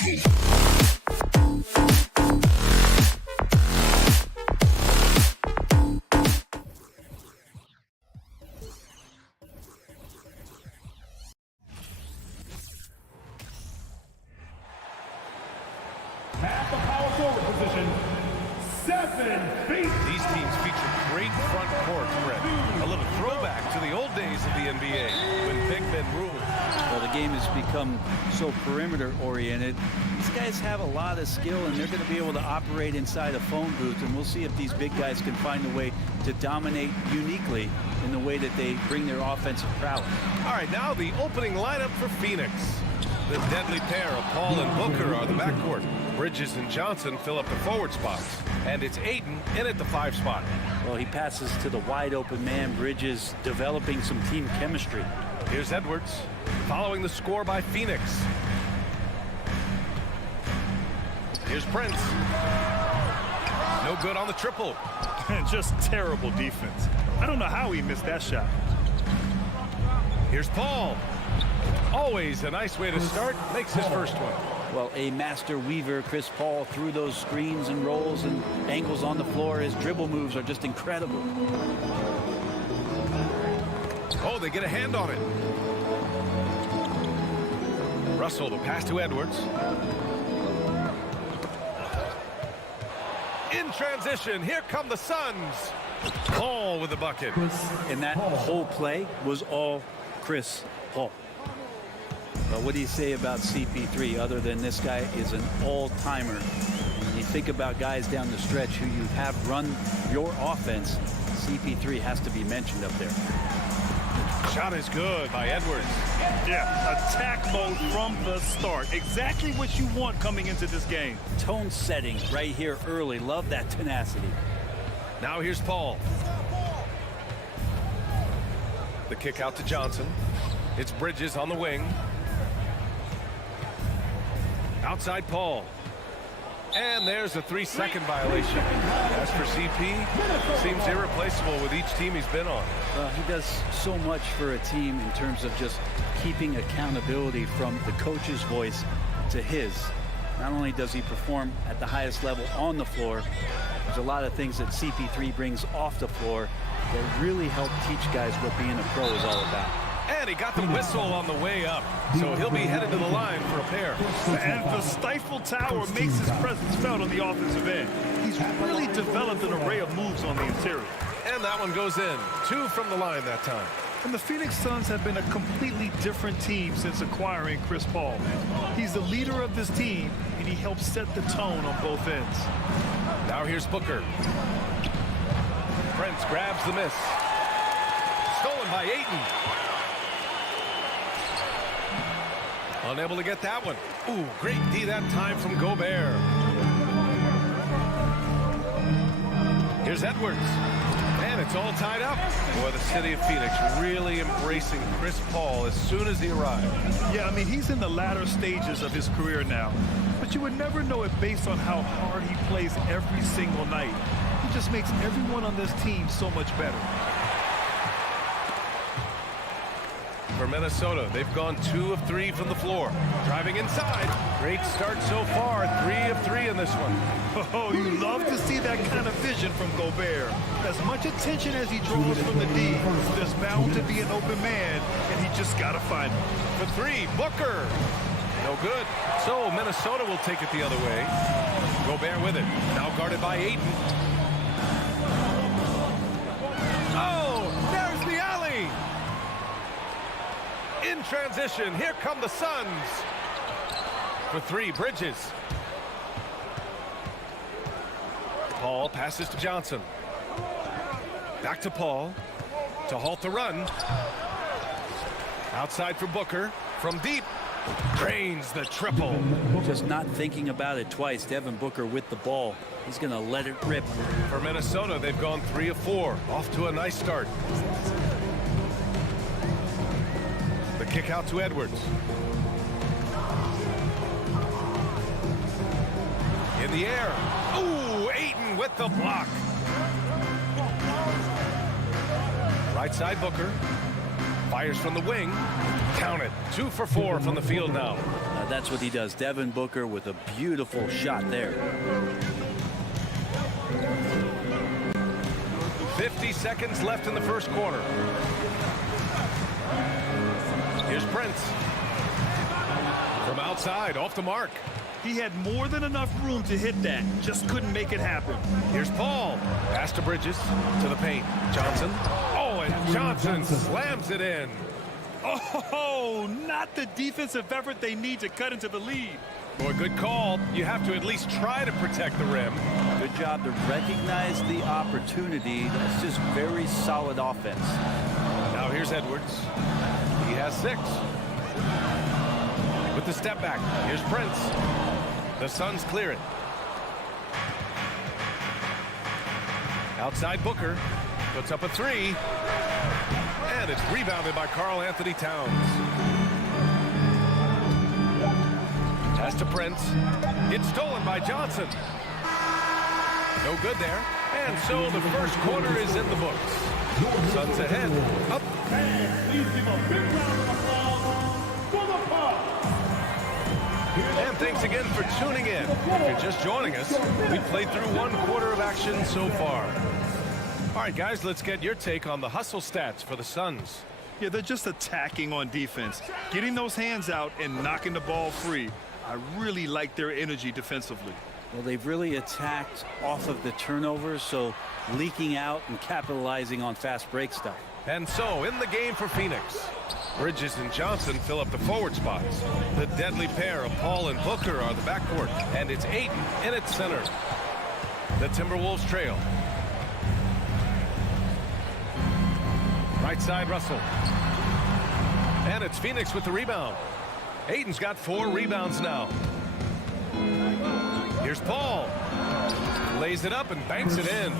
At the power forward position, 7 feet. These teams feature great front court spread. A little throwback to the old days of the NBA when big men ruled. Well, the game has become so perimeter-oriented. These guys have a lot of skill, and they're going to be able to operate inside a phone booth, and we'll see if these big guys can find a way to dominate uniquely in the way that they bring their offensive prowess. All right, now the opening lineup for Phoenix. The deadly pair of Paul and Booker are the backcourt. Bridges and Johnson fill up the forward spots. And it's Ayton in at the 5 spot. Well, he passes to the wide-open man. Bridges developing some team chemistry. Here's Edwards, following the score by Phoenix. Here's Prince. No good on the triple. Just terrible defense. I don't know how he missed that shot. Here's Paul. Always a nice way to start. Makes his first one. Well, a master weaver, Chris Paul, through those screens and rolls and angles on the floor. His dribble moves are just incredible. Oh, they get a hand on it. Russell, the pass to Edwards. In transition, here come the Suns. Paul with the bucket. And that whole play was all Chris Paul. Well, what do you say about CP3 other than this guy is an all-timer? When you think about guys down the stretch who you have run your offense, CP3 has to be mentioned up there. Shot is good by Edwards. Yeah, attack mode from the start. Exactly what you want coming into this game. Tone setting right here early. Love that tenacity. Now here's Paul. The kick out to Johnson. It's Bridges on the wing. Outside Paul. And there's a 3-second violation. As for CP, seems irreplaceable with each team he's been on. He does so much for a team in terms of just keeping accountability from the coach's voice to his. Not only does he perform at the highest level on the floor, there's a lot of things that CP3 brings off the floor that really help teach guys what being a pro is all about. And he got the whistle on the way up, so he'll be headed to the line for a pair. And the Stifle Tower makes his presence felt on the offensive end. He's really developed an array of moves on the interior. And that one goes in. 2 from the line that time. And the Phoenix Suns have been a completely different team since acquiring Chris Paul. He's the leader of this team, and he helps set the tone on both ends. Now here's Booker. Prince grabs the miss. Stolen by Ayton. Unable to get that one. Ooh, great D that time from Gobert. Here's Edwards. And it's all tied up. Boy, the city of Phoenix really embracing Chris Paul as soon as he arrived. Yeah, I mean, he's in the latter stages of his career now. But you would never know it based on how hard he plays every single night. He just makes everyone on this team so much better. For Minnesota, they've gone 2 of 3 from the floor. Driving inside. Great start so far. 3 of 3 in this one. Oh, you love to see that kind of vision from Gobert. As much attention as he draws from the D, there's bound to be an open man, and he just got to find him. For 3, Booker. No good. So Minnesota will take it the other way. Gobert with it. Now guarded by Ayton. Oh, there's the alley. In transition, here come the Suns. For 3, Bridges. Paul passes to Johnson. Back to Paul to halt the run. Outside for Booker. From deep. Drains the triple. Just not thinking about it twice. Devin Booker with the ball. He's going to let it rip. For Minnesota, they've gone 3 of 4. Off to a nice start. The kick out to Edwards. In the air. Ooh, Ayton with the block. Right side Booker. Fires from the wing. Count it. 2 for 4 from the field now. That's what he does. Devin Booker with a beautiful shot there. 50 seconds left in the first quarter. Here's Prince. From outside, off the mark. He had more than enough room to hit that. Just couldn't make it happen. Here's Paul. Pass to Bridges. To the paint. Johnson. Oh, and Johnson slams it in. Oh, not the defensive effort they need to cut into the lead. Boy, good call. You have to at least try to protect the rim. Good job to recognize the opportunity. That's just very solid offense. Now here's Edwards. He has 6. With the step back, here's Prince. The Suns clear it. Outside Booker. Puts up a 3. And it's rebounded by Karl Anthony Towns. Pass to Prince. It's stolen by Johnson. No good there. And so the first quarter is in the books. Suns ahead. Up. Please give a big round of applause for the Pharos. And thanks again for tuning in. If you're just joining us, we've played through 1 quarter of action so far. All right, guys, let's get your take on the hustle stats for the Suns. Yeah, they're just attacking on defense, getting those hands out and knocking the ball free. I really like their energy defensively. Well, they've really attacked off of the turnovers, so leaking out and capitalizing on fast break stuff. And so, in the game for Phoenix, Bridges and Johnson fill up the forward spots. The deadly pair of Paul and Booker are the backcourt, and it's Ayton in its center. The Timberwolves trail. Right side, Russell. And it's Phoenix with the rebound. Ayton's got 4 rebounds now. Here's Paul. Lays it up and banks it in.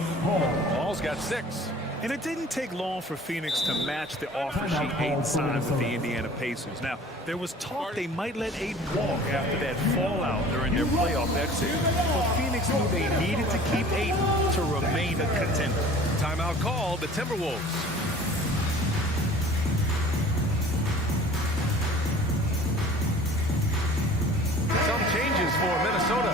Paul's got 6. And it didn't take long for Phoenix to match the offer sheet Ayton signed with the Indiana Pacers. Now, there was talk they might let Ayton walk after that fallout during their playoff exit. But Phoenix knew they needed to keep Ayton to remain a contender. Timeout called, the Timberwolves. Some changes for Minnesota.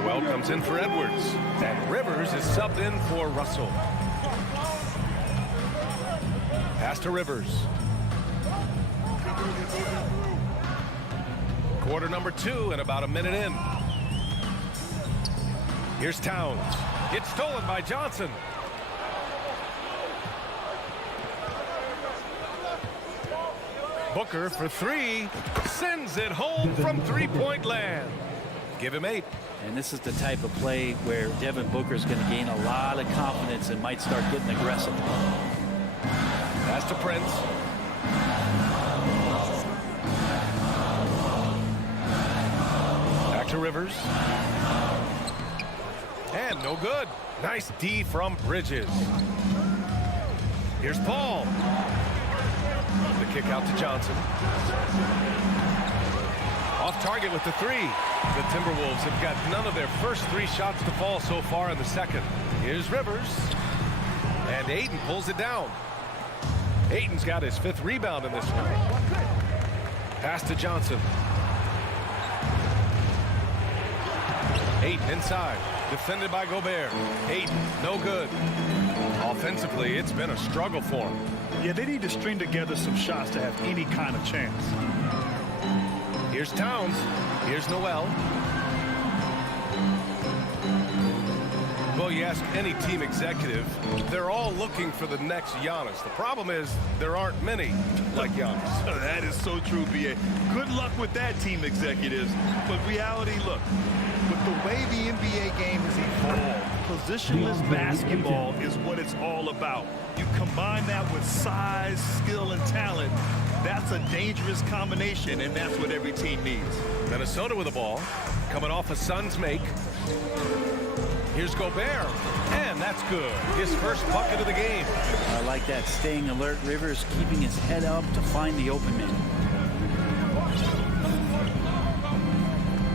Noel comes in for Edwards. And Rivers is subbed in for Russell. Pass to Rivers. Quarter number 2 and about a minute in. Here's Towns. It's stolen by Johnson. Booker for 3. Sends it home from three-point land. Give him 8. And this is the type of play where Devin Booker is going to gain a lot of confidence and might start getting aggressive. Pass to Prince. Back to Rivers. And no good. Nice D from Bridges. Here's Paul. The kick out to Johnson. Off target with the 3. The Timberwolves have got none of their first 3 shots to fall so far in the second. Here's Rivers. And Ayton pulls it down. Ayton's got his 5th rebound in this one. Pass to Johnson. Ayton inside. Defended by Gobert. Ayton, no good. Offensively, it's been a struggle for him. Yeah, they need to string together some shots to have any kind of chance. Here's Towns. Here's Noel. Well, you ask any team executive, they're all looking for the next Giannis. The problem is there aren't many like Giannis. That is so true, B.A. Good luck with that, team executives. But reality, look, with the way the NBA game has evolved, positionless basketball is what it's all about. You combine that with size, skill, and talent, that's a dangerous combination, and that's what every team needs. Minnesota with the ball, coming off a Suns make. Here's Gobert, and that's good. His first bucket of the game. I like that, staying alert. Rivers keeping his head up to find the open man.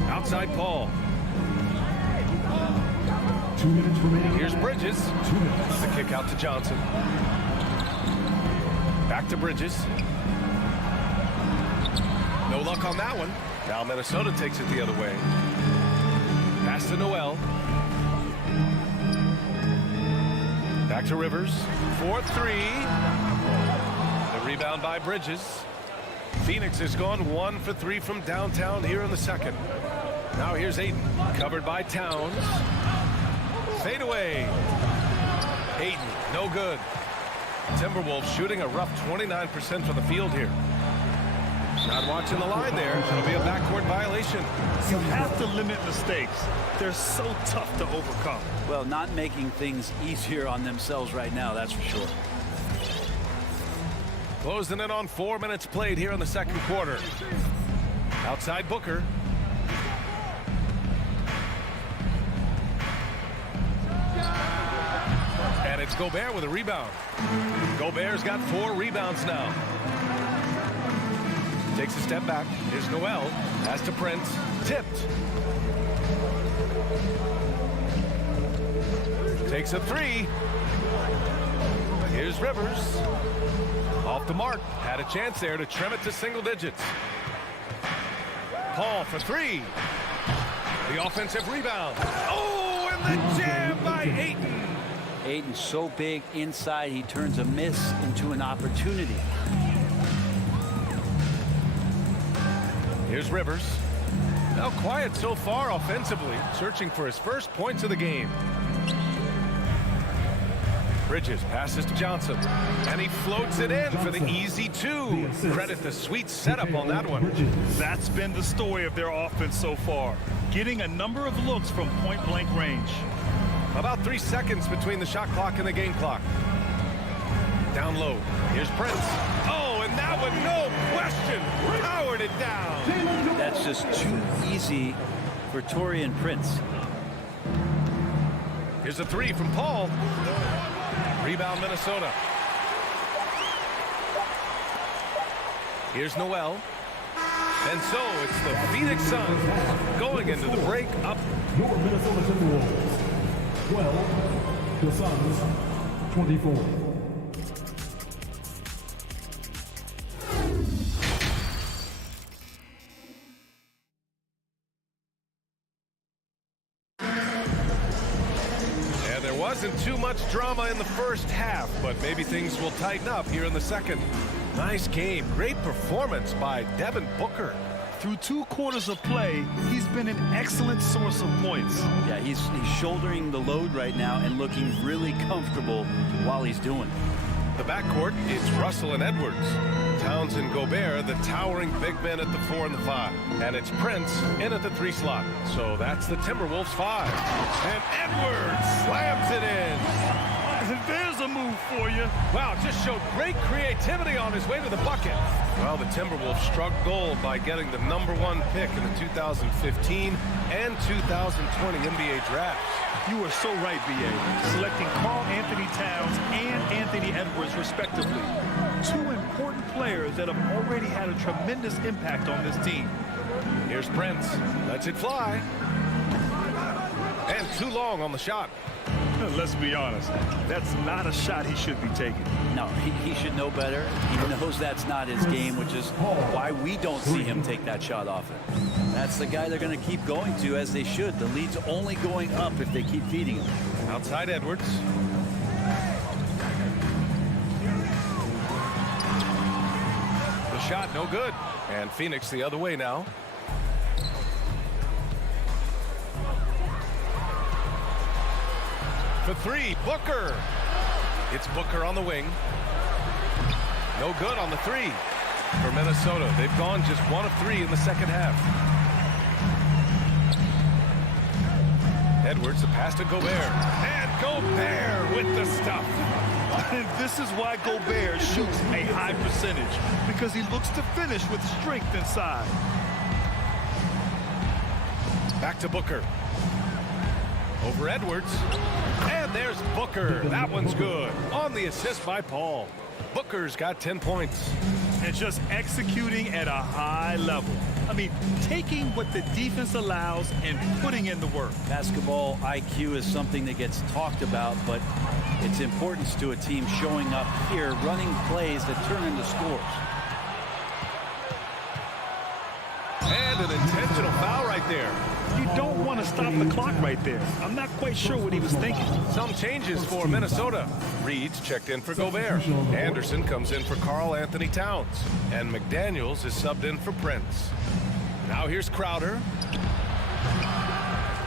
Outside Paul. 2 minutes remaining. Here's Bridges. 2 minutes. The kick out to Johnson. Back to Bridges. No luck on that one. Now Minnesota takes it the other way. Pass to Noel. Back to Rivers. 4-3. The rebound by Bridges. Phoenix has gone 1 for 3 from downtown here in the second. Now here's Ayton. Covered by Towns. Fade away. Ayton, no good. Timberwolves shooting a rough 29% from the field here. Not watching the line there. It'll be a backcourt violation. You have to limit mistakes. They're so tough to overcome. Well, not making things easier on themselves right now, that's for sure. Closing in on 4 minutes played here in the second quarter. Outside Booker. And it's Gobert with a rebound. Gobert's got 4 rebounds now. Takes a step back. Here's Noel. Pass to Prince. Tipped. Takes a 3. Here's Rivers. Off the mark. Had a chance there to trim it to single digits. Paul for 3. The offensive rebound. Oh, and the jam by Ayton. Ayton's so big inside, he turns a miss into an opportunity. Here's Rivers. Now quiet so far offensively, searching for his first points of the game. Bridges passes to Johnson, and he floats it in for the easy 2. Credit the sweet setup on that one. That's been the story of their offense so far, getting a number of looks from point-blank range. About 3 seconds between the shot clock and the game clock. Down low. Here's Prince. Oh, and that one, no question, powered it down. That's just too easy for Taurean Prince. Here's a 3 from Paul. Rebound Minnesota. Here's Noel. And so it's the Phoenix Suns going into the break up. Your Minnesota Timberwolves 12, the Suns 24. Wasn't too much drama in the first half, but maybe things will tighten up here in the second. Nice game. Great performance by Devin Booker. Through 2 quarters of play, he's been an excellent source of points. Yeah, he's shouldering the load right now and looking really comfortable while he's doing it. The backcourt, it's Russell and Edwards. Towns and Gobert, the towering big men at the 4 and the 5. And it's Prince in at the 3 slot. So that's the Timberwolves 5. And Edwards slams it in. There's a move for you. Wow, just showed great creativity on his way to the bucket. Well, the Timberwolves struck gold by getting the #1 pick in the 2015 and 2020 NBA drafts. You are so right, B.A. Selecting Karl Anthony Towns and Anthony Edwards, respectively. 2 important players that have already had a tremendous impact on this team. Here's Prince. Lets it fly. And too long on the shot. Let's be honest. That's not a shot he should be taking. No, he should know better. He knows that's not his game, which is why we don't see him take that shot often. That's the guy they're going to keep going to, as they should. The lead's only going up if they keep feeding him. Outside Edwards. The shot no good. And Phoenix the other way now. For 3, Booker. It's Booker on the wing. No good on the 3 for Minnesota. They've gone just 1 of 3 in the second half. Edwards, the pass to Gobert. And Gobert with the stuff. And this is why Gobert shoots a high percentage, because he looks to finish with strength inside. Back to Booker. Over Edwards. And there's Booker. That one's good. On the assist by Paul. Booker's got 10 points. And just executing at a high level. I mean, taking what the defense allows and putting in the work. Basketball IQ is something that gets talked about, but its importance to a team showing up here, running plays that turn into scores. And committed an intentional foul right there. You don't want to stop the clock right there. I'm not quite sure what he was thinking. Some changes for Minnesota. Reed's checked in for Gobert. Anderson comes in for Karl Anthony Towns. And McDaniels is subbed in for Prince. Now here's Crowder.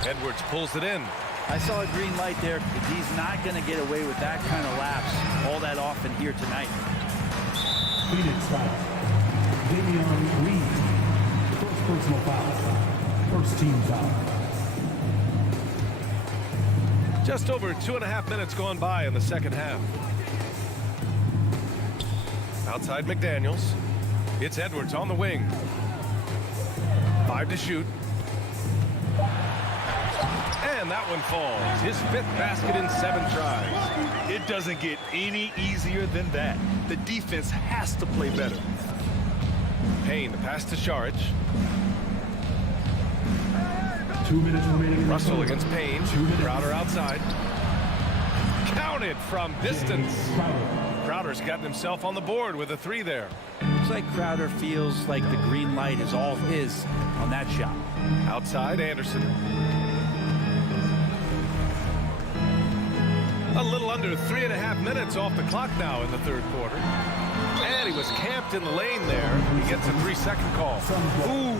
Edwards pulls it in. I saw a green light there. He's not going to get away with that kind of lapse all that often here tonight. Phoenix foul. Damian Reed. First personal foul. First team foul. Just over 2.5 minutes gone by in the second half. Outside McDaniels. It's Edwards on the wing. 5 to shoot. And that one falls. His 5th basket in 7 tries. It doesn't get any easier than that. The defense has to play better. Payne, the pass to Saric. 2 minutes remaining. Russell against Payne. Crowder outside. Counted from distance. Crowder's gotten himself on the board with a 3 there. Looks like Crowder feels like the green light is all his on that shot. Outside, Anderson. A little under 3.5 minutes off the clock now in the third quarter. And he was camped in the lane there. He gets a 3-second call. Ooh,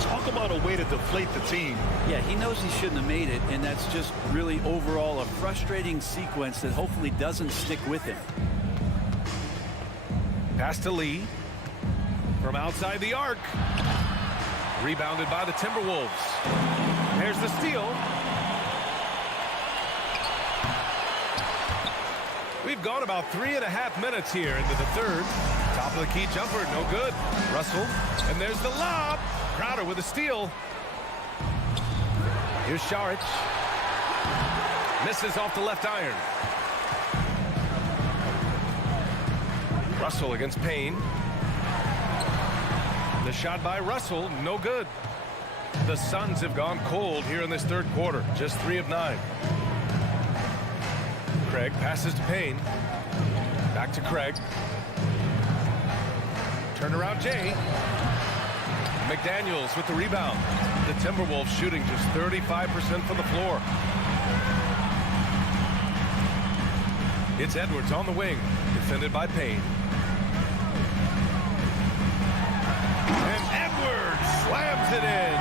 talk about a way to deflate the team. Yeah, he knows he shouldn't have made it, and that's just really overall a frustrating sequence that hopefully doesn't stick with him. Pass to Lee. From outside the arc. Rebounded by the Timberwolves. There's the steal. We've gone about 3.5 minutes here into the third. Top of the key jumper, no good. Russell, and there's the lob. Crowder with a steal. Here's Saric. Misses off the left iron. Russell against Payne. The shot by Russell, no good. The Suns have gone cold here in this third quarter. Just 3 of 9. Craig passes to Payne. Back to Craig. Turnaround Jay. McDaniels with the rebound. The Timberwolves shooting just 35% from the floor. It's Edwards on the wing. Defended by Payne. And Edwards slams it in.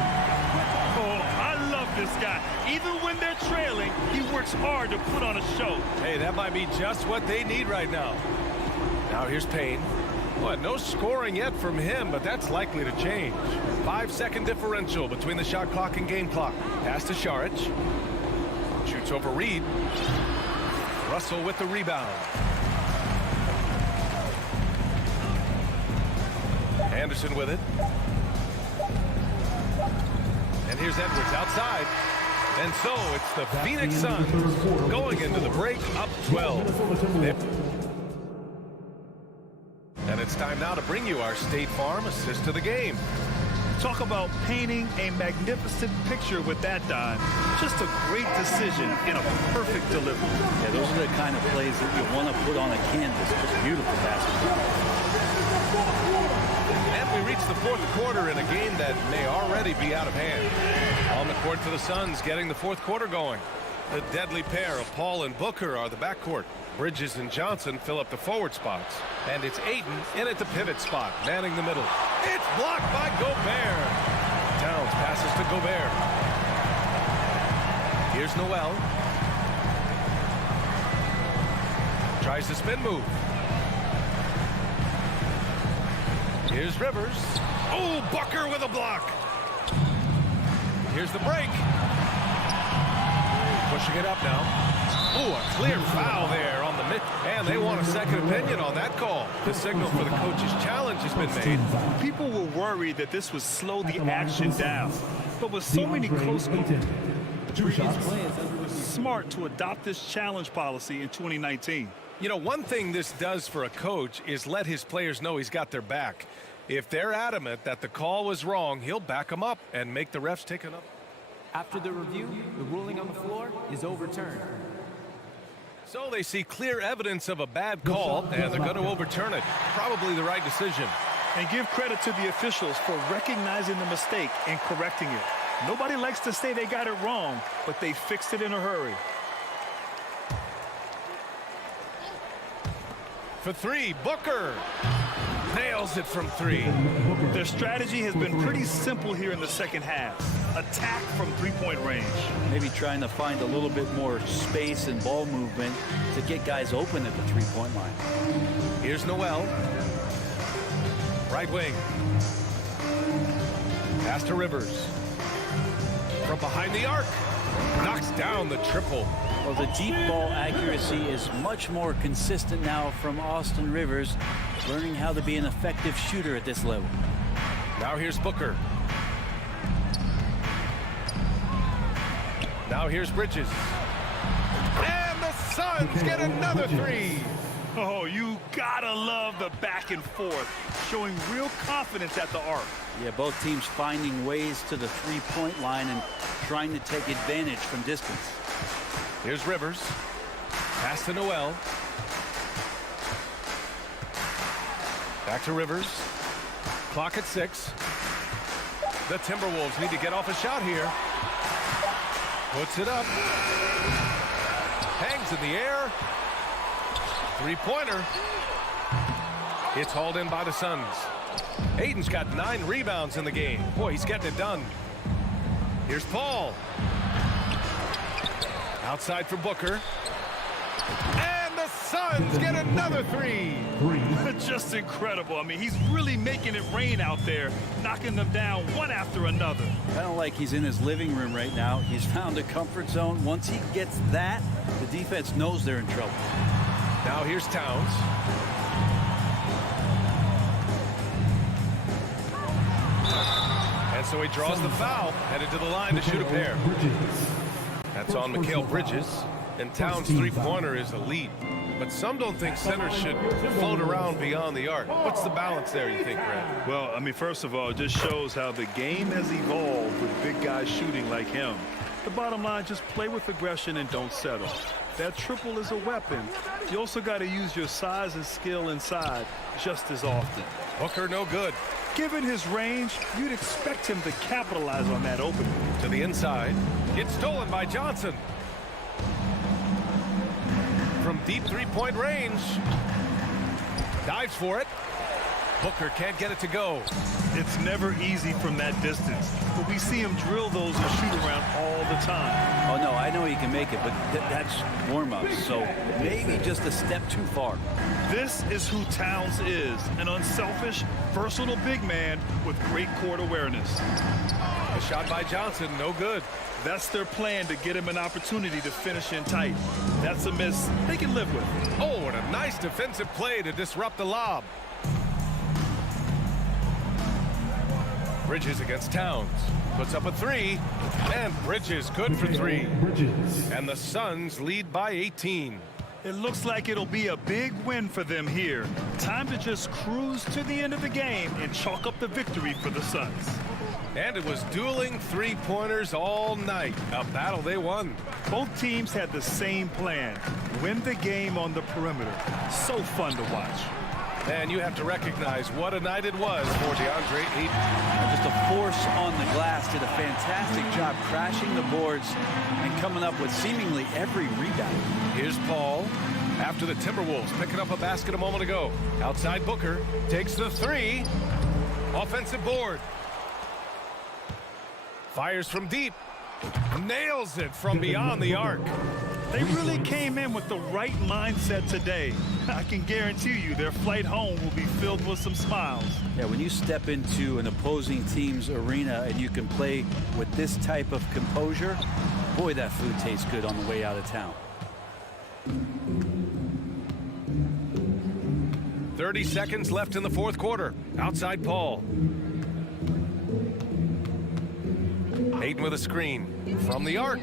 Oh, I love this guy. Even when they're trailing, he works hard to put on a show. Hey, that might be just what they need right now. Now here's Payne. Well, no scoring yet from him, but that's likely to change. 5-second differential between the shot clock and game clock. Pass to Saric. Shoots over Reed. Russell with the rebound. Anderson with it. And here's Edwards outside. And so it's the Phoenix Suns going into the break up 12. And it's time now to bring you our State Farm assist of the game. Talk about painting a magnificent picture with that dive. Just a great decision and a perfect delivery. Yeah, those are the kind of plays that you want to put on a canvas. Just beautiful basketball. And we reach the fourth quarter in a game that may already be out of hand. On the court for the Suns, getting the fourth quarter going. The deadly pair of Paul and Booker are the backcourt. Bridges and Johnson fill up the forward spots. And it's Ayton in at the pivot spot, manning the middle. It's blocked by Gobert. Towns passes to Gobert. Here's Noel. Tries the spin move. Here's Rivers. Oh, Booker with a block. Here's the break. Pushing it up now. Oh, a clear foul there on the mid. And they want a second opinion on that call. The signal for the coach's challenge has been made. People were worried that this would slow the action down. But with so many close calls, it was smart to adopt this challenge policy in 2019. You know, one thing this does for a coach is let his players know he's got their back. If they're adamant that the call was wrong, he'll back them up and make the refs take another. After the review, the ruling on the floor is overturned. So they see clear evidence of a bad call, and they're going to overturn it. Probably the right decision. And give credit to the officials for recognizing the mistake and correcting it. Nobody likes to say they got it wrong, but they fixed it in a hurry. For three, Booker nails it from three. Their strategy has been pretty simple here in the second half. Attack from three-point range. Maybe trying to find a little bit more space and ball movement to get guys open at the three-point line. Here's Noel. Right wing. Pass to Rivers. From behind the arc. Knocks down the triple. Well, the deep ball accuracy is much more consistent now from Austin Rivers, learning how to be an effective shooter at this level. Now here's Booker. Now here's Bridges. And the Suns get another three. Oh, you gotta love the back and forth, showing real confidence at the arc. Yeah, both teams finding ways to the three-point line and trying to take advantage from distance. Here's Rivers. Pass to Noel. Back to Rivers. Clock at 6. The Timberwolves need to get off a shot here. Puts it up. Hangs in the air. Three-pointer. It's hauled in by the Suns. Aiden's got 9 rebounds in the game. Boy, he's getting it done. Here's Paul. Outside for Booker. And the Suns get another three. Just incredible. I mean, he's really making it rain out there, knocking them down one after another. Kind of like he's in his living room right now. He's found a comfort zone. Once he gets that, the defense knows they're in trouble. Now here's Towns. And so he draws the foul, headed to the line to shoot a pair. That's on Mikal Bridges. And Towns' three-pointer is elite. But some don't think centers should float around beyond the arc. What's the balance there, you think, Brad? Well, I mean, first of all, it just shows how the game has evolved with big guys shooting like him. The bottom line, just play with aggression and don't settle. That triple is a weapon. You also got to use your size and skill inside just as often. Booker no good. Given his range, you'd expect him to capitalize on that opening. To the inside. It's stolen by Johnson. From deep three-point range. Dives for it. Booker can't get it to go. It's never easy from that distance, but we see him drill those and shoot around all the time. Oh, no, I know he can make it, but that's warm-up, so maybe just a step too far. This is who Towns is, an unselfish, versatile big man with great court awareness. A shot by Johnson, no good. That's their plan to get him an opportunity to finish in tight. That's a miss they can live with. Oh, and a nice defensive play to disrupt the lob. Bridges against Towns. Puts up a three. And Bridges good for three. And the Suns lead by 18. It looks like it'll be a big win for them here. Time to just cruise to the end of the game and chalk up the victory for the Suns. And it was dueling three-pointers all night. A battle they won. Both teams had the same plan. Win the game on the perimeter. So fun to watch. And you have to recognize what a night it was for DeAndre Ayton. Just a force on the glass. Did a fantastic job crashing the boards and coming up with seemingly every rebound. Here's Paul after the Timberwolves picking up a basket a moment ago. Outside Booker takes the three. Offensive board. Fires from deep. Nails it from beyond the arc. They really came in with the right mindset today. I can guarantee you their flight home will be filled with some smiles. Yeah, when you step into an opposing team's arena and you can play with this type of composure, boy, that food tastes good on the way out of town. 30 seconds left in the fourth quarter. Outside Paul. Ayton with a screen from the arc.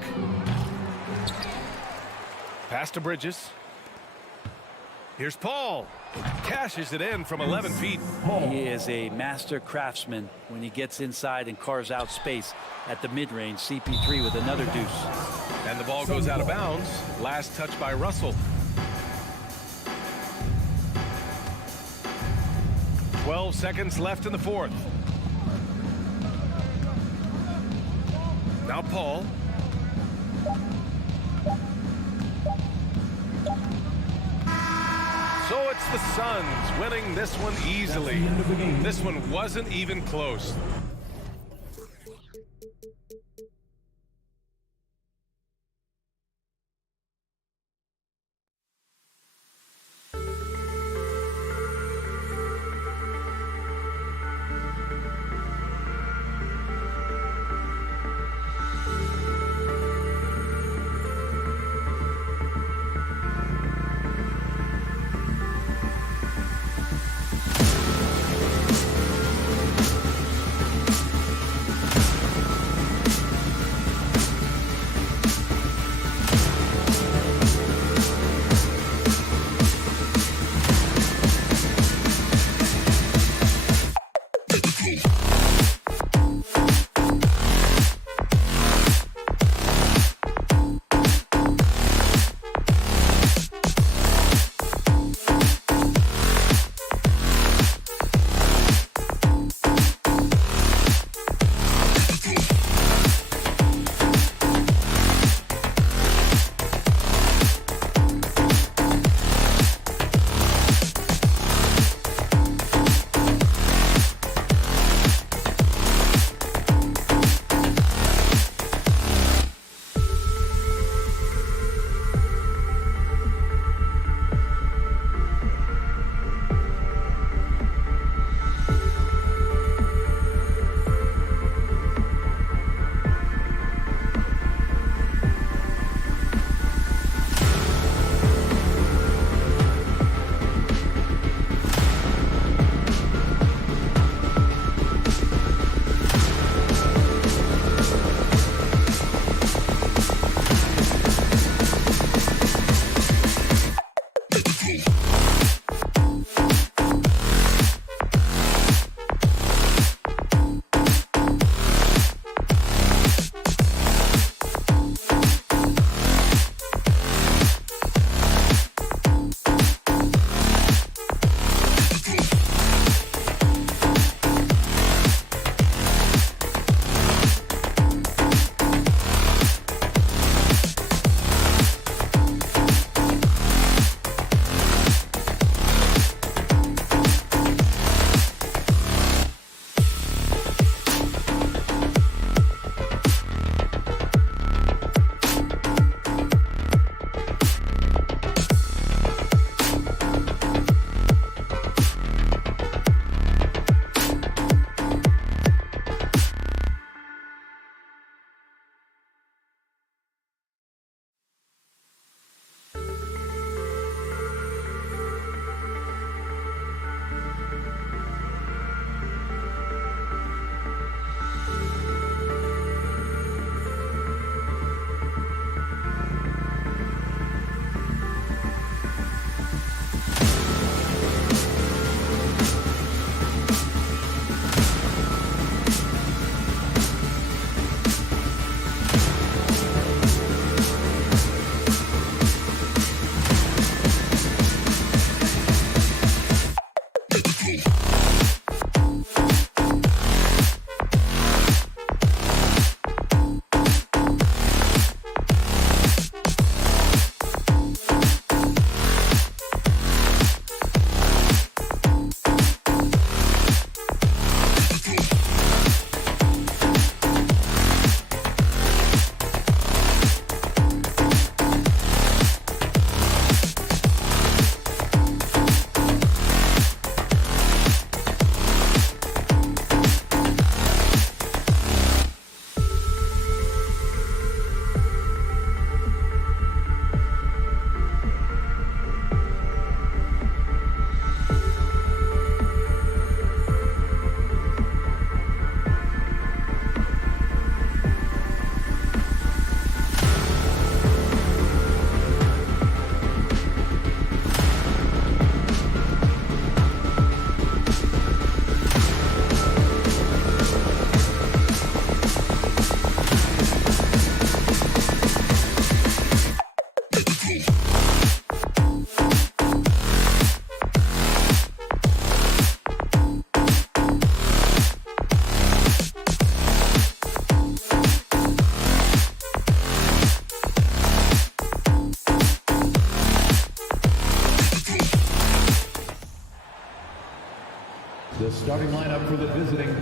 Pass to Bridges. Here's Paul. Cashes it in from 11 feet. He is a master craftsman when he gets inside and carves out space at the mid-range. CP3 with another deuce. And the ball goes out of bounds. Last touch by Russell. 12 seconds left in the fourth. Now Paul. So it's the Suns winning this one easily. This one wasn't even close. starting lineup for the visiting.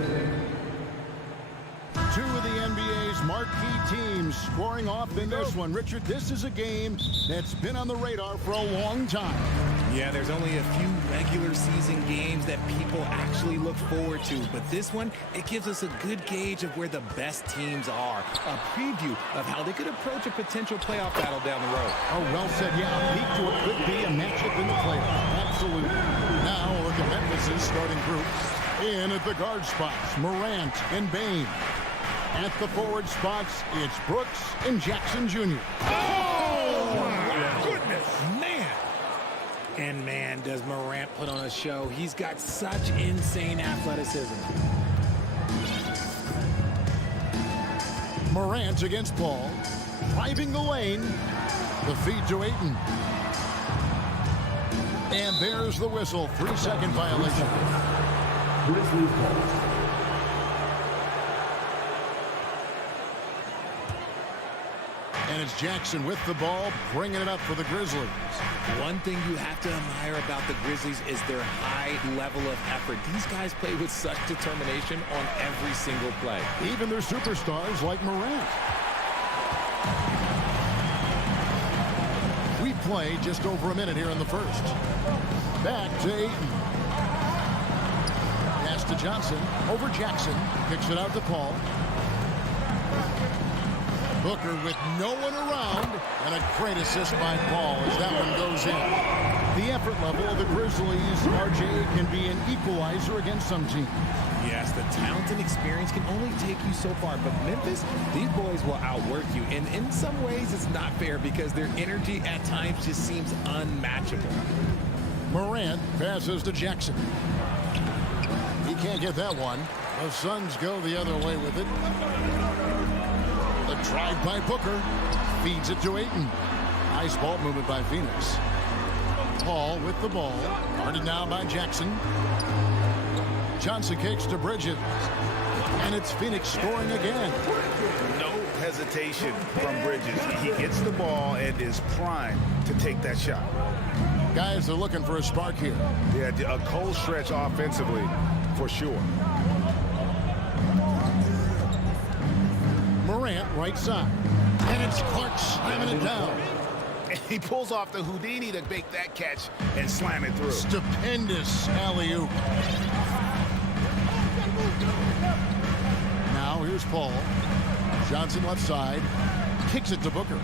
Two of the NBA's marquee teams scoring off in this one. Richard, this is a game that's been on the radar for a long time. Yeah, there's only a few regular season games that people actually look forward to, but this one, it gives us a good gauge of where the best teams are. A preview of how they could approach a potential playoff battle down the road. Oh, well said. Yeah, a peek to what could be a matchup in the playoffs. Absolutely. Now, look at Memphis' starting group. In at the guard spots, Morant and Bane. At the forward spots, it's Brooks and Jackson Jr. Oh, my goodness, man. And man, does Morant put on a show. He's got such insane athleticism. Morant against Paul. Driving the lane. The feed to Ayton. And there's the whistle. 3-second violation. Grizzlies ball. And it's Jackson with the ball, bringing it up for the Grizzlies. One thing you have to admire about the Grizzlies is their high level of effort. These guys play with such determination on every single play. Even their superstars like Morant. We play just over a minute here in the first. Back to Ayton. Pass to Johnson. Over Jackson. Kicks it out to Paul. Booker with no one around, and a great assist by Paul as that one goes in. The effort level of the Grizzlies, RJ, can be an equalizer against some teams. Yes, the talent and experience can only take you so far, but Memphis, these boys will outwork you, and in some ways it's not fair because their energy at times just seems unmatchable. Morant passes to Jackson. He can't get that one. The Suns go the other way with it. The drive by Booker. Feeds it to Ayton. Nice ball movement by Phoenix. Paul with the ball. Guarded now by Jackson. Johnson kicks to Bridges. And it's Phoenix scoring again. No hesitation from Bridges. He gets the ball and is primed to take that shot. Guys are looking for a spark here. Yeah, a cold stretch offensively for sure. Morant right side. And it's Clark slamming it down. He pulls off the Houdini to make that catch and slam it through. Stupendous alley-oop. Now here's Paul. Johnson left side. Kicks it to Booker.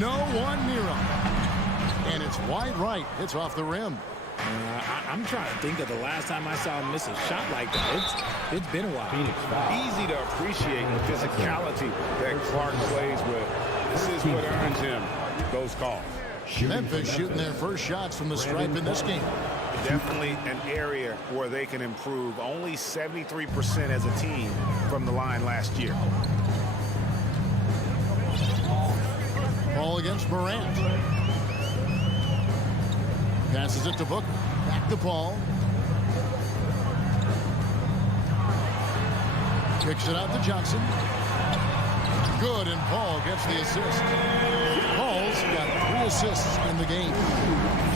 No one near him. And it's wide right. It's off the rim. I'm trying to think of the last time I saw him miss a shot like that. It's been a while. Easy to appreciate the physicality that Clark plays with. This is what earns him those calls. Memphis shooting their first shots from the stripe in this game. Definitely an area where they can improve. Only 73% as a team from the line last year. Ball against Morant. Passes it to Booker. Back to Paul. Kicks it out to Johnson. Good, and Paul gets the assist. Paul's got 3 assists in the game.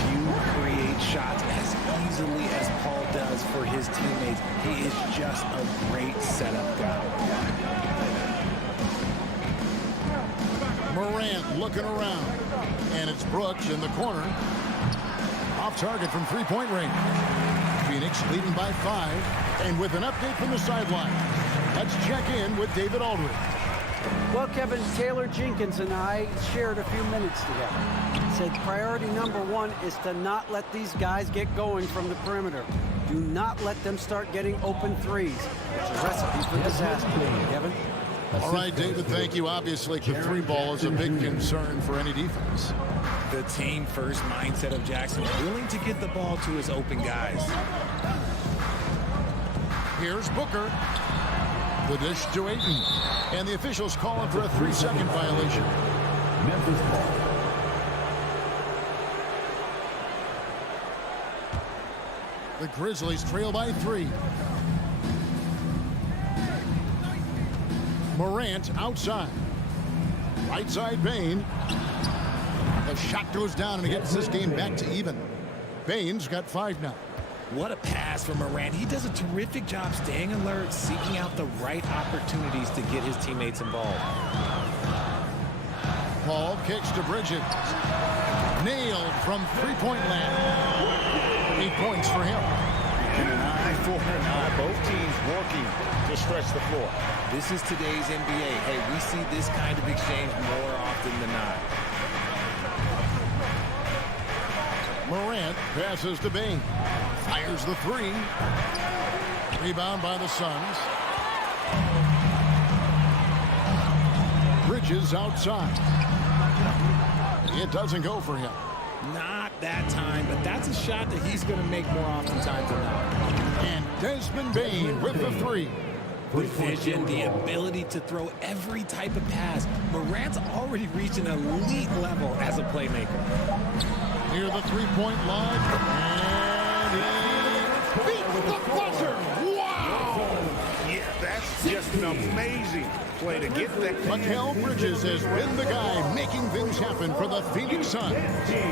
Few create shots as easily as Paul does for his teammates. He is just a great setup guy. Morant looking around. And it's Brooks in the corner. Off target from three-point range. Phoenix leading by 5. And with an update from the sideline, let's check in with David Aldridge. Well, Kevin, Taylor Jenkins and I shared a few minutes together. Said priority number 1 is to not let these guys get going from the perimeter. Do not let them start getting open threes. It's a recipe for disaster. Kevin? All right, David, thank you. Obviously, the 3 ball is a big concern for any defense. The team-first mindset of Jackson, willing to get the ball to his open guys. Here's Booker. The dish to Ayton. And the officials calling for a 3-second violation. Memphis ball. The Grizzlies trail by 3. Morant outside. Right side Bane. The shot goes down and it gets this game back to even. Bane's got 5 now. What a pass from Morant. He does a terrific job staying alert, seeking out the right opportunities to get his teammates involved. Paul kicks to Bridges. Nailed from three-point land. 8 points for him. And an eye for an eye. Both teams working to stretch the floor. This is today's NBA. Hey, we see this kind of exchange more often than not. Morant passes to Bain. Fires the three. Rebound by the Suns. Bridges outside. It doesn't go for him. Not that time, but that's a shot that he's going to make more oftentimes than not. And Desmond Bain with the three. The vision, the ability to throw every type of pass. Morant's already reached an elite level as a playmaker. Near the three-point line. And he beats the buzzer. Wow! Yeah, that's just an amazing play to get that. Mikal Bridges has been the guy making things happen for the Phoenix Suns.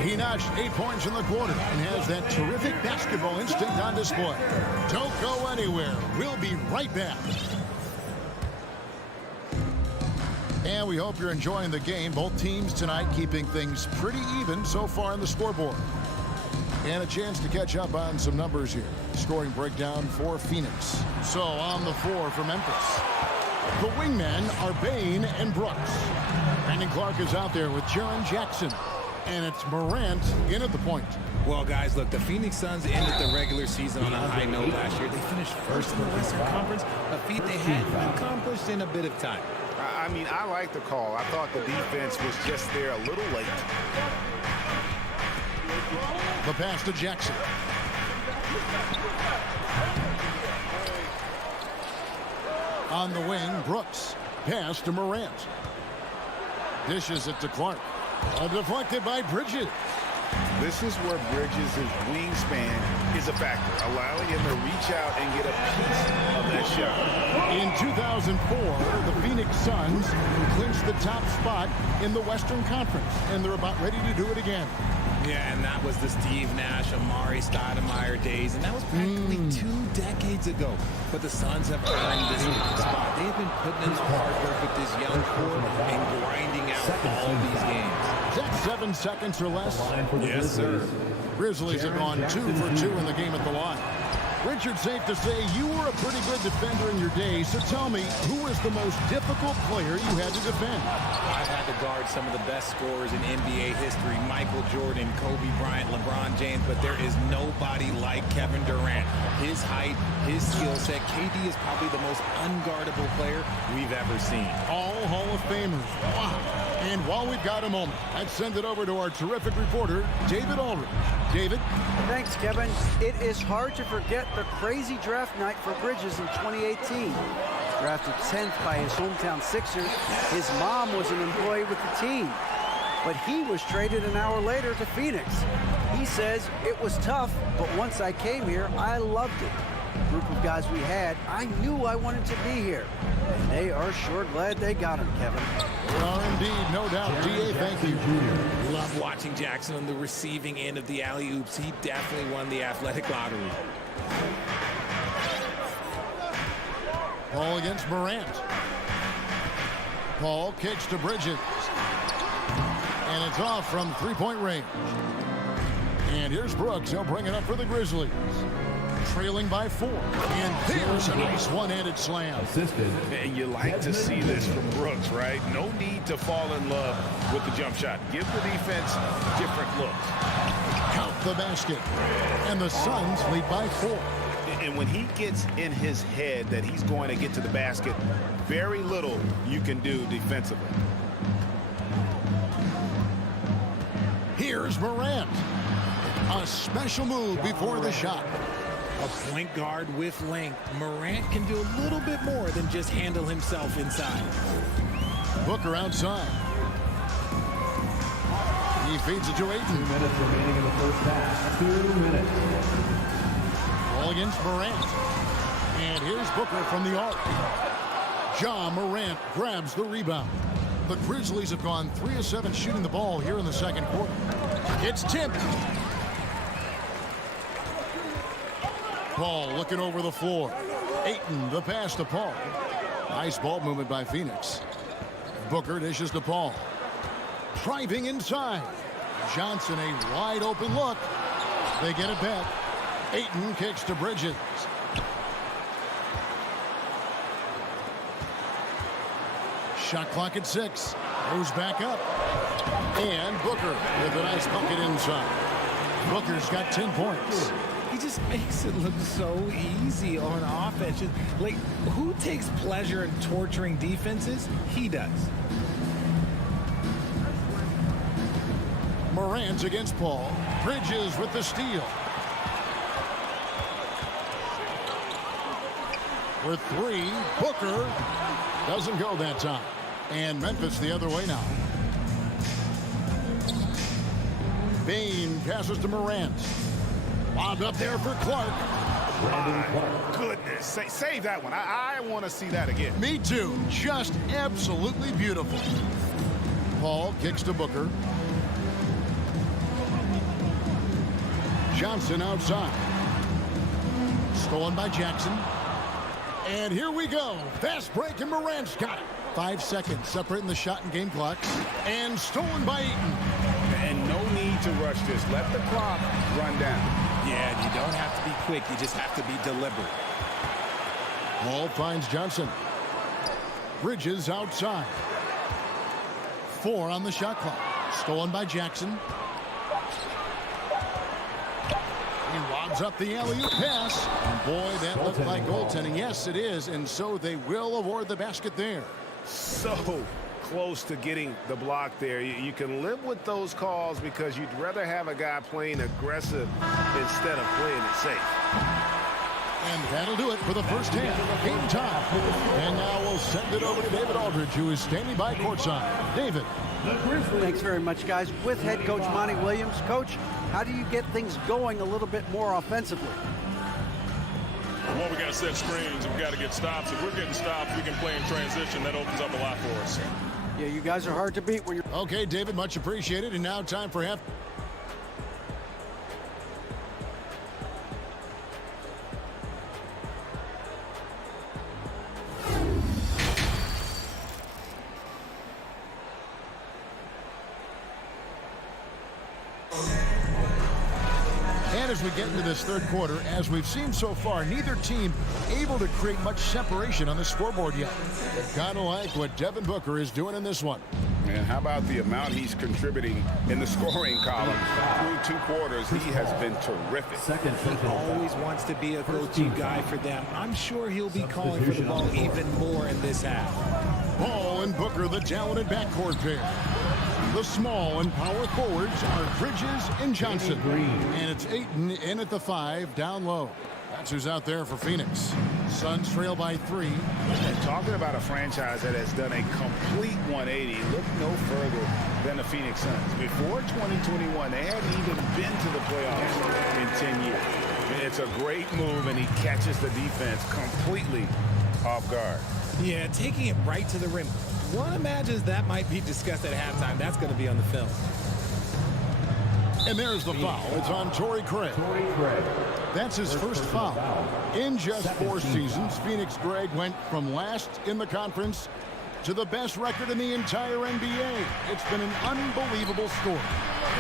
He notched 8 points in the quarter and has that terrific basketball instinct on display. Don't go anywhere. We'll be right back. And we hope you're enjoying the game. Both teams tonight keeping things pretty even so far on the scoreboard. And a chance to catch up on some numbers here. Scoring breakdown for Phoenix. So on the floor for Memphis. The wingmen are Bain and Brooks. Brandon Clark is out there with Jaren Jackson. And it's Morant in at the point. Well, guys, look, the Phoenix Suns ended the regular season on a high note last year. They finished first in the Eastern Conference, a feat they hadn't accomplished in a bit of time. I mean, I like the call. I thought the defense was just there a little late. The pass to Jackson. On the wing, Brooks. Pass to Morant. Dishes it to Clark. Deflected by Bridges. This is where Bridges' wingspan is a factor, allowing him to reach out and get a piece of that shot. In 2004, the Phoenix Suns clinched the top spot in the Western Conference, and they're about ready to do it again. Yeah, and that was the Steve Nash, Amari Stoudemire days, and that was practically 2 decades ago. But the Suns have earned this spot. They've been putting in the hard work with this young core and grinding out all these games. Is that 7 seconds or less? Yes, sir. Grizzlies have gone 2 for 2 in the game at the line. Richard, safe to say you were a pretty good defender in your day, so tell me, who was the most difficult player you had to defend? I've had to guard some of the best scorers in NBA history, Michael Jordan, Kobe Bryant, LeBron James, but there is nobody like Kevin Durant. His height, his skill set, KD is probably the most unguardable player we've ever seen. All Hall of Famers. Wow. And while we've got a moment, let's send it over to our terrific reporter, David Aldridge. David? Thanks, Kevin. It is hard to forget the crazy draft night for Bridges in 2018. Drafted 10th by his hometown Sixers, his mom was an employee with the team. But he was traded an hour later to Phoenix. He says, it was tough, but once I came here, I loved it. The group of guys we had, I knew I wanted to be here. And they are sure glad they got him, Kevin. Well, indeed, no doubt. D.A., thank you. Love watching Jackson on the receiving end of the alley-oops. He definitely won the athletic lottery. Ball against Morant. Paul kicks to Bridges. And it's off from three-point range. And here's Brooks. He'll bring it up for the Grizzlies. Trailing by 4. And there's a nice one-handed slam. Assisted. And you like to see this from Brooks, right? No need to fall in love with the jump shot. Give the defense different looks. Count the basket. And the Suns lead by 4. And when he gets in his head that he's going to get to the basket, very little you can do defensively. Here's Morant. A special move before the shot. A point guard with length. Morant can do a little bit more than just handle himself inside. Booker outside. He feeds it to Ayton. 2 minutes remaining in the first half. 2 minutes. Ball against Morant. And here's Booker from the arc. Ja Morant grabs the rebound. The Grizzlies have gone 3 of 7 shooting the ball here in the second quarter. It's tipped. Paul looking over the floor. Ayton, the pass to Paul. Nice ball movement by Phoenix. Booker dishes to Paul. Driving inside. Johnson, a wide open look. They get it back. Ayton kicks to Bridges. Shot clock at 6. Goes back up. And Booker with a nice bucket inside. Booker's got 10 points. He just makes it look so easy on offense. Like, who takes pleasure in torturing defenses? He does. Morant's against Paul. Bridges with the steal. For 3, Booker doesn't go that time. And Memphis the other way now. Bain passes to Morant. Lobbed up there for Clark. My goodness. Save that one. I want to see that again. Me too. Just absolutely beautiful. Paul kicks to Booker. Johnson outside. Stolen by Jackson. And here we go. Fast break, and Morant's got it. 5 seconds separating the shot and game clocks. And stolen by Ayton. And no need to rush this. Let the clock run down. Yeah, you don't have to be quick. You just have to be deliberate. Paul finds Johnson. Bridges outside. 4 on the shot clock. Stolen by Jackson. He lobs up the alley-oop pass. And boy, that looked like goaltending. Yes, it is. And so they will award the basket there. So close to getting the block there. You can live with those calls because you'd rather have a guy playing aggressive instead of playing it safe. And that'll do it for the first half. Game time. And now we'll send it over to David Aldridge, who is standing by courtside. David. Thanks very much, guys. With head coach Monty Williams. Coach, how do you get things going a little bit more offensively? Well, we got to set screens and we got to get stops. If we're getting stops, we can play in transition. That opens up a lot for us. Yeah, you guys are hard to beat when you're... Okay, David, much appreciated. And now time for half. And as we get into this third quarter, as we've seen so far, neither team able to create much separation on the scoreboard yet. Kind of like what Devin Booker is doing in this one. And how about the amount he's contributing in the scoring column? Through 2 quarters, he has been terrific. He always wants to be a go-to guy for them. I'm sure he'll be calling for the ball even more in this half. Paul and Booker, the talented backcourt pair. The small and power forwards are Bridges and Johnson. And it's Ayton in at the 5, down low. That's who's out there for Phoenix. Suns trail by 3. And talking about a franchise that has done a complete 180, look no further than the Phoenix Suns. Before 2021, they hadn't even been to the playoffs in 10 years. It's a great move, and he catches the defense completely off guard. Yeah, taking it right to the rim. One imagines that might be discussed at halftime. That's going to be on the film. And there's the foul. It's on Torrey Craig. That's his first foul. In just 4 seasons, Phoenix Craig went from last in the conference to the best record in the entire NBA. It's been an unbelievable story.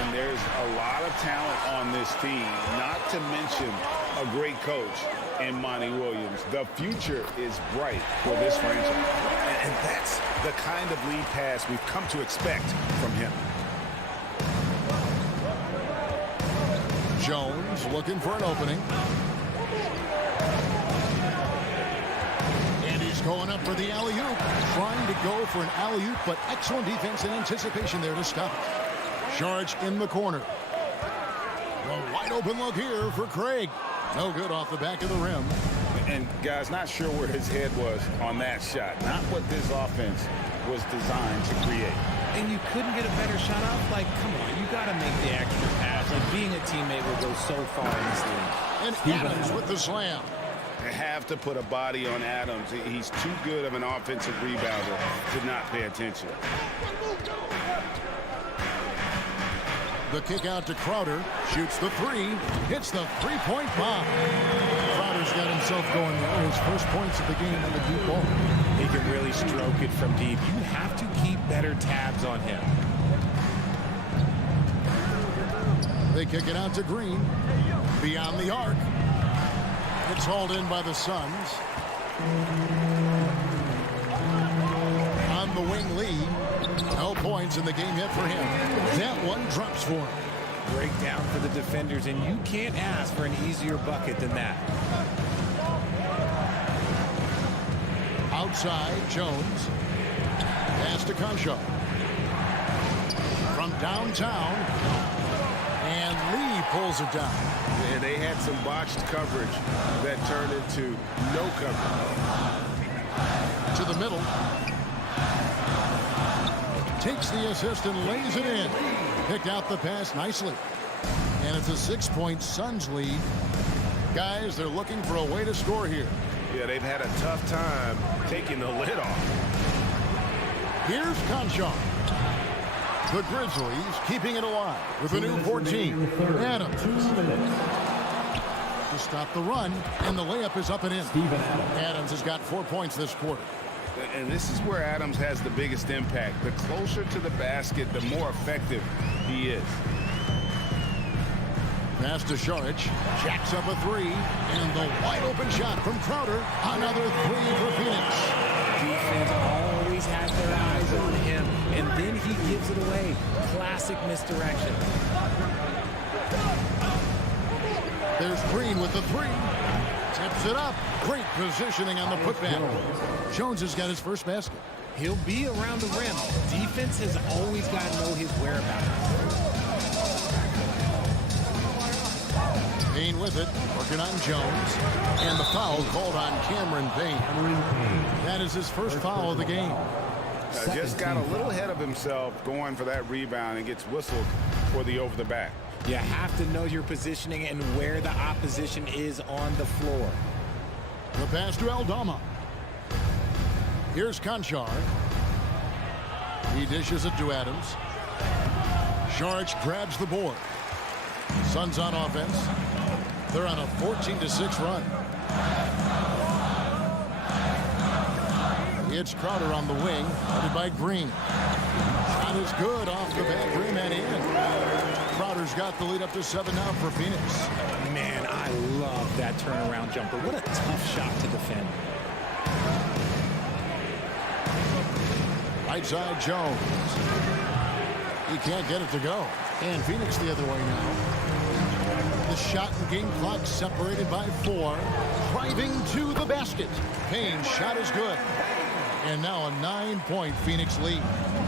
And there's a lot of talent on this team, not to mention a great coach in Monty Williams. The future is bright for this franchise. And that's the kind of lead pass we've come to expect from him. Jones looking for an opening. And he's going up for the alley-oop. Trying to go for an alley-oop, but excellent defense and anticipation there to stop it. Charge in the corner. A wide open look here for Craig. No good off the back of the rim. And guys, not sure where his head was on that shot. Not what this offense was designed to create. And you couldn't get a better shot off? Like, come on, you got to make the extra pass. Like, being a teammate will go so far in this league. And Adams with the slam. They have to put a body on Adams. He's too good of an offensive rebounder to not pay attention. The kick out to Crowder. Shoots the 3. Hits the 3-point bomb. Crowder got himself going there. His first points of the game on the deep ball. He can really stroke it from deep. You have to keep better tabs on him. They kick it out to Green. Beyond the arc. It's hauled in by the Suns. On the wing, Lee. No points in the game yet for him. That one drops for him. Breakdown for the defenders, and you can't ask for an easier bucket than that. Outside, Jones. Pass to Concho. From downtown. And Lee pulls it down. And they had some botched coverage that turned into no coverage. To the middle. Takes the assist and lays it in. Picked out the pass nicely. And it's a 6-point Suns lead. Guys, they're looking for a way to score here. Yeah, they've had a tough time taking the lid off. Here's Concho. The Grizzlies keeping it alive with a new 14. Adams. To stop the run, and the layup is up and in. Adams has got 4 points this quarter. And this is where Adams has the biggest impact. The closer to the basket, the more effective he is. Pass to Saric. Jacks up a three. And the wide open shot from Crowder. Another three for Phoenix. Defense always has their eyes on him, and then he gives it away. Classic misdirection. There's Green with the three. Tips it up. Great positioning on the putback. Jones has got his first basket. He'll be around the rim. Defense has always got to know his whereabouts. Payne with it, working on Jones. And the foul called on Cameron Payne. That is his first foul of the game. Just got a little ahead of himself going for that rebound and gets whistled for the over the back. You have to know your positioning and where the opposition is on the floor. The pass to Aldama. Here's Conchar. He dishes it to Adams. Saric grabs the board. Suns on offense. They're on a 14-6 run. It's Crowder on the wing, headed by Green. Shot is good off the back rim and in. Crowder's got the lead up to 7 now for Phoenix. Man, I love that turnaround jumper. What a tough shot to defend. Right side, Jones. He can't get it to go. And Phoenix the other way now. The shot and game clock separated by 4. Driving to the basket. Payne's shot is good. And now a 9-point Phoenix lead.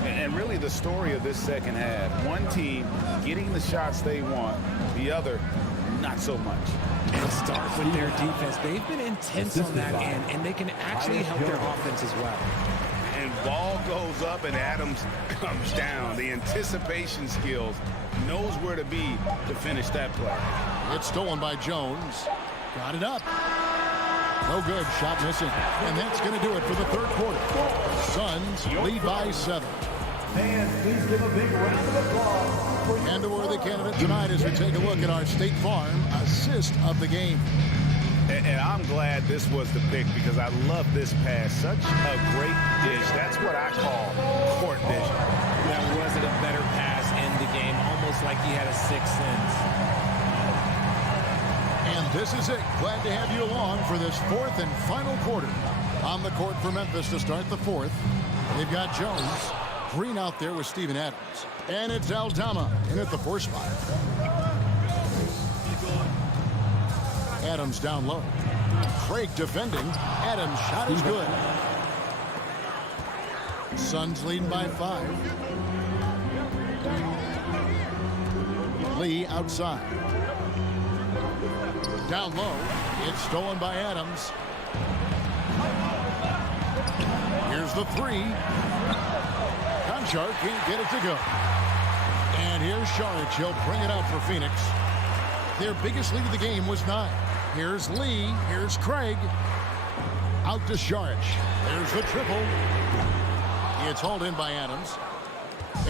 And really the story of this second half. One team getting the shots they want. The other, not so much. And start with their defense. They've been intense on that end, and they can actually help their offense as well. And ball goes up and Adams comes down. The anticipation skills, knows where to be to finish that play. It's stolen by Jones. Got it up. No good. Shot missing. And that's going to do it for the third quarter. Suns lead by 7. Fans, please give a big round of applause. And a worthy candidate tonight as we take a look at our State Farm assist of the game. And I'm glad this was the pick because I love this pass. Such a great dish. That's what I call court vision. That wasn't a better pass in the game. Almost like he had a sixth sense. And this is it. Glad to have you along for this fourth and final quarter. On the court for Memphis to start the fourth. They've got Jones. Green out there with Steven Adams. And it's Aldama in at the 4 spot. Adams down low. Craig defending. Adams' shot is good. Suns leading by 5. Lee outside. Down low. It's stolen by Adams. Here's the 3. Conchar can't get it to go. And here's Saric. He'll bring it out for Phoenix. Their biggest lead of the game was 9. Here's Lee. Here's Craig. Out to Saric. There's the triple. It's hauled in by Adams.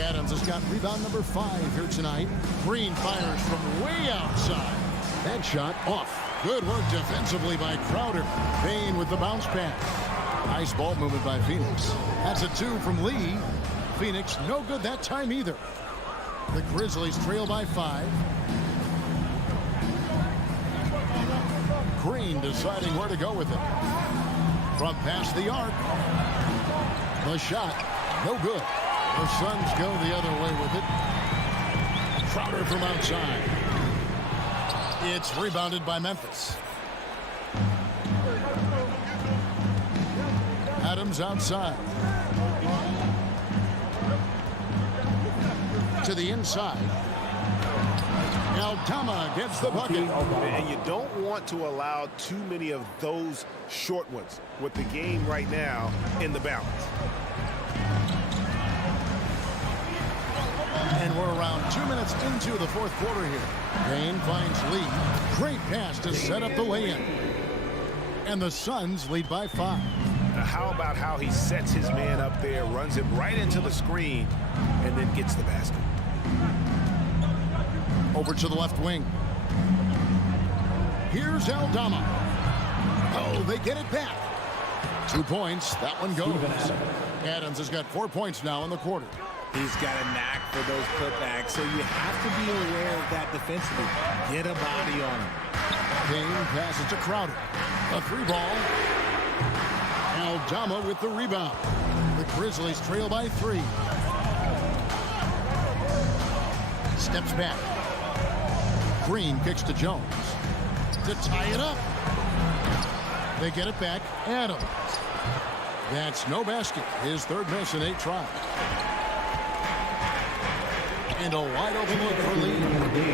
Adams has got rebound number 5 here tonight. Green fires from way outside. That shot off. Good work defensively by Crowder. Payne with the bounce pass. Nice ball movement by Phoenix. That's a 2 from Lee. Phoenix no good that time either. The Grizzlies trail by 5. Green deciding where to go with it. From past the arc. The shot, no good. The Suns go the other way with it. Crowder from outside. It's rebounded by Memphis. Adams outside. To the inside. Aldama gets the bucket. And you don't want to allow too many of those short ones with the game right now in the balance. And we're around 2 minutes into the fourth quarter here. Payne finds Lee. Great pass to set up the lay-in. And the Suns lead by 5. Now how about how he sets his man up there, runs him right into the screen, and then gets the basket. Over to the left wing. Here's Aldama. Oh, they get it back. 2 points. That one goes. Adams has got 4 points now in the quarter. He's got a knack for those putbacks, so you have to be aware of that defensively. Get a body on him. Payne passes to Crowder. A 3-ball. Aldama with the rebound. The Grizzlies trail by 3. Steps back. Green kicks to Jones. To tie it up. They get it back. Adams. That's no basket. His third miss in 8 tries. And a wide open look for Lee.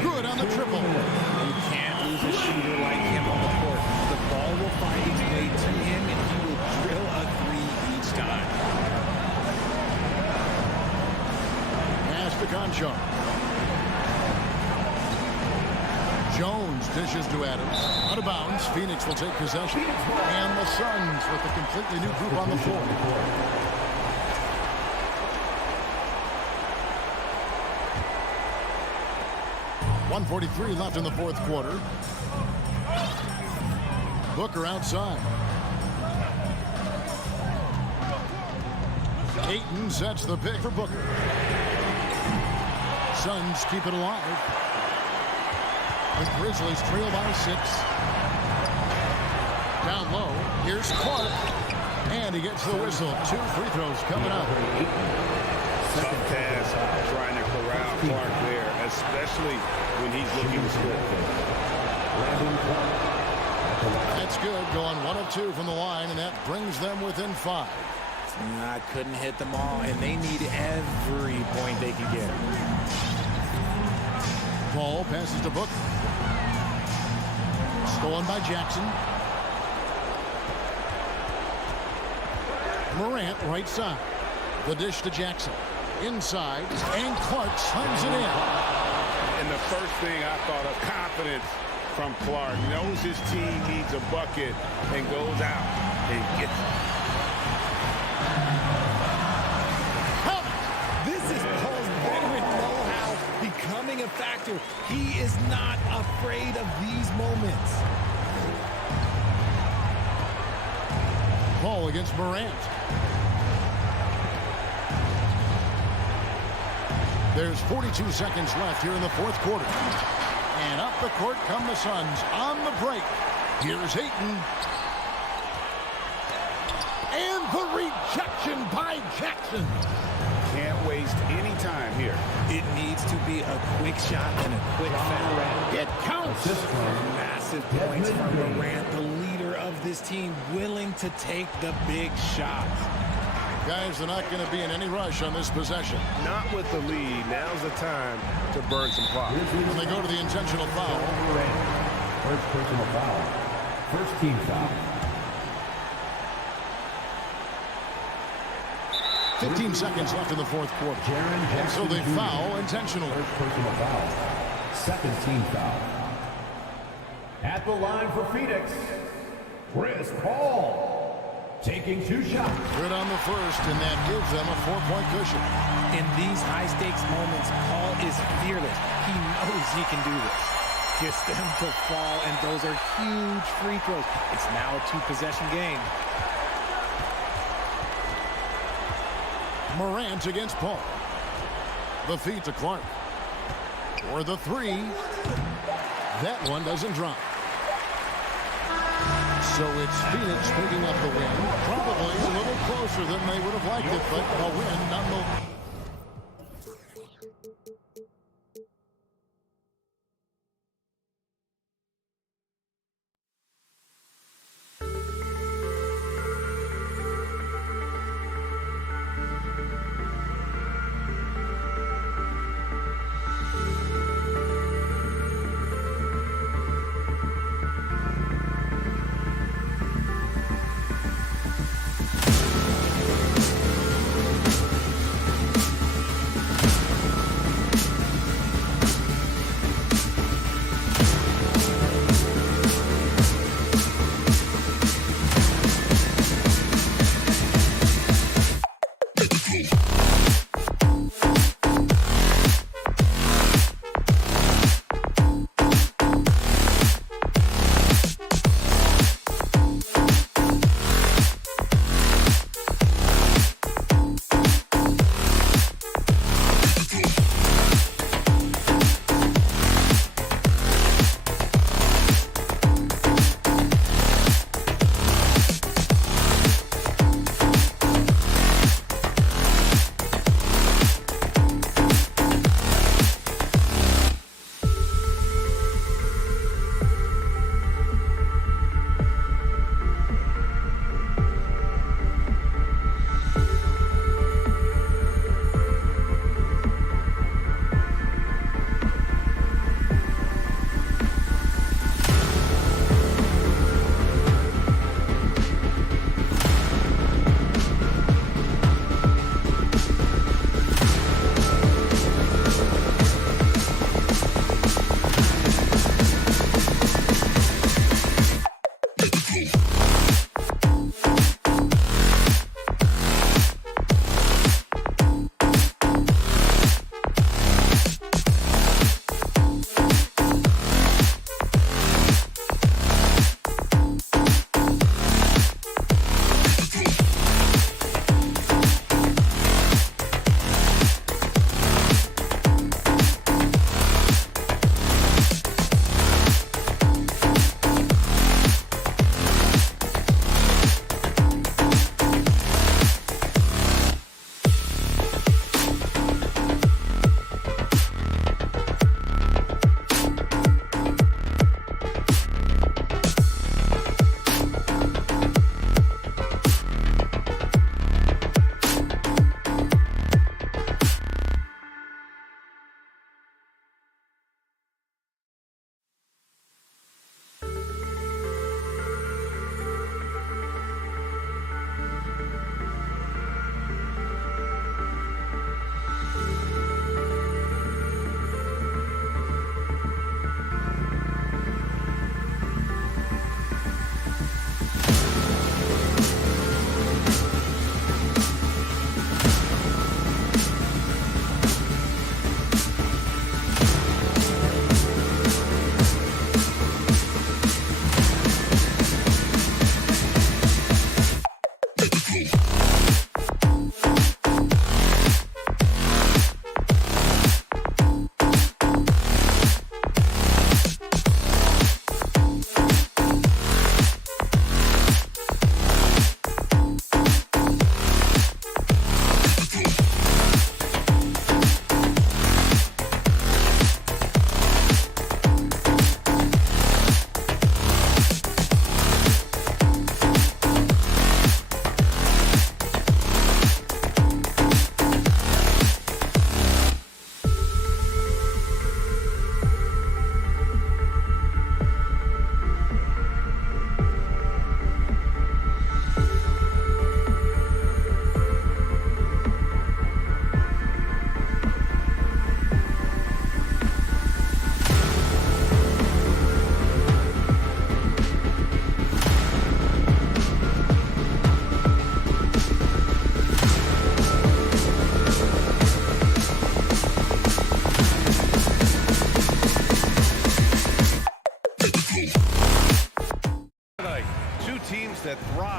Good on the triple. You can't lose a shooter like him on the court. The ball will find its way to him, and he will drill a 3 each time. Pass to Concho. Jones dishes to Adams. Out of bounds. Phoenix will take possession. And the Suns with a completely new group on the floor. .143 left in the fourth quarter. Booker outside. Ayton sets the pick for Booker. Suns keep it alive. The Grizzlies trail by 6. Down low. Here's Clark. And he gets the whistle. 2 free throws coming up. Tough task trying to corral Clark there, especially when he's looking to score. That's good. Going 1 of 2 from the line, and that brings them within 5. I couldn't hit them all, and they need every point they can get. Ball passes to Booker. Stolen by Jackson. Morant right side. The dish to Jackson. Inside, and Clark slams it in. And the first thing I thought of, confidence from Clark. Knows his team needs a bucket and goes out and gets it. This is Paul's veteran know-how becoming a factor. He is not afraid of these moments. Ball against Morant. There's 42 seconds left here in the fourth quarter. And up the court come the Suns on the break. Here's Ayton. And the rejection by Jackson. Can't waste any time here. It needs to be a quick shot and a quick foul. It counts. Massive points from Morant, the leader of this team, willing to take the big shots. Guys, they're not going to be in any rush on this possession. Not with the lead. Now's the time to burn some clock. And they go to the intentional foul. First personal foul. First team foul. 15 seconds left in the fourth quarter. And so they foul intentionally. First personal foul. Second team foul. At the line for Phoenix, Chris Paul. Taking 2 shots. Good on the first, and that gives them a 4-point cushion. In these high-stakes moments, Paul is fearless. He knows he can do this. gets them to fall, and those are huge free throws. It's now a 2-possession game. Morant against Paul. The feed to Clark. For the three. That one doesn't drop. So it's Phoenix picking up the win. Probably a little closer than they would have liked it, but a win nonetheless.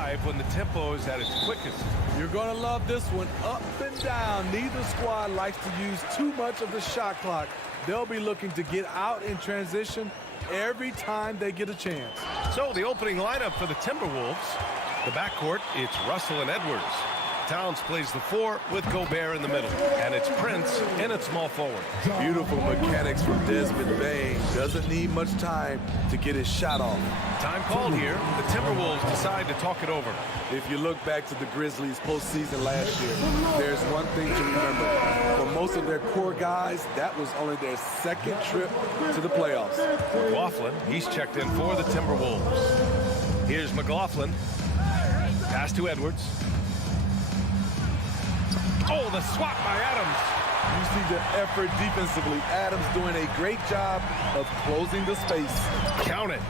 drive when the tempo is at its quickest. You're going to love this one. Up and down. Neither squad likes to use too much of the shot clock. They'll be looking to get out in transition every time they get a chance. So the opening lineup for the Timberwolves. The backcourt, it's Russell and Edwards. Towns plays the 4 with Gobert in the middle. And it's Prince in at small forward. Beautiful mechanics from Desmond Bain. Doesn't need much time to get his shot off. Time called here. The Timberwolves decide to talk it over. If you look back to the Grizzlies postseason last year, there's one thing to remember. For most of their core guys, that was only their second trip to the playoffs. McLaughlin, he's checked in for the Timberwolves. Here's McLaughlin. Pass to Edwards. Oh, the swat by Adams. You see the effort defensively. Adams doing a great job of closing the space. Count it.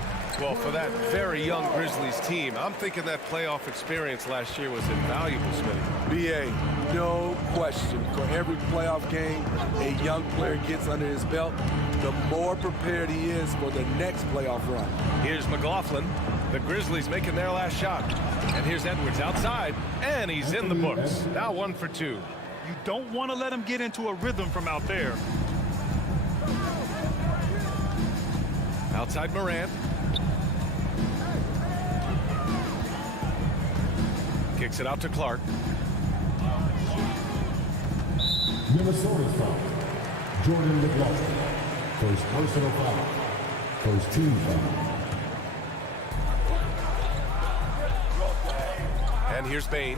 Well, for that very young Grizzlies team, I'm thinking that playoff experience last year was invaluable, Smitty. B.A., no question. For every playoff game a young player gets under his belt, the more prepared he is for the next playoff run. Here's McLaughlin. The Grizzlies making their last shot. And here's Edwards outside, and he's in the books. Now 1 for 2. You don't want to let him get into a rhythm from out there. Outside Morant. Kicks it out to Clark. Minnesota's foul. Jordan McLaughlin. First personal foul. First team foul. And here's Bain.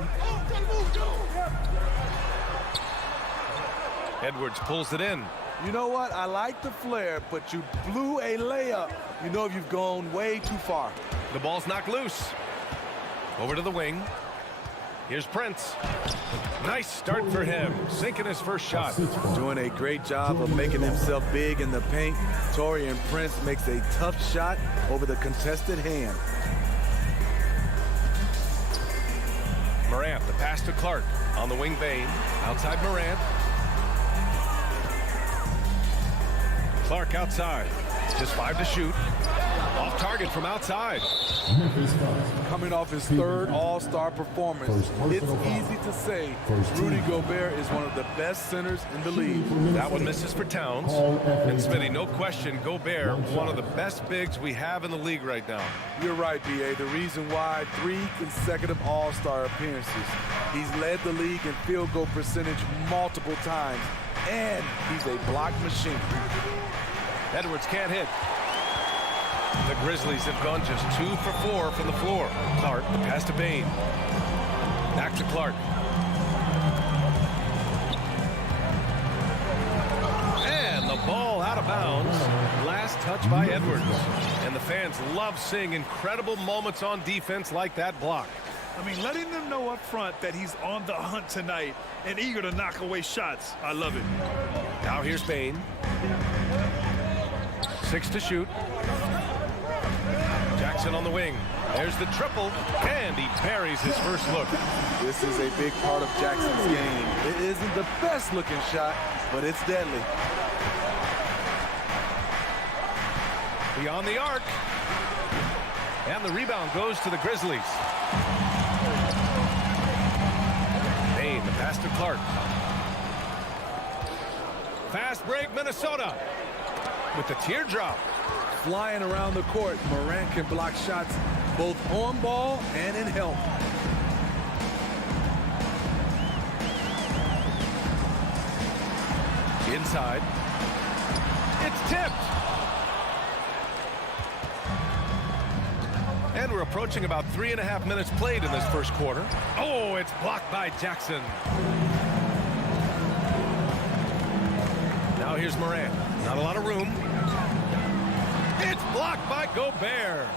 Edwards pulls it in. You know what? I like the flair, but you blew a layup. You know you've gone way too far. The ball's knocked loose. Over to the wing. Here's Prince. Nice start for him. Sinking his first shot. Doing a great job of making himself big in the paint. Taurean Prince makes a tough shot over the contested hand. Morant, the pass to Clark. On the wing, Bain. Outside Morant. Clark outside. Just 5 to shoot. Off target from outside. Coming off his third All-Star performance, it's easy to say Rudy Gobert is one of the best centers in the league. That one misses for Towns. And Smitty, no question, Gobert, one of the best bigs we have in the league right now. You're right, B.A. The reason why 3 consecutive All-Star appearances. He's led the league in field goal percentage multiple times, and he's a block machine. Edwards can't hit. The Grizzlies have gone just 2 for 4 from the floor. Clark, the pass to Bain. Back to Clark. And the ball out of bounds. Last touch by Edwards. And the fans love seeing incredible moments on defense like that block. I mean, letting them know up front that he's on the hunt tonight and eager to knock away shots. I love it. Now here's Bain. 6 to shoot. Jackson on the wing. There's the triple, and he parries his first look. This is a big part of Jackson's game. It isn't the best looking shot, but it's deadly. Beyond the arc. And the rebound goes to the Grizzlies. Bain, the pass to Clark. Fast break, Minnesota. With the teardrop. Flying around the court, Morant can block shots both on ball and in help. Inside. It's tipped. And we're approaching about 3.5 minutes played in this first quarter. Oh, it's blocked by Jackson. Now here's Morant. Not a lot of room. It's blocked by Gobert.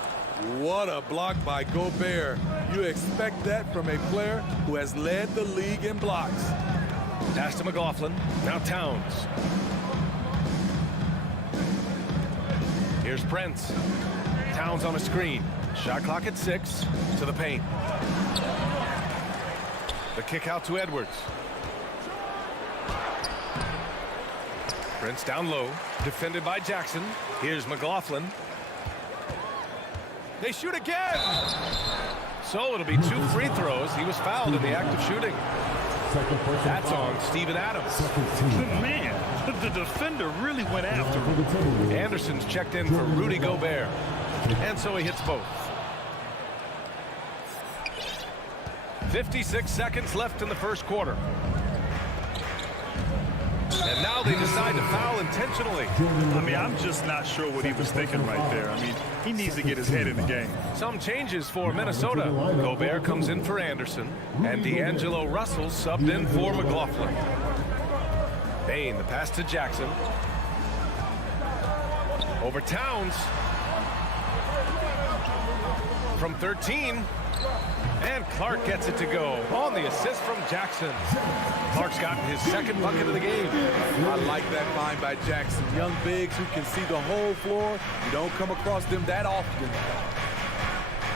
What a block by Gobert. You expect that from a player who has led the league in blocks. Pass to McLaughlin. Now Towns. Here's Prince. Towns on a screen. Shot clock at 6. To the paint. The kick out to Edwards. Prince down low. Defended by Jackson. Here's McLaughlin. They shoot again. So it'll be 2 free throws. He was fouled in the act of shooting. That's on Steven Adams. Man, the defender really went after him. Anderson's checked in for Rudy Gobert. And so he hits both. 56 seconds left in the first quarter. And now they decide to foul intentionally. I mean, I'm just not sure what he was thinking right there. I mean, he needs to get his head in the game. Some changes for Minnesota. Gobert comes in for Anderson, and D'Angelo Russell subbed in for McLaughlin. Bane, the pass to Jackson. Over Towns. From 13. And Clark gets it to go on the assist from Jackson. Clark's gotten his second bucket of the game. I like that find by Jackson. Young bigs who can see the whole floor. You don't come across them that often.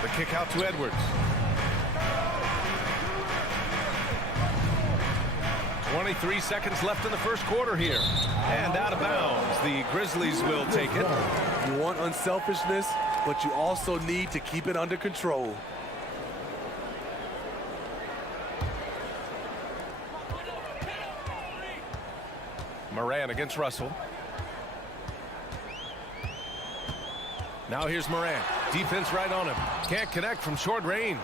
The kick out to Edwards. 23 seconds left in the first quarter here. And out of bounds. The Grizzlies will take it. You want unselfishness, but you also need to keep it under control. Moran against Russell. Now here's Moran. Defense right on him. Can't connect from short range.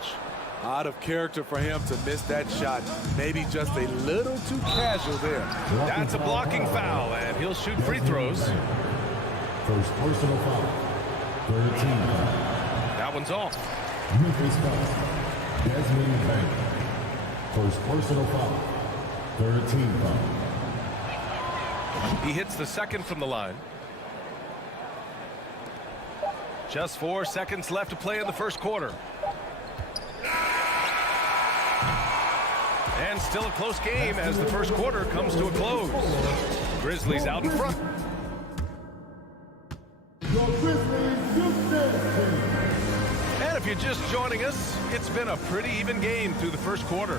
Out of character for him to miss that shot. Maybe just a little too casual there. That's a blocking foul, and he'll shoot free throws. First personal foul. 13. That one's off. Memphis foul. Desmond Bane. First personal foul. 13 foul. He hits the second from the line. Just 4 seconds left to play in the first quarter. And still a close game as the first quarter comes to a close. Grizzlies out in front. And if you're just joining us, it's been a pretty even game through the first quarter.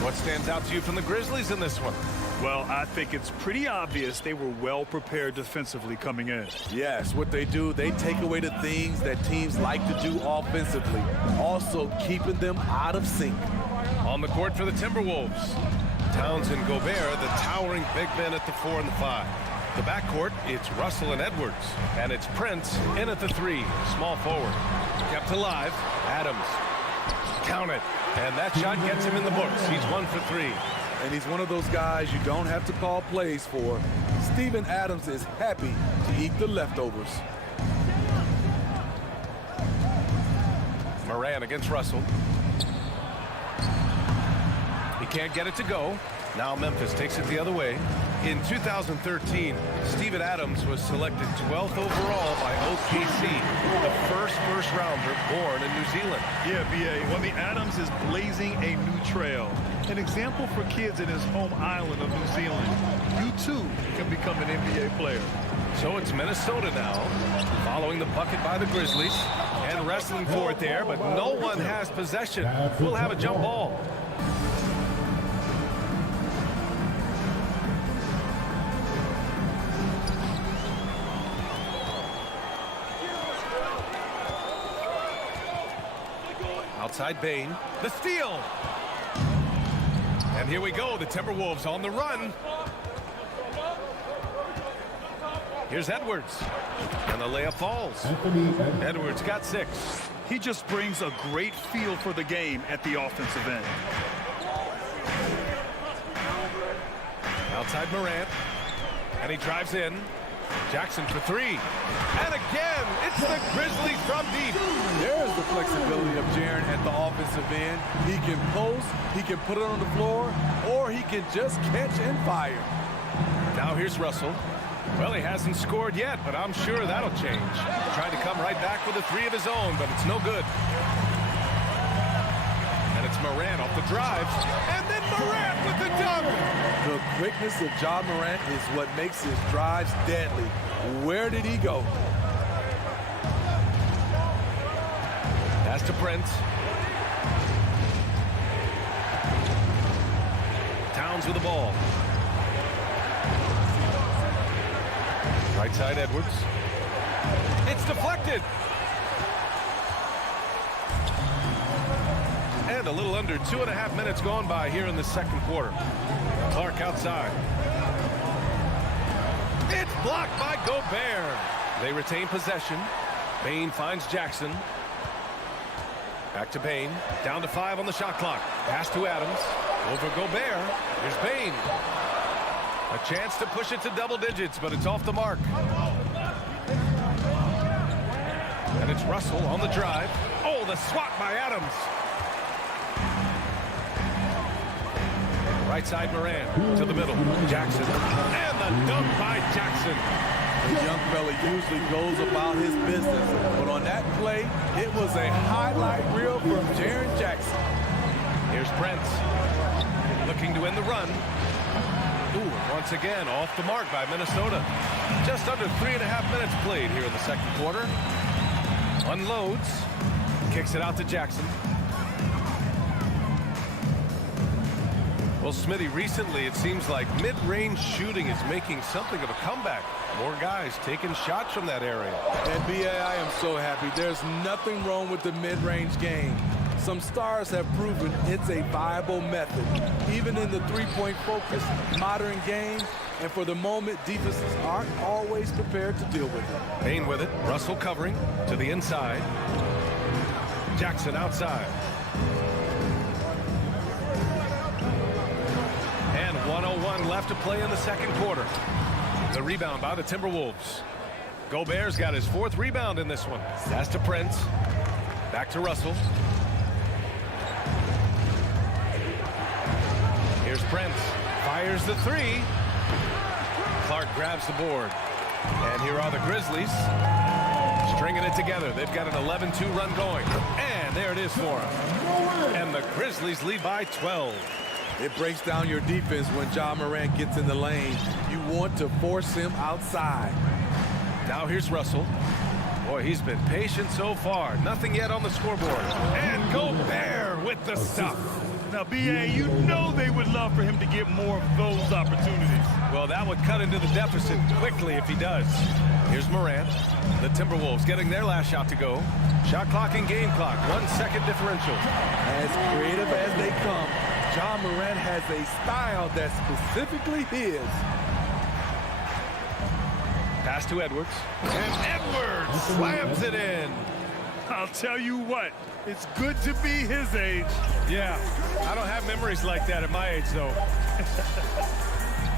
What stands out to you from the Grizzlies in this one? Well, I think it's pretty obvious they were well prepared defensively coming in. Yes, what they do, they take away the things that teams like to do offensively. Also keeping them out of sync. On the court for the Timberwolves. Towns and Gobert, the towering big men at the 4 and the 5. The backcourt, it's Russell and Edwards. And it's Prince in at the 3, small forward. Kept alive, Adams. Count it. And that shot gets him in the books. He's 1 for 3. And he's one of those guys you don't have to call plays for. Steven Adams is happy to eat the leftovers. Moran against Russell. He can't get it to go. Now Memphis takes it the other way. In 2013, Steven Adams was selected 12th overall by OKC, the first rounder born in New Zealand. Yeah, B.A. Well, the Adams is blazing a new trail. An example for kids in his home island of New Zealand. You, too, can become an NBA player. So it's Minnesota now, following the bucket by the Grizzlies, and wrestling for it there, but no one has possession. We'll have a jump ball. Outside Bane, the steal. And here we go, the Timberwolves on the run. Here's Edwards, and the layup falls. Edwards got 6. He just brings a great feel for the game at the offensive end. Outside Morant, and he drives in. Jackson for 3. And again, it's the Grizzlies from deep. There's the flexibility of Jaren at the offensive end. He can post, he can put it on the floor, or he can just catch and fire. Now here's Russell. Well, he hasn't scored yet, but I'm sure that'll change. Trying to come right back with a 3 of his own, but it's no good. And it's Morant off the drive. And then Morant with the dunk. The quickness of Ja Morant is what makes his drives deadly. Where did he go? Pass to Prince. Towns with the ball. Right side Edwards. It's deflected. And a little under 2.5 minutes gone by here in the second quarter. Clark outside. It's blocked by Gobert. They retain possession. Bain finds Jackson. Back to Bain. Down to 5 on the shot clock. Pass to Adams. Over Gobert. Here's Bain. A chance to push it to double digits, but it's off the mark. And it's Russell on the drive. Oh, the swat by Adams. Right side Moran to the middle. Jackson. And the dunk by Jackson. The young fella usually goes about his business, but on that play, it was a highlight reel from Jaren Jackson. Here's Prince. Looking to end the run. Ooh, once again, off the mark by Minnesota. Just under 3.5 minutes played here in the second quarter. Unloads. Kicks it out to Jackson. Well, Smitty, recently it seems like mid-range shooting is making something of a comeback. More guys taking shots from that area. And B.A., I am so happy. There's nothing wrong with the mid-range game. Some stars have proven it's a viable method, even in the three-point focused modern game. And for the moment, defenses aren't always prepared to deal with it. Bain with it. Russell covering to the inside. Jackson outside. And 1:01 left to play in the second quarter. The rebound by the Timberwolves. Gobert's got his 4th rebound in this one. That's to Prince. Back to Russell. Here's Prince. Fires the 3. Clark grabs the board. And here are the Grizzlies stringing it together. They've got an 11-2 run going. And there it is for them. And the Grizzlies lead by 12. It breaks down your defense when Ja Morant gets in the lane. You want to force him outside. Now here's Russell. Boy, he's been patient so far. Nothing yet on the scoreboard. And Gobert with the stuff. Now, B.A., you know they would love for him to get more of those opportunities. Well, that would cut into the deficit quickly if he does. Here's Morant. The Timberwolves getting their last shot to go. Shot clock and game clock. 1 second differential. As creative as they come, Ja Morant has a style that's specifically his. Pass to Edwards. And Edwards slams it in. I'll tell you what, it's good to be his age. Yeah, I don't have memories like that at my age, though.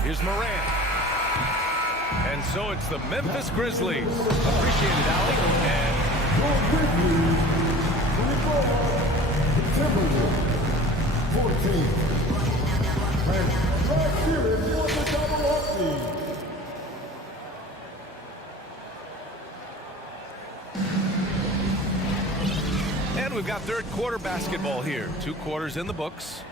Here's Morant. And so it's the Memphis Grizzlies. Appreciate it, Allie. And And we've got third quarter basketball here. 2 quarters in the books.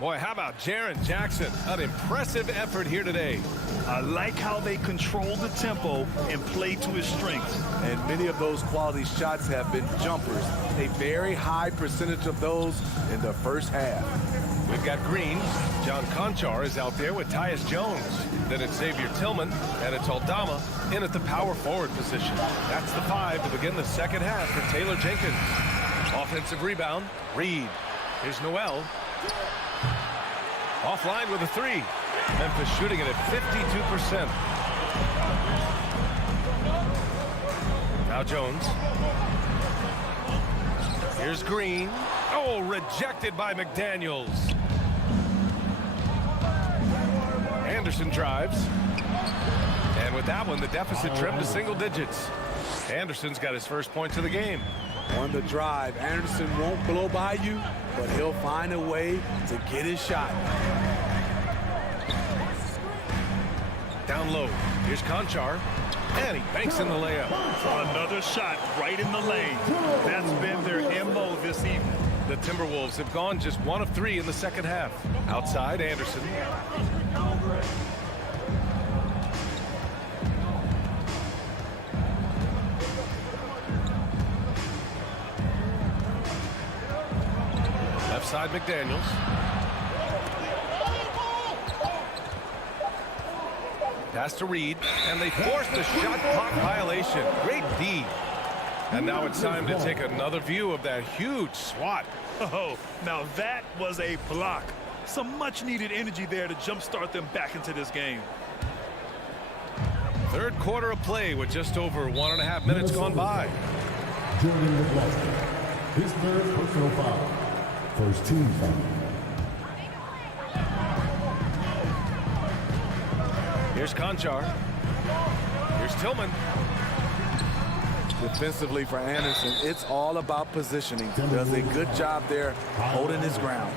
Boy, how about Jaren Jackson? An impressive effort here today. I like how they control the tempo and play to his strengths. And many of those quality shots have been jumpers. A very high percentage of those in the first half. We've got Green. John Conchar is out there with Tyus Jones. Then it's Xavier Tillman, and it's Aldama in at the power forward position. That's the 5 to begin the second half for Taylor Jenkins. Offensive rebound, Reed. Here's Noel. Offline with a 3. Memphis shooting it at 52%. Now Jones. Here's Green. Oh, rejected by McDaniels. Anderson drives. And with that one, the deficit trimmed to single digits. Anderson's got his first points of the game. On the drive, Anderson won't blow by you, but he'll find a way to get his shot. Down low. Here's Conchar. And he banks in the layup. Another shot right in the lane. That's been their MO this evening. The Timberwolves have gone just 1 of 3 in the second half. Outside, Anderson. Left side, McDaniels. Pass to Reed, and they force the shot clock violation. Great D. And now it's time to take another view of that huge swat Oh, now that was a block. Some much-needed energy there to jumpstart them back into this game. Third quarter of play with just over 1.5 minutes gone by. Joining the block. His third personal foul. First team foul. Here's Conchar. Here's Tillman. Defensively for Anderson, it's all about positioning. Does a good job there holding his ground.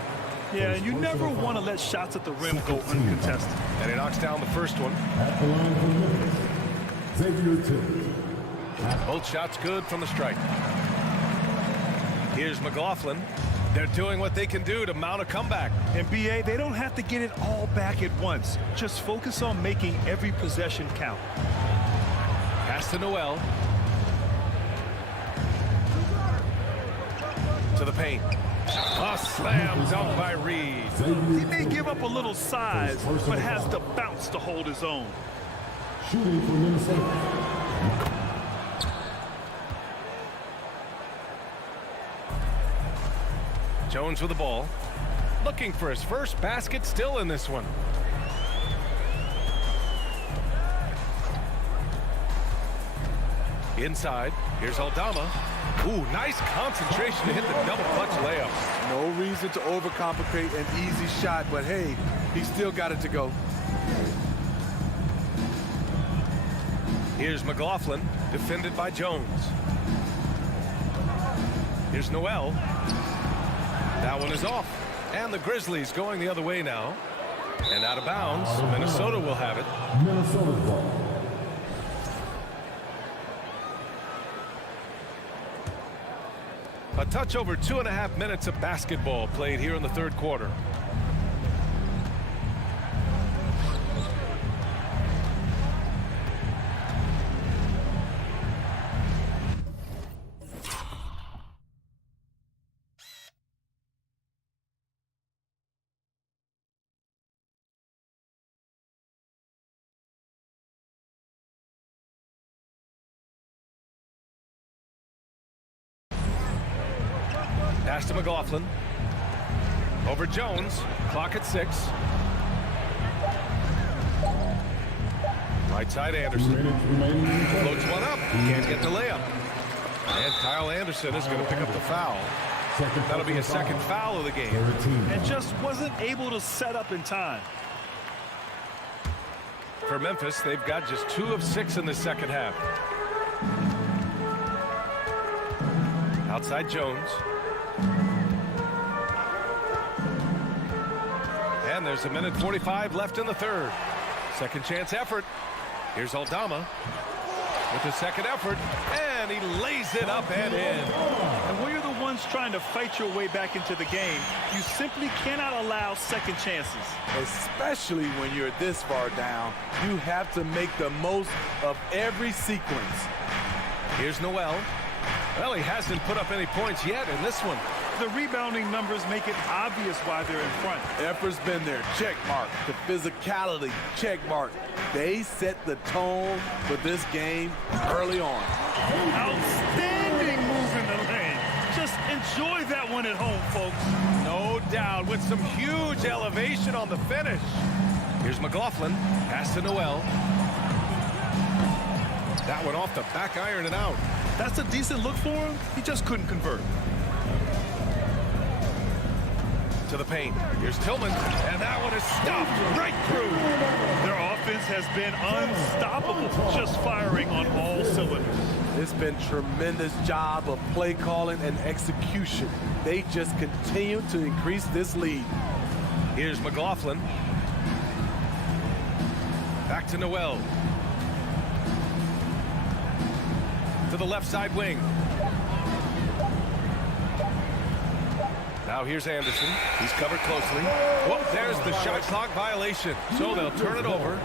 Yeah, and you never want to let shots at the rim go uncontested. And he knocks down the first one. At the line for Memphis, Xavier Tillman. Both shots good from the stripe. Here's McLaughlin. They're doing what they can do to mount a comeback. And BA, they don't have to get it all back at once. Just focus on making every possession count. Pass to Noel. To the paint. A slam dunk by Reed. He may give up a little size, but has the bounce to hold his own. Shooting for Minnesota. Jones with the ball. Looking for his first basket, still in this one. Inside, here's Aldama. Ooh, nice concentration to hit the double clutch layup. No reason to overcomplicate an easy shot, but hey, he still got it to go. Here's McLaughlin, defended by Jones. Here's Noel. That one is off. And the Grizzlies going the other way now. And out of bounds, Minnesota will have it. Minnesota ball. A touch over 2.5 minutes of basketball played here in the third quarter. Pass to McLaughlin. Over Jones. Clock at 6. Right side Anderson. Floats one up. Can't get the layup. And Kyle Anderson is going to pick up the foul. That'll be his second foul of the game. And just wasn't able to set up in time. For Memphis, they've got just 2 of 6 in the second half. Outside Jones. And there's 1:45 left in the third. Second chance effort. Here's Aldama with the second effort, and he lays it up and in. And when you're the ones trying to fight your way back into the game, you simply cannot allow second chances. Especially when you're this far down, you have to make the most of every sequence. Here's Noel. Well, he hasn't put up any points yet in this one. The rebounding numbers make it obvious why they're in front. Effort's been there, check mark. The physicality, check mark. They set the tone for this game early on. Outstanding move in the lane. Just enjoy that one at home, folks. No doubt, with some huge elevation on the finish. Here's McLaughlin. Pass to Noel. That one off the back iron and out. That's a decent look for him. He just couldn't convert. To the paint. Here's Tillman. And that one is stopped right through. Their offense has been unstoppable, just firing on all cylinders. It's been tremendous job of play calling and execution. They just continue to increase this lead. Here's McLaughlin. Back to Noel. To the left side wing. Now here's Anderson. He's covered closely. Whoop, there's the shot clock violation. So they'll turn it over.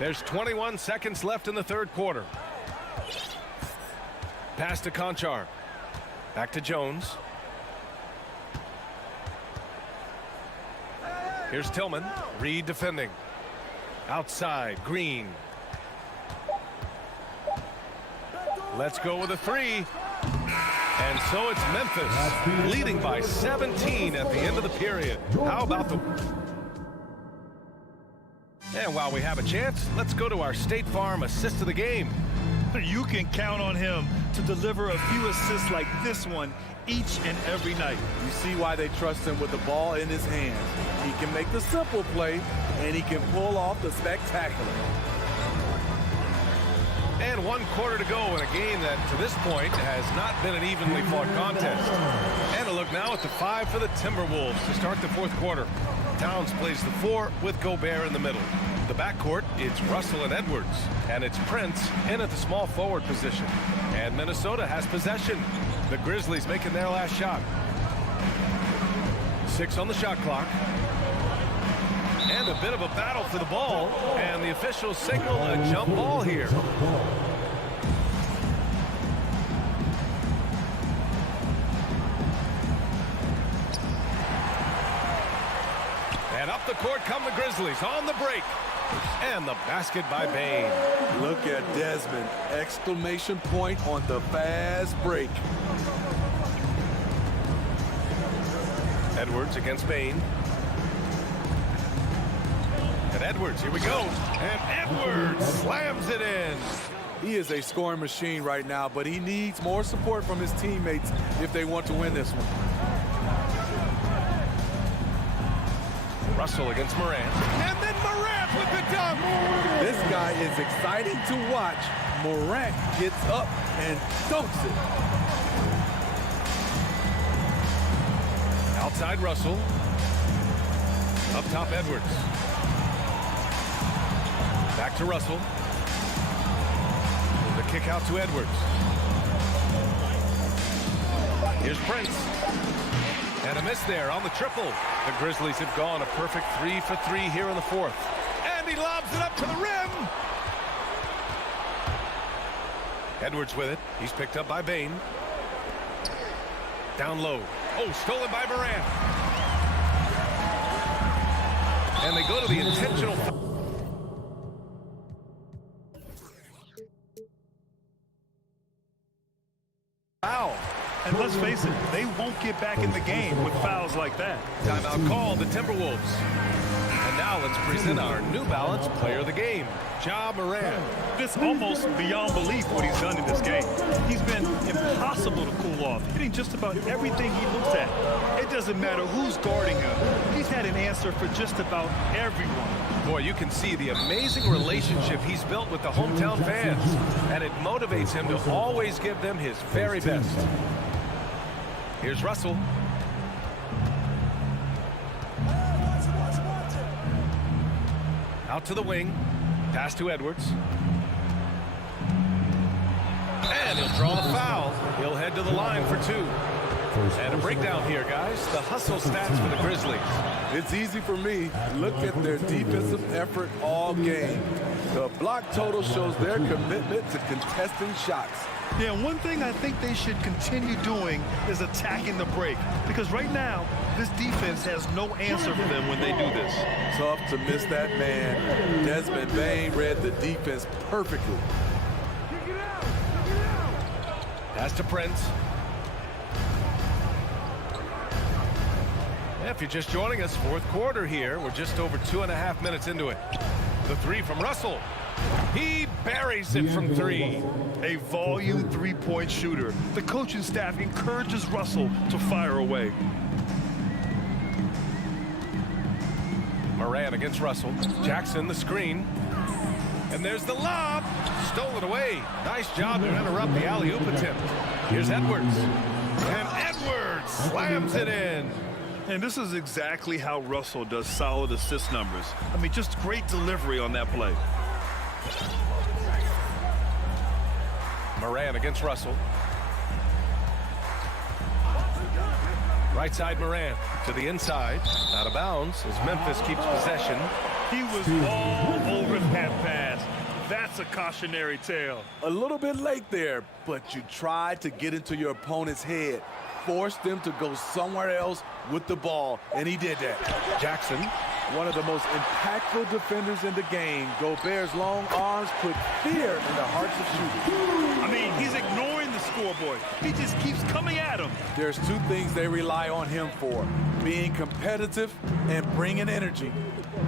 There's 21 seconds left in the third quarter. Pass to Conchar. Back to Jones. Here's Tillman. Reed defending. Outside, Green. Let's go with a three. And so it's Memphis leading by 17 at the end of the period. How about the... And while we have a chance, let's go to our State Farm assist of the game. You can count on him to deliver a few assists like this one each and every night. You see why they trust him with the ball in his hands. He can make the simple play, and he can pull off the spectacular. And 1 quarter to go in a game that, to this point, has not been an evenly fought contest. And a look now at the 5 for the Timberwolves to start the 4th quarter. Towns plays the 4 with Gobert in the middle. The backcourt, it's Russell and Edwards. And it's Prince in at the small forward position. And Minnesota has possession. The Grizzlies making their last shot. 6 on the shot clock. And a bit of a battle for the ball. And the officials signal a jump ball here. And up the court come the Grizzlies on the break. And the basket by Bane. Look at Desmond. Exclamation point on the fast break. Edwards against Bane. And Edwards, here we go. And Edwards slams it in. He is a scoring machine right now, but he needs more support from his teammates if they want to win this one. Russell against Morant. And then Morant with the dunk. This guy is exciting to watch. Morant gets up and dunks it. Outside Russell. Up top Edwards. Back to Russell. The kick out to Edwards. Here's Prince. And a miss there on the triple. The Grizzlies have gone a perfect 3 for 3 here in the 4th. And he lobs it up to the rim. Edwards with it. He's picked up by Bane. Down low. Oh, stolen by Morant. And they go to the intentional foul. And let's face it, they won't get back in the game with fouls like that. Timeout called the Timberwolves. And now let's present our New Balance player of the game, Ja Morant. It's almost beyond belief what he's done in this game. He's been impossible to cool off, hitting just about everything he looks at. It doesn't matter who's guarding him. He's had an answer for just about everyone. Boy, you can see the amazing relationship he's built with the hometown fans. And it motivates him to always give them his very best. Here's Russell. Out to the wing. Pass to Edwards. And he'll draw the foul. He'll head to the line for 2. And a breakdown here, guys. The hustle stats for the Grizzlies. It's easy for me. Look at their defensive effort all game. The block total shows their commitment to contesting shots. Yeah, one thing I think they should continue doing is attacking the break. Because right now, this defense has no answer for them when they do this. Tough to miss that man. Desmond Bane read the defense perfectly. Pass to Prince. If you're just joining us, 4th quarter here. We're just over 2.5 minutes into it. The 3 from Russell. He buries it from 3. A volume 3-point shooter. The coaching staff encourages Russell to fire away. Morant against Russell. Jackson the screen. And there's the lob. Stolen away. Nice job to interrupt the alley-oop attempt. Here's Edwards. And Edwards slams it in. And this is exactly how Russell does solid assist numbers. I mean, just great delivery on that play. Morant against Russell. Right side Morant to the inside. Out of bounds as Memphis keeps possession. He was all over that pass. That's a cautionary tale. A little bit late there, but you tried to get into your opponent's head. Forced them to go somewhere else with the ball, and he did that. Jackson One of the most impactful defenders in the game, Gobert's long arms put fear in the hearts of shooters. I mean, he's ignoring the scoreboard. He just keeps coming at him. There's two things they rely on him for, being competitive and bringing energy.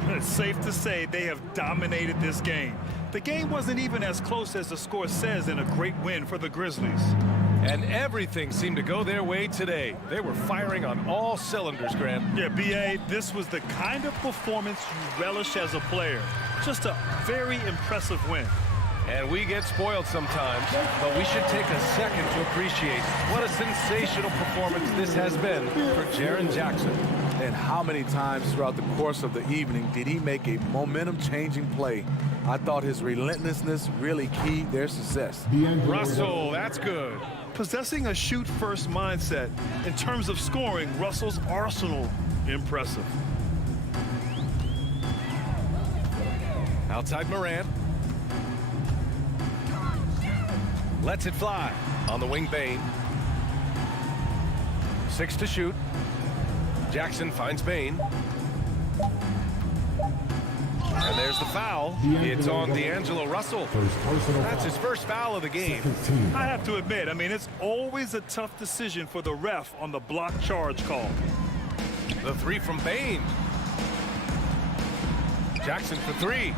It's safe to say they have dominated this game. The game wasn't even as close as the score says in a great win for the Grizzlies. And everything seemed to go their way today. They were firing on all cylinders, Grant. Yeah, B.A., this was the kind of performance you relish as a player. Just a very impressive win. And we get spoiled sometimes, but we should take a second to appreciate what a sensational performance this has been for Jaren Jackson. And how many times throughout the course of the evening did he make a momentum-changing play? I thought his relentlessness really keyed their success. Russell, that's good. Possessing a shoot-first mindset, in terms of scoring, Russell's arsenal, impressive. Outside Morant. Lets it fly. On the wing, Bane. 6 to shoot. Jackson finds Bane. And there's the foul. It's on D'Angelo Russell. That's his first foul of the game. I have to admit, I mean, it's always a tough decision for the ref on the block charge call. The three from Bane. Jackson for three.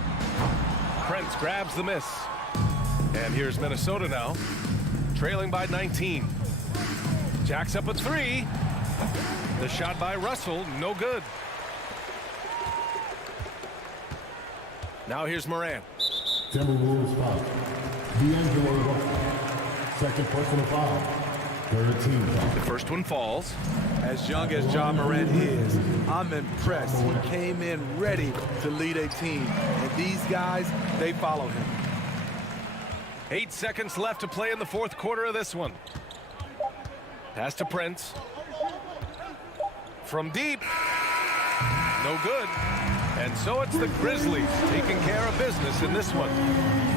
Prince grabs the miss. And here's Minnesota now, trailing by 19. Jack's up a three. The shot by Russell, no good. Now here's Morant. Timberwolves foul. D'Angelo Russell. Second personal foul. Third team foul. The first one falls. As young as Ja Morant is, I'm impressed. He came in ready to lead a team. And these guys, they follow him. 8 seconds left to play in the fourth quarter of this one. Pass to Prince. From deep. No good. And so it's the Grizzlies taking care of business in this one.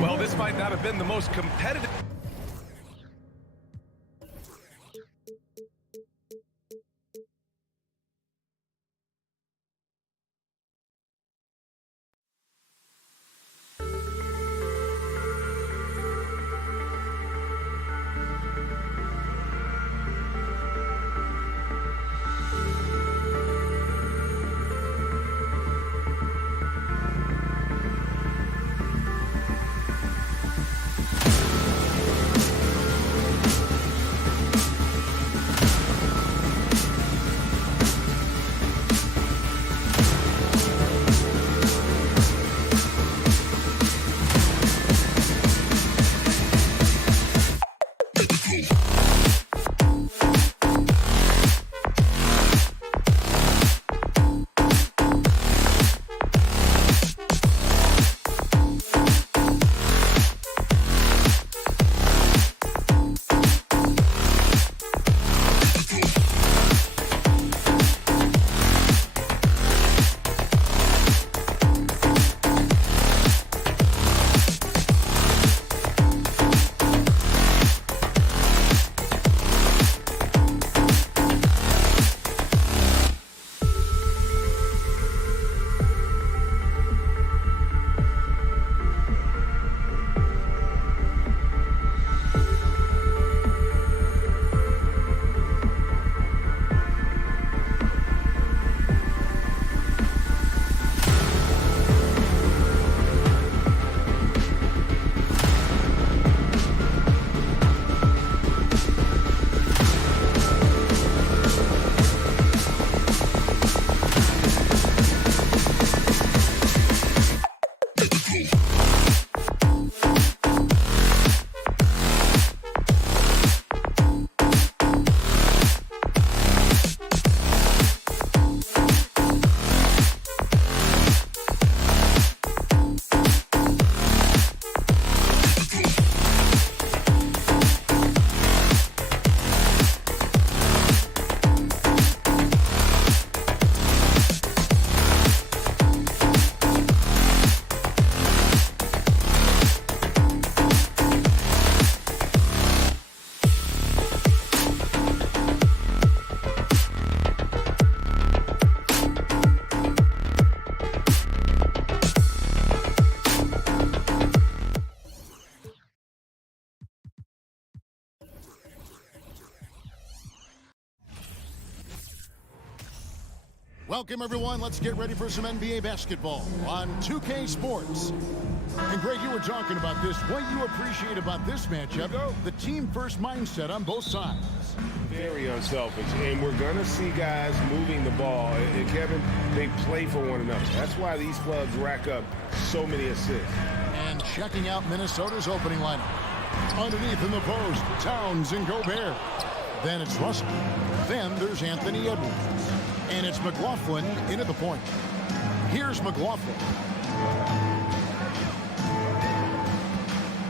Well, this might not have been the most competitive. Welcome, everyone. Let's get ready for some NBA basketball on 2K Sports. And, Greg, you were talking about this. What you appreciate about this matchup, the team-first mindset on both sides. Very unselfish, and we're going to see guys moving the ball. And, Kevin, they play for one another. That's why these clubs rack up so many assists. And checking out Minnesota's opening lineup. Underneath in the post, Towns and Gobert. Then it's Russell. Then there's Anthony Edwards. And it's McLaughlin in at the point. Here's McLaughlin.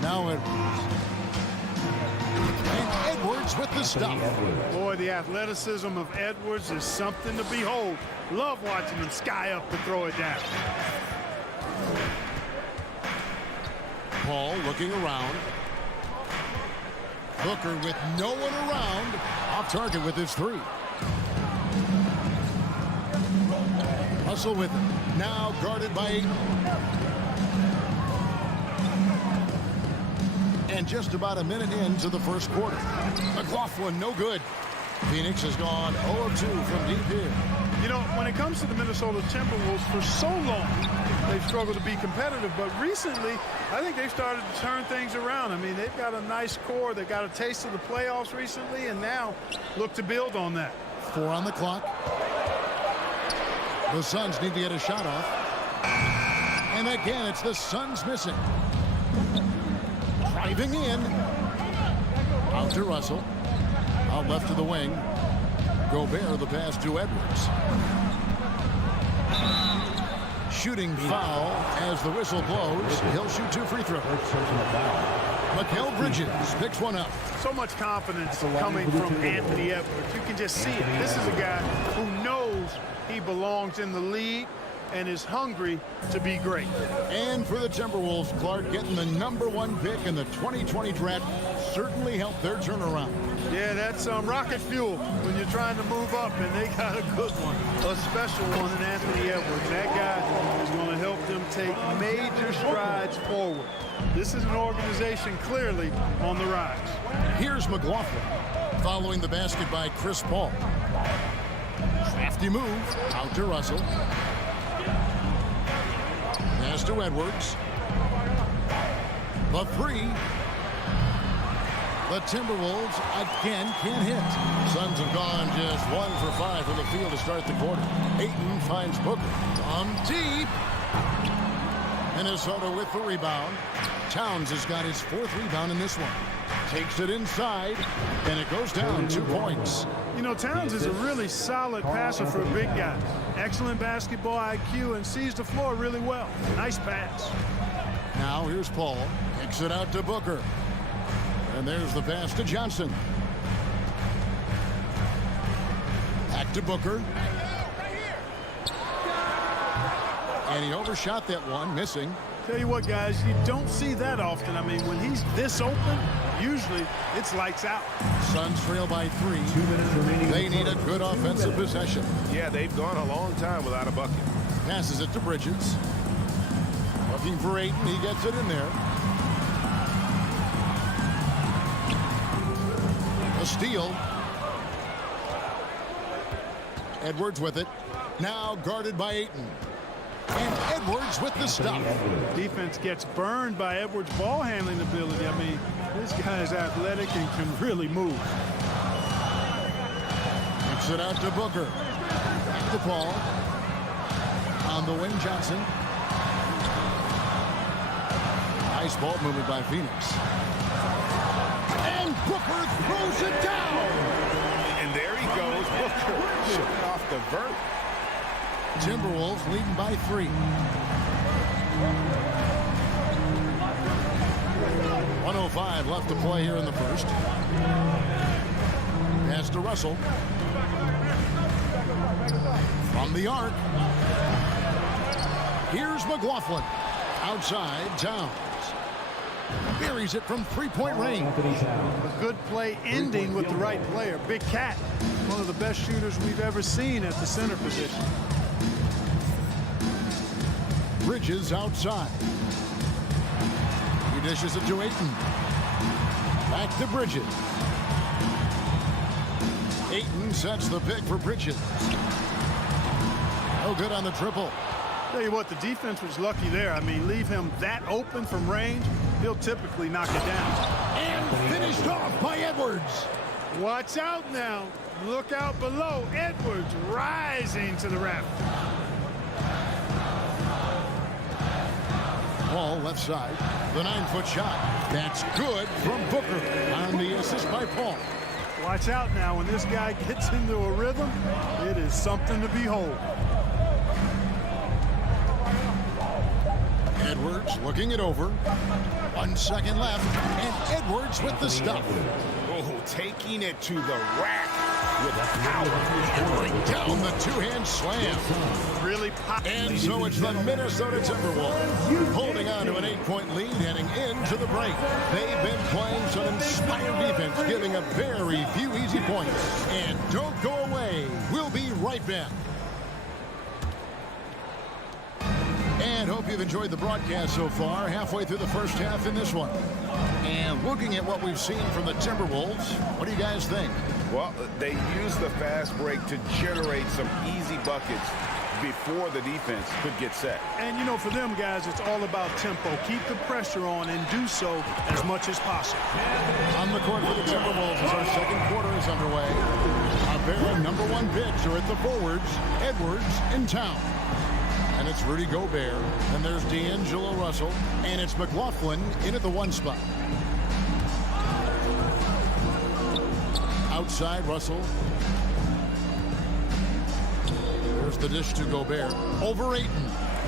Now Edwards. And Edwards with the stop. Boy, the athleticism of Edwards is something to behold. Love watching him sky up and throw it down. Paul looking around. Booker with no one around. Off target with his three. Russell with it. Now guarded by Ayton. And just about a minute into the first quarter. McLaughlin, no good. Phoenix has gone 0-2 from deep here. You know, when it comes to the Minnesota Timberwolves, for so long, they've struggled to be competitive. But recently, I think they've started to turn things around. I mean, they've got a nice core. They've got a taste of the playoffs recently, and now look to build on that. 4 on the clock. The Suns need to get a shot off. And again, it's the Suns missing. Driving in. Out to Russell. Out left to the wing. Gobert, the pass to Edwards. Shooting foul as the whistle blows. He'll shoot 2 free throws. Mikal Bridges picks one up. So much confidence coming from Anthony Edwards. You can just see it. This is a guy who knows he belongs in the league and is hungry to be great. And for the Timberwolves, Clark, getting the #1 pick in the 2020 draft certainly helped their turnaround. Yeah, that's rocket fuel when you're trying to move up, and they got a good one, a special one in Anthony Edwards. That guy is going to help them take major strides forward. This is an organization clearly on the rise. Here's McLaughlin following the basket by Chris Paul. Crafty move out to Russell. Pass to Edwards. The three. The Timberwolves again can't hit. Suns have gone just 1 for 5 from the field to start the quarter. Ayton finds Booker from deep. Minnesota with the rebound. Towns has got his 4th rebound in this one. Takes it inside, and it goes down 2 points. You know, Towns is a really solid passer for a big guy. Excellent basketball IQ and sees the floor really well. Nice pass. Now here's Paul. Kicks it out to Booker. And there's the pass to Johnson. Back to Booker. And he overshot that one, missing. Tell you what, guys, you don't see that often. I mean, when he's this open, usually it's lights out. Suns trail by 3. 2 minutes remaining. They need a good offensive possession. Yeah, they've gone a long time without a bucket. Passes it to Bridges. Looking for Ayton. He gets it in there. A steal. Edwards with it. Now guarded by Ayton. And Edwards with the stop. Defense gets burned by Edwards' ball handling ability. I mean, this guy is athletic and can really move. Kicks it out to Booker. Back to Paul. On the wing, Johnson. Nice ball movement by Phoenix. And Booker throws it down. And there he goes, Booker. Shooting off the vert. Timberwolves leading by 3. 1:05 left to play here in the first. Pass to Russell. From the arc. Here's McLaughlin. Outside, Towns. Buries it from 3-point range. A good play ending with the right player. Big Cat, one of the best shooters we've ever seen at the center position. Bridges outside. He dishes it to Ayton. Back to Bridges. Ayton sets the pick for Bridges. No good on the triple. Tell you what, the defense was lucky there. I mean, leave him that open from range, he'll typically knock it down. And finished off by Edwards. Watch out now. Look out below. Edwards rising to the raft. Ball left side. The 9-foot shot. That's good from Booker on the assist by Paul. Watch out now. When this guy gets into a rhythm, it is something to behold. Edwards looking it over. 1 second left. And Edwards with the stop. Oh, taking it to the rack with power. Hammering down the two-hand slam. Really pop. And so it's the Minnesota Timberwolves holding on to an 8-point lead heading into the break. They've been playing some inspired defense, giving up very few easy points. And don't go away. We'll be right back. And hope you've enjoyed the broadcast so far. Halfway through the first half in this one. And looking at what we've seen from the Timberwolves, what do you guys think? Well, they used the fast break to generate some easy buckets before the defense could get set. And, you know, for them guys, it's all about tempo. Keep the pressure on and do so as much as possible. On the court for the Timberwolves as our second quarter is underway. Our very number one picks are at the forwards, Edwards and Town. And it's Rudy Gobert, and there's D'Angelo Russell, and it's McLaughlin in at the 1 spot. Outside, Russell. There's the dish to Gobert. Over Ayton.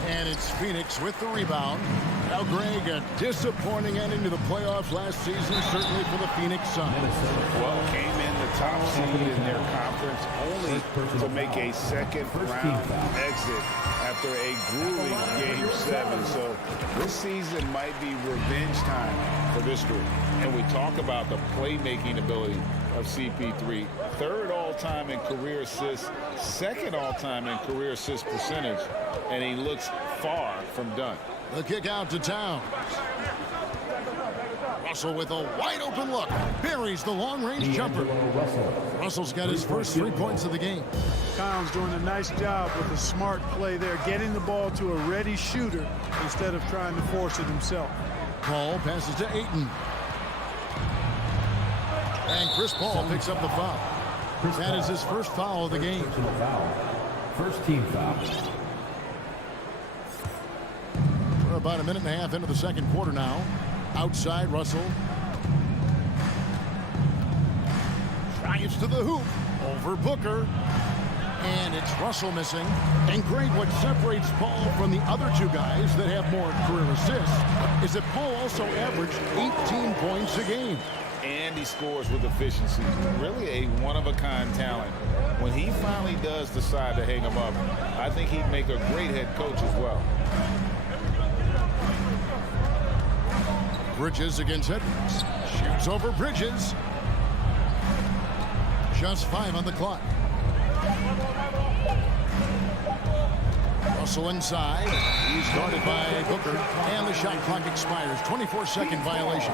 And it's Phoenix with the rebound. Now, Greg, a disappointing ending to the playoffs last season, certainly for the Phoenix Suns. Well, came in the top seed in their conference only to make a second-round exit after a grueling Game 7. So this season might be revenge time for this group. And we talk about the playmaking ability of CP3. 3rd all-time in career assists, 2nd all-time in career assist percentage, and he looks far from done. The kick out to Town. Russell with a wide-open look. Buries the long-range jumper. Russell's got his first 3 points of the game. Towns doing a nice job with a smart play there, getting the ball to a ready shooter instead of trying to force it himself. Paul passes to Ayton. And Chris Paul picks up the foul. That is his first foul of the game. First team foul. We're about a minute and a half into the second quarter now. Outside, Russell. Drives to the hoop. Over Booker. And it's Russell missing. And Greg, what separates Paul from the other two guys that have more career assists is that Paul also averaged 18 points a game. And he scores with efficiency. Really a one-of-a-kind talent. When he finally does decide to hang him up, I think he'd make a great head coach as well. Bridges against Edwards. Shoots over Bridges. Just 5 on the clock. Russell inside. He's guarded by Booker. And the shot clock expires. 24-second violation.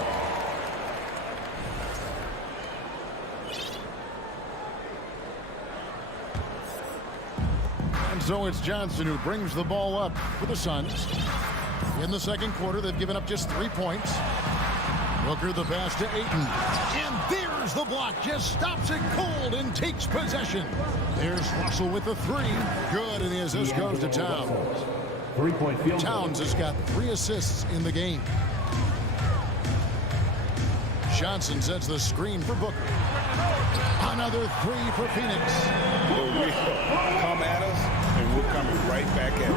And so it's Johnson who brings the ball up for the Suns. In the second quarter, they've given up just 3 points. Booker the pass to Ayton. And there's the block. Just stops it cold and takes possession. There's Russell with the 3. Good, and the assist goes to Towns. 3-point field. Towns has got 3 assists in the game. Johnson sets the screen for Booker. Another 3 for Phoenix. Come at us, and we're coming right back at you.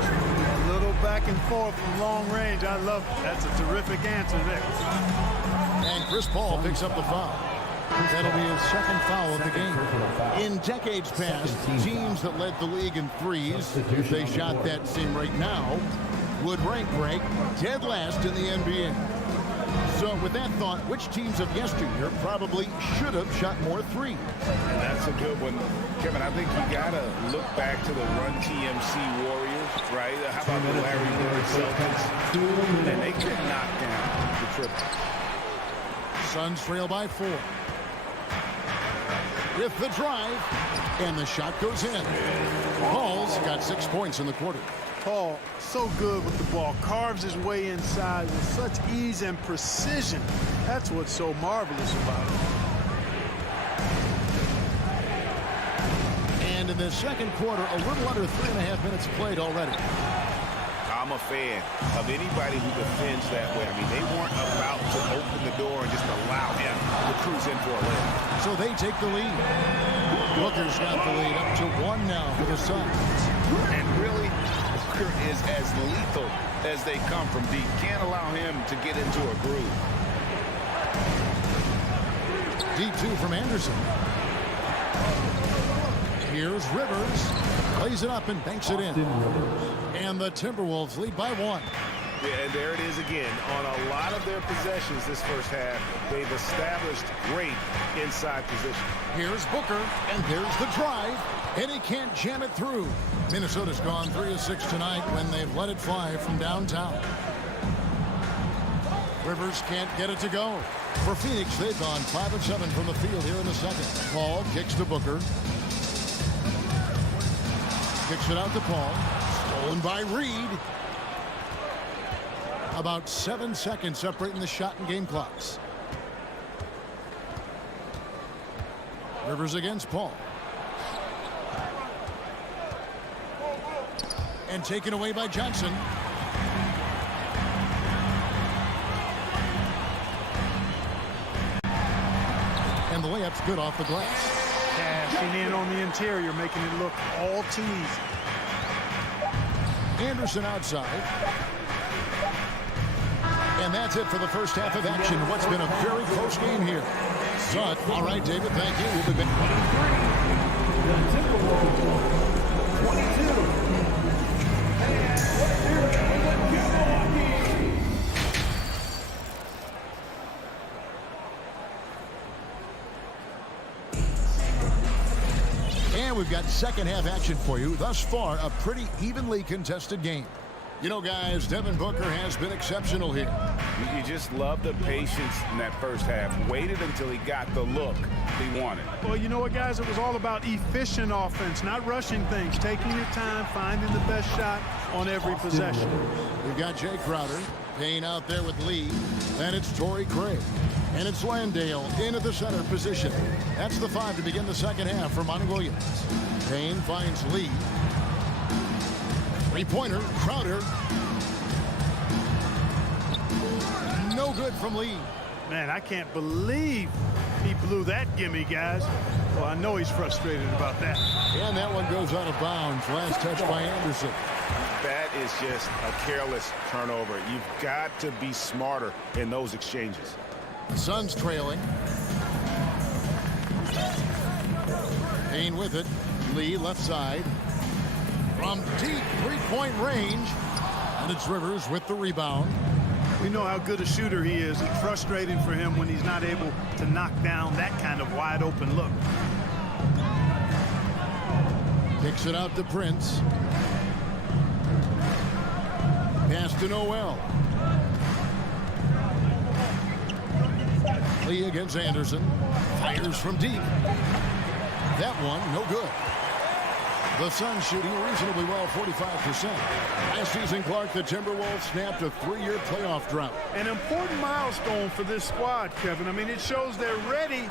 A little back and forth from long range. I love it. That's a terrific answer there. And Chris Paul picks up the foul. That'll be his second foul of the game. In decades past, teams that led the league in threes, if they shot that same rate now, would rank dead last in the NBA. So with that thought, which teams of yesteryear probably should have shot more threes? And that's a good one. Kevin, I think you got to look back to the Run TMC Warriors, right? How about the Larry Bird Celtics? And they could knock down the triple. Suns trail by 4. with the drive, and the shot goes in. Paul's got 6 points in the quarter. Paul, so good with the ball, carves his way inside with such ease and precision. That's what's so marvelous about it. And in the second quarter, a little under 3.5 minutes played already. I'm a fan of anybody who defends that way. I mean, they weren't about to open the door and just allow him to cruise in for a layup. So they take the lead. Booker's got the lead up to 1 now for the Suns. And really, Booker is as lethal as they come from deep. Can't allow him to get into a groove. Deep 2 from Anderson. Here's Rivers. Plays it up and banks it in. And the Timberwolves lead by 1. Yeah, and there it is again. On a lot of their possessions this first half, they've established great inside position. Here's Booker, and there's the drive, and he can't jam it through. Minnesota's gone 3 of 6 tonight when they've let it fly from downtown. Rivers can't get it to go. For Phoenix, they've gone 5 of 7 from the field here in the second. Paul kicks to Booker. Kicks it out to Paul. Stolen by Reed. About 7 seconds separating the shot and game clocks. Rivers against Paul. And taken away by Johnson. And the layup's good off the glass. Cashing in on the interior, making it look all too easy. Anderson outside. And that's it for the first half of action. What's been a very close game here. But, all right, David, thank you. We'll be back. 22. And we've got second half action for you. Thus far, a pretty evenly contested game. You know, guys, Devin Booker has been exceptional here. You just love the patience in that first half. Waited until he got the look he wanted. Well, you know what, guys? It was all about efficient offense, not rushing things, taking your time, finding the best shot on every possession. We've got Jay Crowder, Payne out there with Lee, and it's Torrey Craig. And it's Landale into the center position. That's the 5 to begin the second half for Monty Williams. Payne finds Lee. Three-pointer, Crowder. No good from Lee. Man, I can't believe he blew that gimme, guys. Well, I know he's frustrated about that. And that one goes out of bounds. Last touch by Anderson. That is just a careless turnover. You've got to be smarter in those exchanges. The Suns trailing. Payne with it. Lee left side. From deep three-point range. And it's Rivers with the rebound. We know how good a shooter he is. It's frustrating for him when he's not able to knock down that kind of wide-open look. Kicks it out to Prince. Pass to Noel. Lee against Anderson. Fires from deep. That one, no good. The Suns shooting reasonably well, 45%. Last season, Clark, the Timberwolves snapped a 3-year playoff drought. An important milestone for this squad, Kevin. I mean, it shows they're ready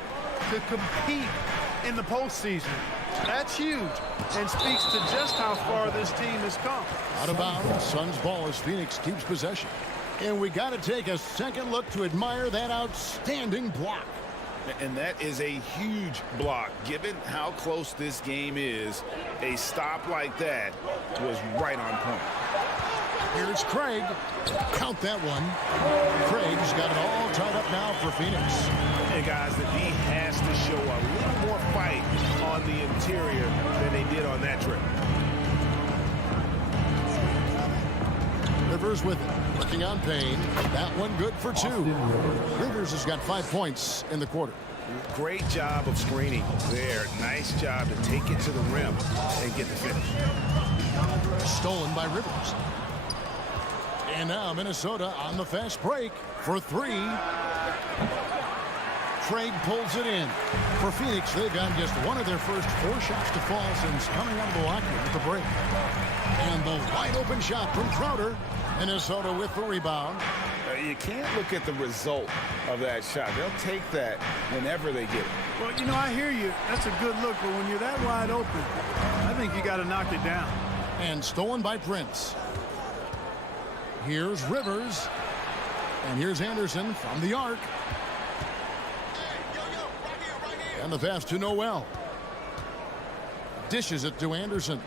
to compete in the postseason. That's huge and speaks to just how far this team has come. Out of bounds, Suns ball as Phoenix keeps possession. And we got to take a second look to admire that outstanding block. And that is a huge block. Given how close this game is, a stop like that was right on point. Here's Craig. Count that one. Craig's got it all tied up now for Phoenix. Hey, guys, the D has to show a little more fight on the interior than they did on that trip. Rivers with it. Working on Payne. That one good for 2. Rivers has got 5 points in the quarter. Great job of screening there. Nice job to take it to the rim and get the finish. Stolen by Rivers. And now Minnesota on the fast break for 3. Craig pulls it in. For Phoenix, they've gotten just one of their first 4 shots to fall since coming out of the locker room at the break. And the wide open shot from Crowder. Minnesota with the rebound. You can't look at the result of that shot. They'll take that whenever they get it. Well, you know, I hear you. That's a good look, but when you're that wide open, I think you got to knock it down. And stolen by Prince. Here's Rivers. And here's Anderson from the arc. And the pass to Noel. Dishes it to Anderson.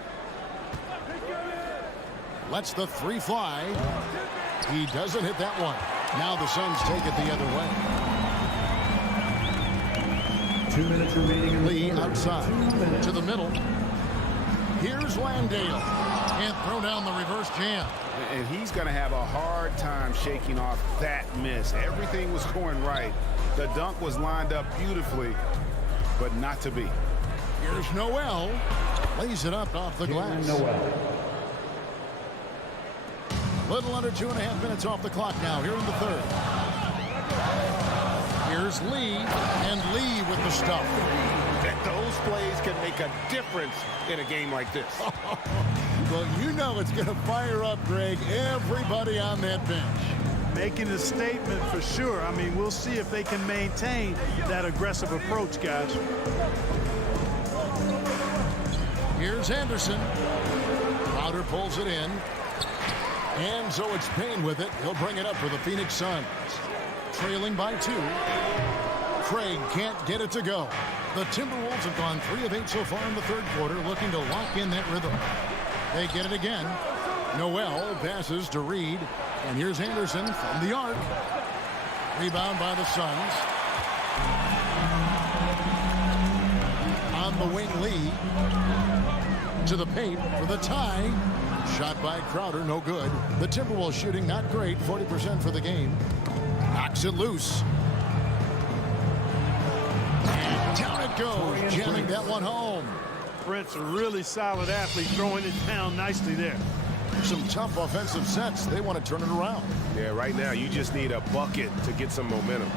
Lets the 3 fly. He doesn't hit that one. Now the Suns take it the other way. 2 minutes remaining. Lee outside to the middle. Here's Landale. Can't throw down the reverse jam. And he's going to have a hard time shaking off that miss. Everything was going right. The dunk was lined up beautifully, but not to be. Here's Noel. Lays it up off the glass. Noel. Little under 2.5 minutes off the clock now here in the third. Here's Lee, and Lee with the stuff. Those plays can make a difference in a game like this. Well, you know it's going to fire up, Greg, everybody on that bench. Making a statement for sure. I mean, we'll see if they can maintain that aggressive approach, guys. Here's Anderson. Crowder pulls it in. And so it's Payne with it. He'll bring it up for the Phoenix Suns. Trailing by 2. Craig can't get it to go. The Timberwolves have gone 3 of 8 so far in the third quarter, looking to lock in that rhythm. They get it again. Noel passes to Reed. And here's Anderson from the arc. Rebound by the Suns. On the wing, Lee. To the paint for the tie. Shot by Crowder, no good. The Timberwolves shooting not great, 40% for the game. Knocks it loose. And down it goes, jamming that one home. Brent's a really solid athlete, throwing it down nicely there. Some tough offensive sets. They want to turn it around. Yeah, right now you just need a bucket to get some momentum.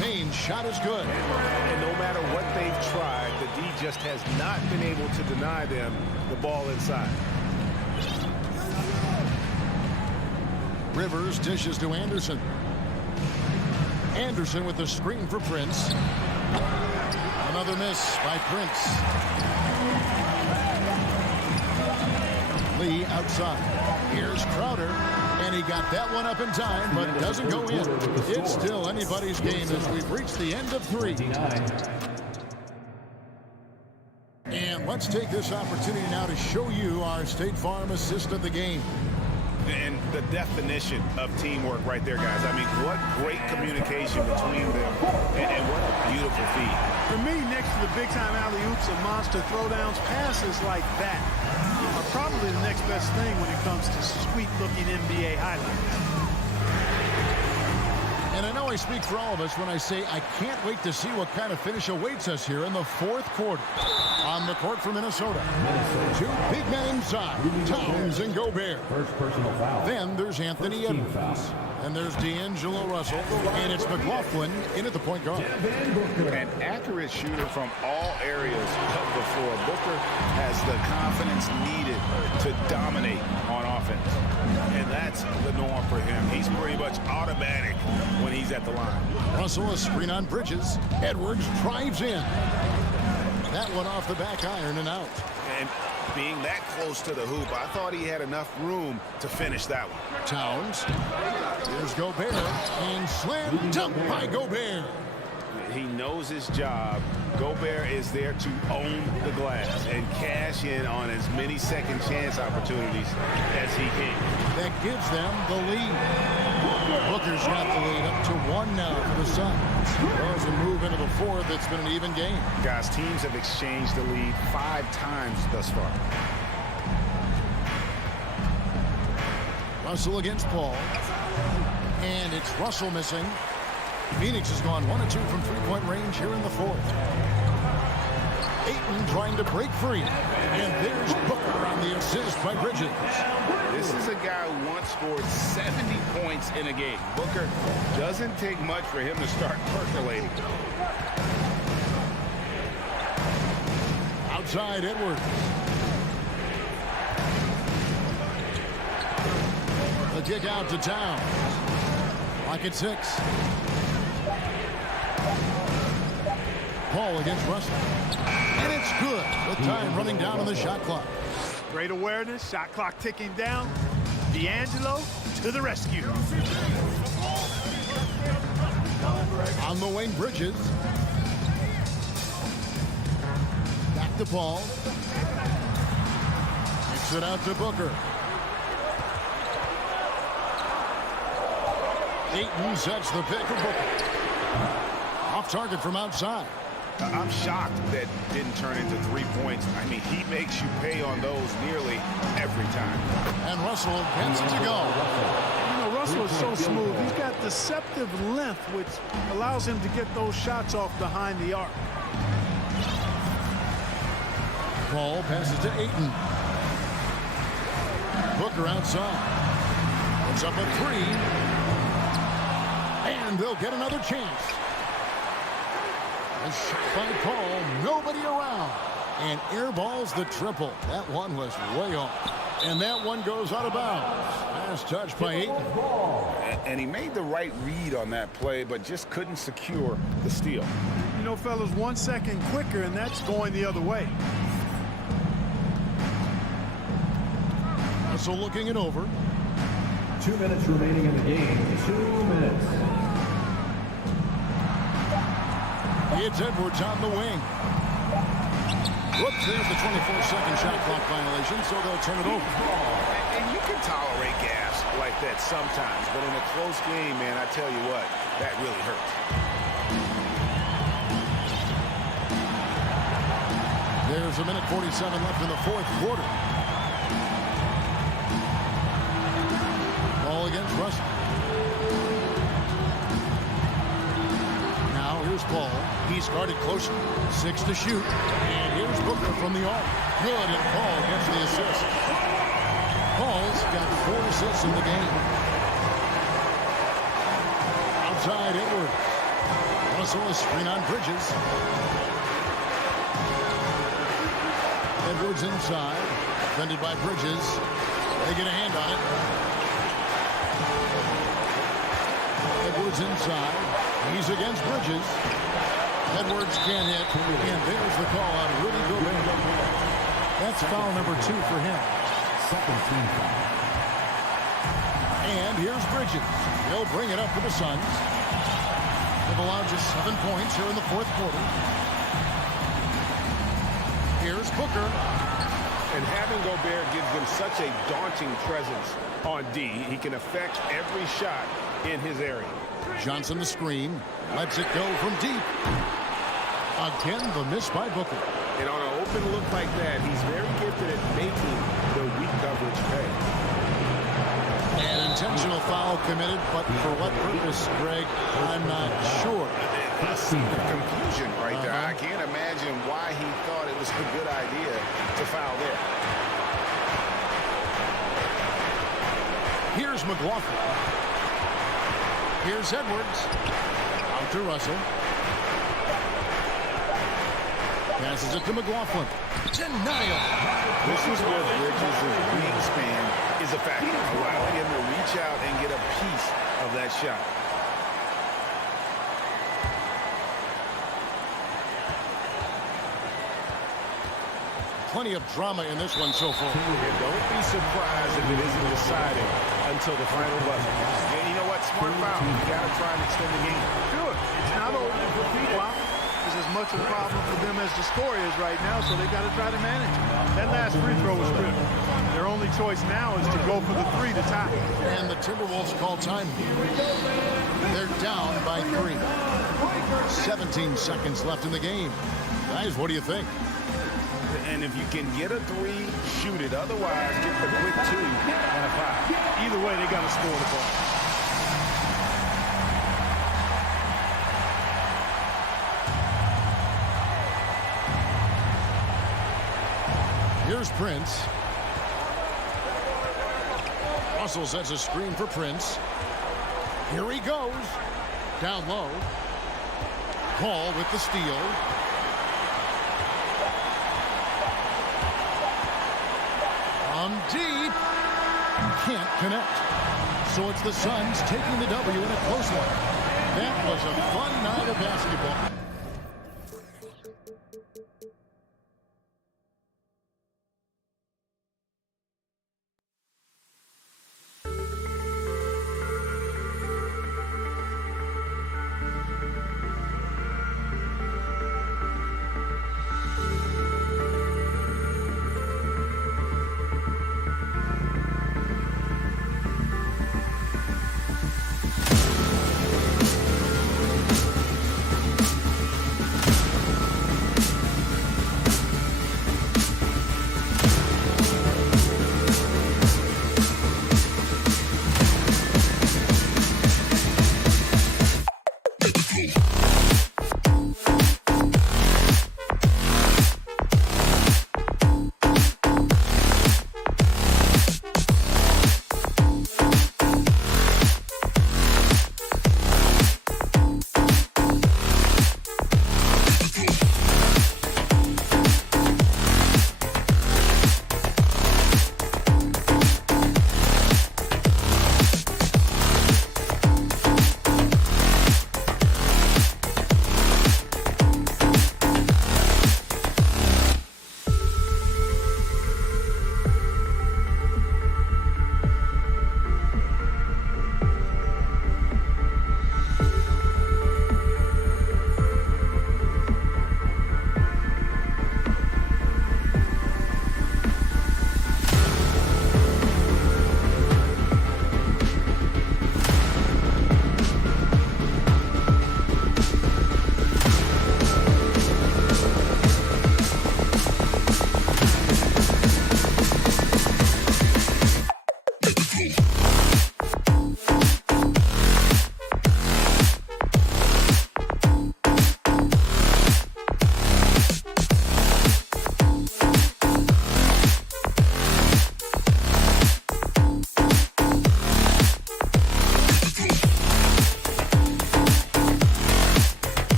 Payne's shot is good. And no matter what they've tried, the D just has not been able to deny them the ball inside. Rivers dishes to Anderson. Anderson with the screen for Prince. Another miss by Prince. Lee outside. Here's Crowder. And he got that one up in time, but doesn't go in. It's still anybody's game as we've reached the end of 3. And let's take this opportunity now to show you our State Farm assist of the game. And the definition of teamwork right there, guys. I mean, what great communication between them, and what a beautiful feed. For me, next to the big-time alley-oops and monster throwdowns, passes like that are probably the next best thing when it comes to sweet-looking NBA highlights. And I know I speak for all of us when I say I can't wait to see what kind of finish awaits us here in the fourth quarter. On the court for Minnesota. 2 big men inside. Towns and Gobert. First personal foul. Then there's Anthony Edwards. And there's D'Angelo Russell. And it's McLaughlin in at the point guard. An accurate shooter from all areas of the floor. Booker has the confidence needed to dominate on offense. And that's the norm for him. He's pretty much automatic when he's at the line. Russell, a screen on Bridges. Edwards drives in. That one off the back iron and out. And being that close to the hoop, I thought he had enough room to finish that one. Towns. Here's Gobert. And slam dunk by Gobert. He knows his job. Gobert is there to own the glass and cash in on as many second chance opportunities as he can. That gives them the lead. Booker's got the lead up to 1 now for the Suns. As we move into the fourth, it's been an even game. Guys, teams have exchanged the lead 5 times thus far. Russell against Paul. And it's Russell missing. Phoenix has gone 1 of 2 from three-point range here in the fourth. Ayton trying to break free. And there's Booker on the assist. assist by Bridges. This is a guy who once scored 70 points in a game. Booker doesn't take much for him to start percolating. Outside Edwards. The kick out to Towns. Lock at 6. Paul against Russell. And it's good with time running down on the shot clock. Great awareness, shot clock ticking down. D'Angelo to the rescue. On the wing, Bridges. Back to Paul. Kicks it out to Booker. Ayton sets the pick for Booker. Off target from outside. I'm shocked that didn't turn into 3 points. I mean, he makes you pay on those nearly every time. And Russell gets it to go. You know, Russell is so smooth. He's got deceptive length, which allows him to get those shots off behind the arc. Paul passes to Ayton. Booker outside. Puts up a 3. And they'll get another chance. A shot by Paul, nobody around. And airballs the triple. That one was way off. And that one goes out of bounds. Last touch by Ayton. And he made the right read on that play, but just couldn't secure the steal. You know, fellas, 1 second quicker, and that's going the other way. So looking it over. 2 minutes remaining in the game. 2 minutes. It's Edwards on the wing. Whoops, there's the 24-second shot clock violation, so they'll turn it over. And you can tolerate gas like that sometimes, but in a close game, man, I tell you what, that really hurts. There's a minute 47 left in the fourth quarter. Ball against Russell. Now here's Paul. He's guarded closer. 6 to shoot. And here's Booker from the arc. Good, and Paul gets the assist. Paul's got 4 assists in the game. Outside Edwards. Russell a screen on Bridges. Edwards inside. Defended by Bridges. They get a hand on it. Edwards inside. He's against Bridges. Edwards can't hit. And there's the call on Rudy Gobert. That's foul number 2 for him. Second team foul. And here's Bridges. He'll bring it up for the Suns. They've allowed just 7 points here in the fourth quarter. Here's Booker. And having Gobert gives them such a daunting presence on D. He can affect every shot in his area. Johnson the screen. Lets it go from deep. Again, the miss by Booker. And on an open look like that, he's very gifted at making the weak coverage pay. An intentional foul committed, but for what purpose, Greg, I'm not sure. That's confusion right there. I can't imagine why he thought it was a good idea to foul there. Here's McLaughlin. Here's Edwards. Out to Russell. Passes it to McLaughlin. Denial. This is where Bridges' wingspan is a factor, allowing him to reach out and get a piece of that shot. Plenty of drama in this one so far. And don't be surprised if it isn't decided until the final buzzer. And you know what? Smart foul. You got to try and extend the game. Sure. It's not over for Phabian. It's as much a problem for them as the score is right now, so they got to try to manage it. That last free throw was critical. Their only choice now is to go for the 3 to tie. And the Timberwolves call time. They're down by 3. 17 seconds left in the game. Guys, what do you think? And if you can get a 3, shoot it. Otherwise, get the quick 2 and a 5. Either way, they got to score the ball. Here's Prince. Russell sets a screen for Prince. Here he goes. Down low. Paul with the steal. From deep. Can't connect. So it's the Suns taking the W in a close one. That was a fun night of basketball.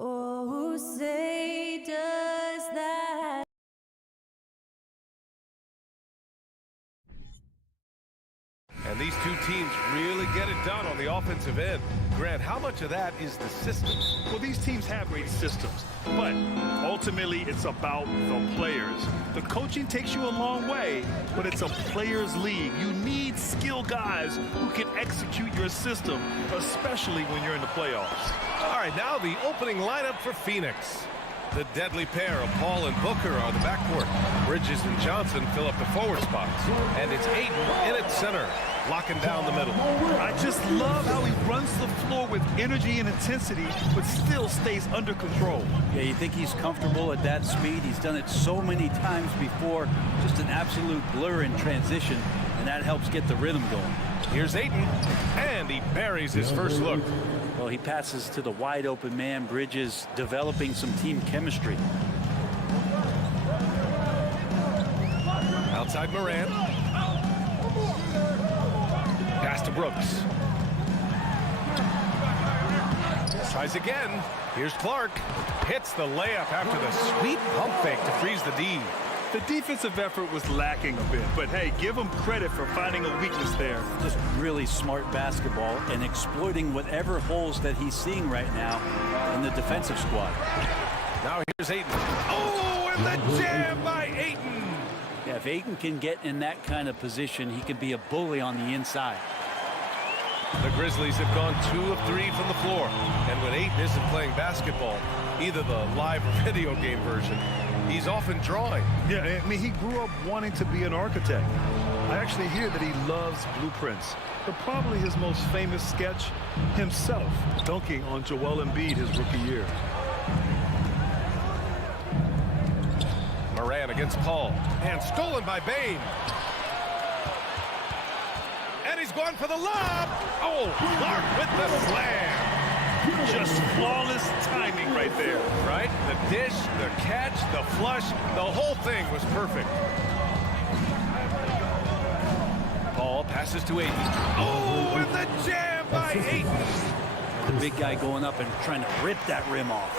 Oh, say does that. And these two teams really get it done on the offensive end. Grant, how much of that is the system? Well, these teams have great systems, but ultimately it's about the players. The coaching takes you a long way, but it's a players' league. You need skilled guys who can execute your system, especially when you're in the playoffs. All right, now the opening lineup for Phoenix. The deadly pair of Paul and Booker are the backcourt. Bridges and Johnson fill up the forward spots. And it's Ayton in at center, locking down the middle. I just love how he runs the floor with energy and intensity, but still stays under control. Yeah, you think he's comfortable at that speed. He's done it so many times before. Just an absolute blur in transition, and that helps get the rhythm going. Here's Ayton, and he buries his first look. Well, he passes to the wide open man. Bridges developing some team chemistry. Outside Moran. Pass to Brooks. Tries again. Here's Clark. Hits the layup after the sweet pump fake to freeze the D. The defensive effort was lacking a bit, but hey, give him credit for finding a weakness there. Just really smart basketball and exploiting whatever holes that he's seeing right now in the defensive squad. Now here's Ayton. Oh, and the jam by Ayton. Yeah, if Ayton can get in that kind of position, he can be a bully on the inside. The Grizzlies have gone 2 of 3 from the floor. And when Ayton isn't playing basketball, either the live or video game version, he's often drawing. Yeah, I mean, he grew up wanting to be an architect. I actually hear that he loves blueprints. But probably his most famous sketch, himself dunking on Joel Embiid his rookie year. Moran against Paul. And stolen by Bane. And he's going for the lob. Oh, Clark with the slam. Just flawless timing right there. Right? The dish, the catch, the flush, the whole thing was perfect. Paul passes to Ayton. Oh, and the jam by Ayton. The big guy going up and trying to rip that rim off.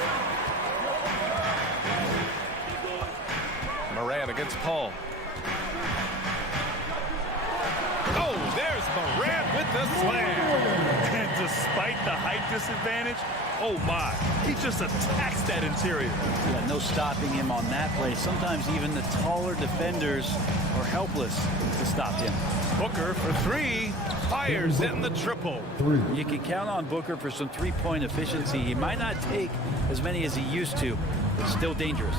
Moran against Paul. Oh, there's Moran with the slam. And despite the height disadvantage, oh my, he just attacks that interior. Yeah, no stopping him on that play. Sometimes even the taller defenders are helpless to stop him. Booker for 3, fires in the triple. You can count on Booker for some three-point efficiency. He might not take as many as he used to, but still dangerous.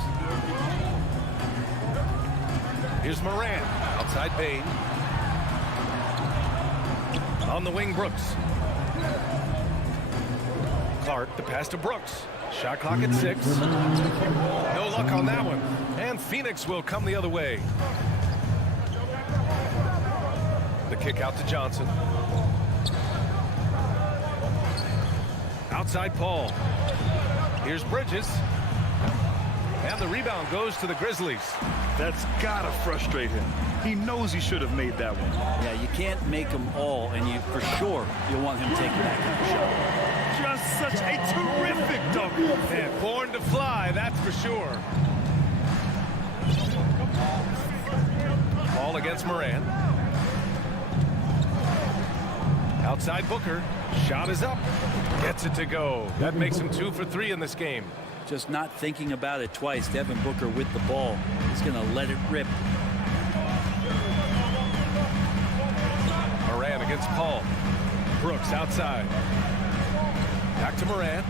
Here's Moran, outside Bane. On the wing, Brooks. Clark, the pass to Brooks. Shot clock at 6. No luck on that one. And Phoenix will come the other way. The kick out to Johnson. Outside Paul. Here's Bridges. And the rebound goes to the Grizzlies. That's gotta frustrate him. He knows he should have made that one. Yeah, you can't make them all, and you for sure you'll want him taking that kind of shot. Just such a terrific dunk. And born to fly, that's for sure. Ball against Moran. Outside Booker. Shot is up. Gets it to go. That makes him 2 for 3 in this game. Just not thinking about it twice. Devin Booker with the ball. He's going to let it rip. Moran against Paul. Brooks outside. Back to Moran.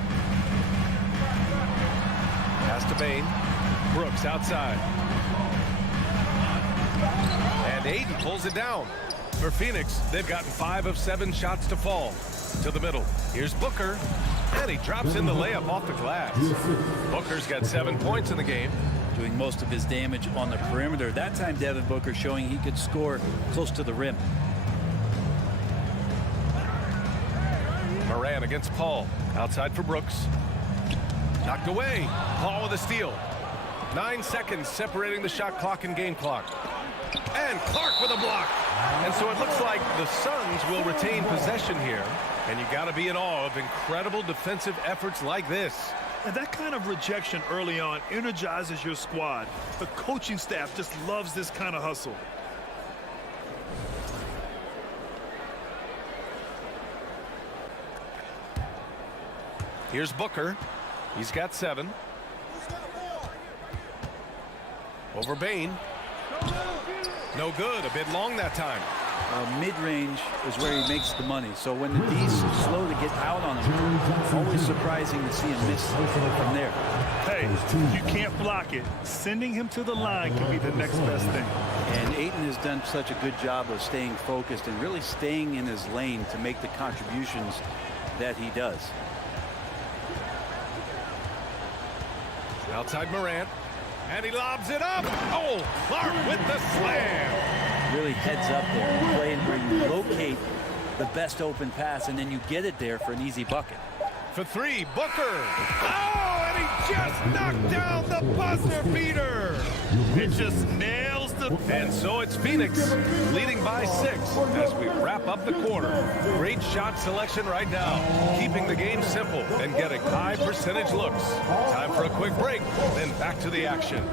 Pass to Bane. Brooks outside. And Ayton pulls it down. For Phoenix, they've gotten 5 of 7 shots to fall. To the middle. Here's Booker. And he drops in the layup off the glass. Booker's got 7 points in the game. Doing most of his damage on the perimeter. That time Devin Booker showing he could score close to the rim. Moran against Paul. Outside for Brooks. Knocked away. Paul with a steal. 9 seconds separating the shot clock and game clock. And Clark with a block. And so it looks like the Suns will retain possession here. And you got to be in awe of incredible defensive efforts like this. And that kind of rejection early on energizes your squad. The coaching staff just loves this kind of hustle. Here's Booker. He's got 7. Over Bain. No good. A bit long that time. Mid-range is where he makes the money. So when the D's slow to get out on him, it's always surprising to see him miss from there. Hey, you can't block it. Sending him to the line can be the next best thing. And Ayton has done such a good job of staying focused and really staying in his lane to make the contributions that he does. Outside Morant. And he lobs it up. Oh, Clark with the slam. Really heads up there, playing where you locate the best open pass and then you get it there for an easy bucket. For 3, Booker. Oh, and he just knocked down the buzzer beater. It just nails the... And so it's Phoenix leading by 6 as we wrap up the quarter. Great shot selection right now, keeping the game simple and getting high percentage looks. Time for a quick break, then back to the action.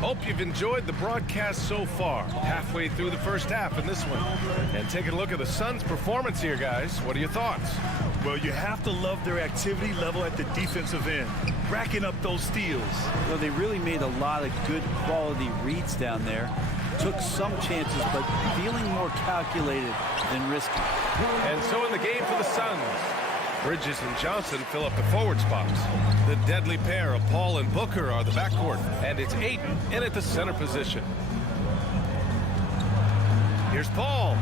Hope you've enjoyed the broadcast so far. Halfway through the first half in this one. And taking a look at the Suns' performance here, guys. What are your thoughts? Well, you have to love their activity level at the defensive end, racking up those steals. Well, they really made a lot of good quality reads down there. Took some chances, but feeling more calculated than risky. And so in the game for the Suns, Bridges and Johnson fill up the forward spots. The deadly pair of Paul and Booker are the backcourt, and it's Ayton in at the center position. Here's Paul.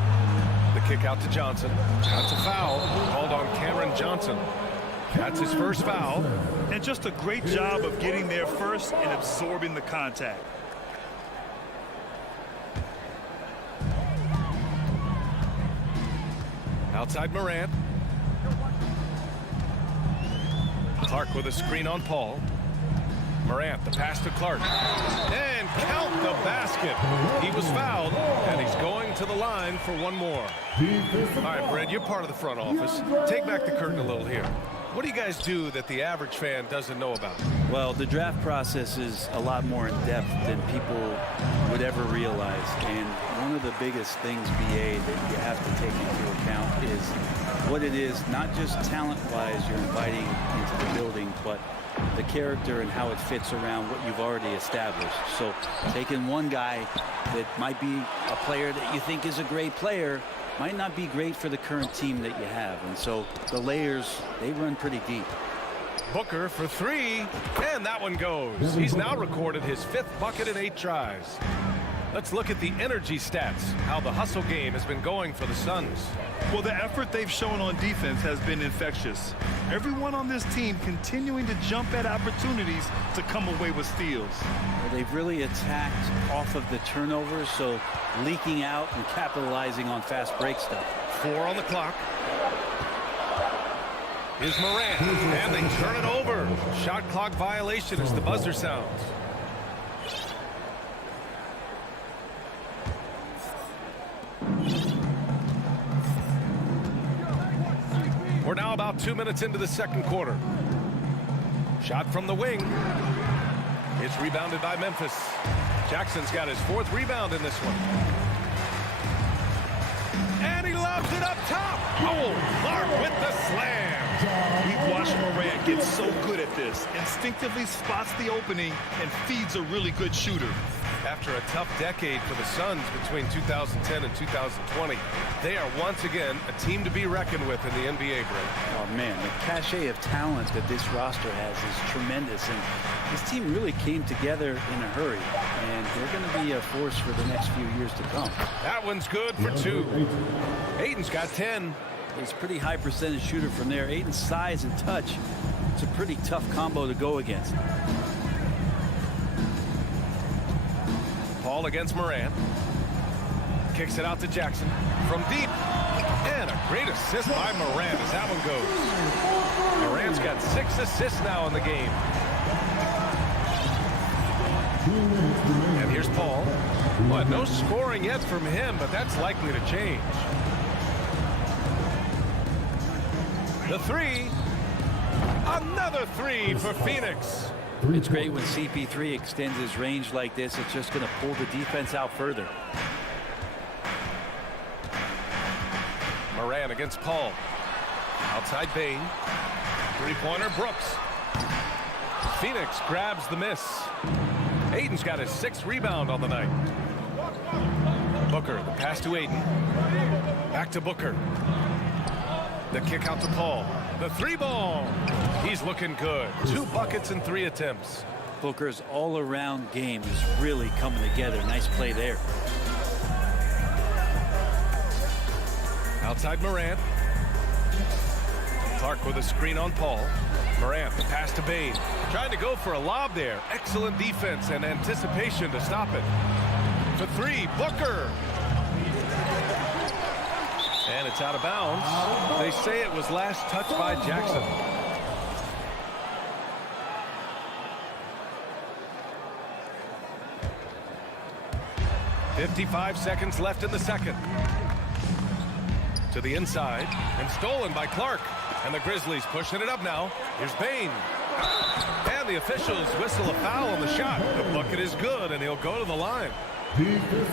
The kick out to Johnson. That's a foul called on Cameron Johnson. That's his first foul. And just a great job of getting there first and absorbing the contact. Outside Morant. Clark with a screen on Paul. Morant, the pass to Clark. And count the basket. He was fouled, and he's going to the line for one more. All right, Brad, you're part of the front office. Take back the curtain a little here. What do you guys do that the average fan doesn't know about? Well, the draft process is a lot more in depth than people would ever realize. And one of the biggest things, BA, that you have to take into account is what it is, not just talent-wise you're inviting into the building, but the character and how it fits around what you've already established. So taking one guy that might be a player that you think is a great player might not be great for the current team that you have. And so the layers, they run pretty deep. Booker for 3, and that one goes. He's now recorded his 5th bucket in 8 tries. Let's look at the energy stats, how the hustle game has been going for the Suns. Well, the effort they've shown on defense has been infectious. Everyone on this team continuing to jump at opportunities to come away with steals. Well, they've really attacked off of the turnovers, so leaking out and capitalizing on fast break stuff. 4 on the clock. Here's Morant, and they turn it over. Shot clock violation as the buzzer sounds. We're now about 2 minutes into the second quarter. Shot from the wing. It's rebounded by Memphis. Jackson's got his 4th rebound in this one. And he lobs it up top. Oh, Clark with the slam. We've watched Morant get so good at this. Instinctively spots the opening and feeds a really good shooter. After a tough decade for the Suns between 2010 and 2020, they are once again a team to be reckoned with in the NBA, Brent. Oh, man, the cachet of talent that this roster has is tremendous. And this team really came together in a hurry. And they're going to be a force for the next few years to come. That one's good for 2. Ayton's got 10. He's a pretty high percentage shooter from there. Ayton's size and touch, it's a pretty tough combo to go against. Paul against Morant. Kicks it out to Jackson from deep. And a great assist by Morant as that one goes. Morant's got 6 assists now in the game. And here's Paul. Well, no scoring yet from him, but that's likely to change. The three. Another three for Phoenix. It's great when CP3 extends his range like this. It's just going to pull the defense out further. Moran against Paul. Outside Bain. Three-pointer Brooks. Phoenix grabs the miss. Aiden's got his 6th rebound on the night. Booker, the pass to Aiden. Back to Booker. The kick out to Paul. The 3-ball. He's looking good. 2 buckets and 3 attempts. Booker's all-around game is really coming together. Nice play there. Outside Morant. Clark with a screen on Paul. Morant, the pass to Bain. Trying to go for a lob there. Excellent defense and anticipation to stop it. For 3, Booker. And it's out of bounds. They say it was last touched by Jackson. .55 seconds left in the second. To the inside and stolen by Clark. And the Grizzlies pushing it up now. Here's Bain. And the officials whistle a foul on the shot. The bucket is good and he'll go to the line.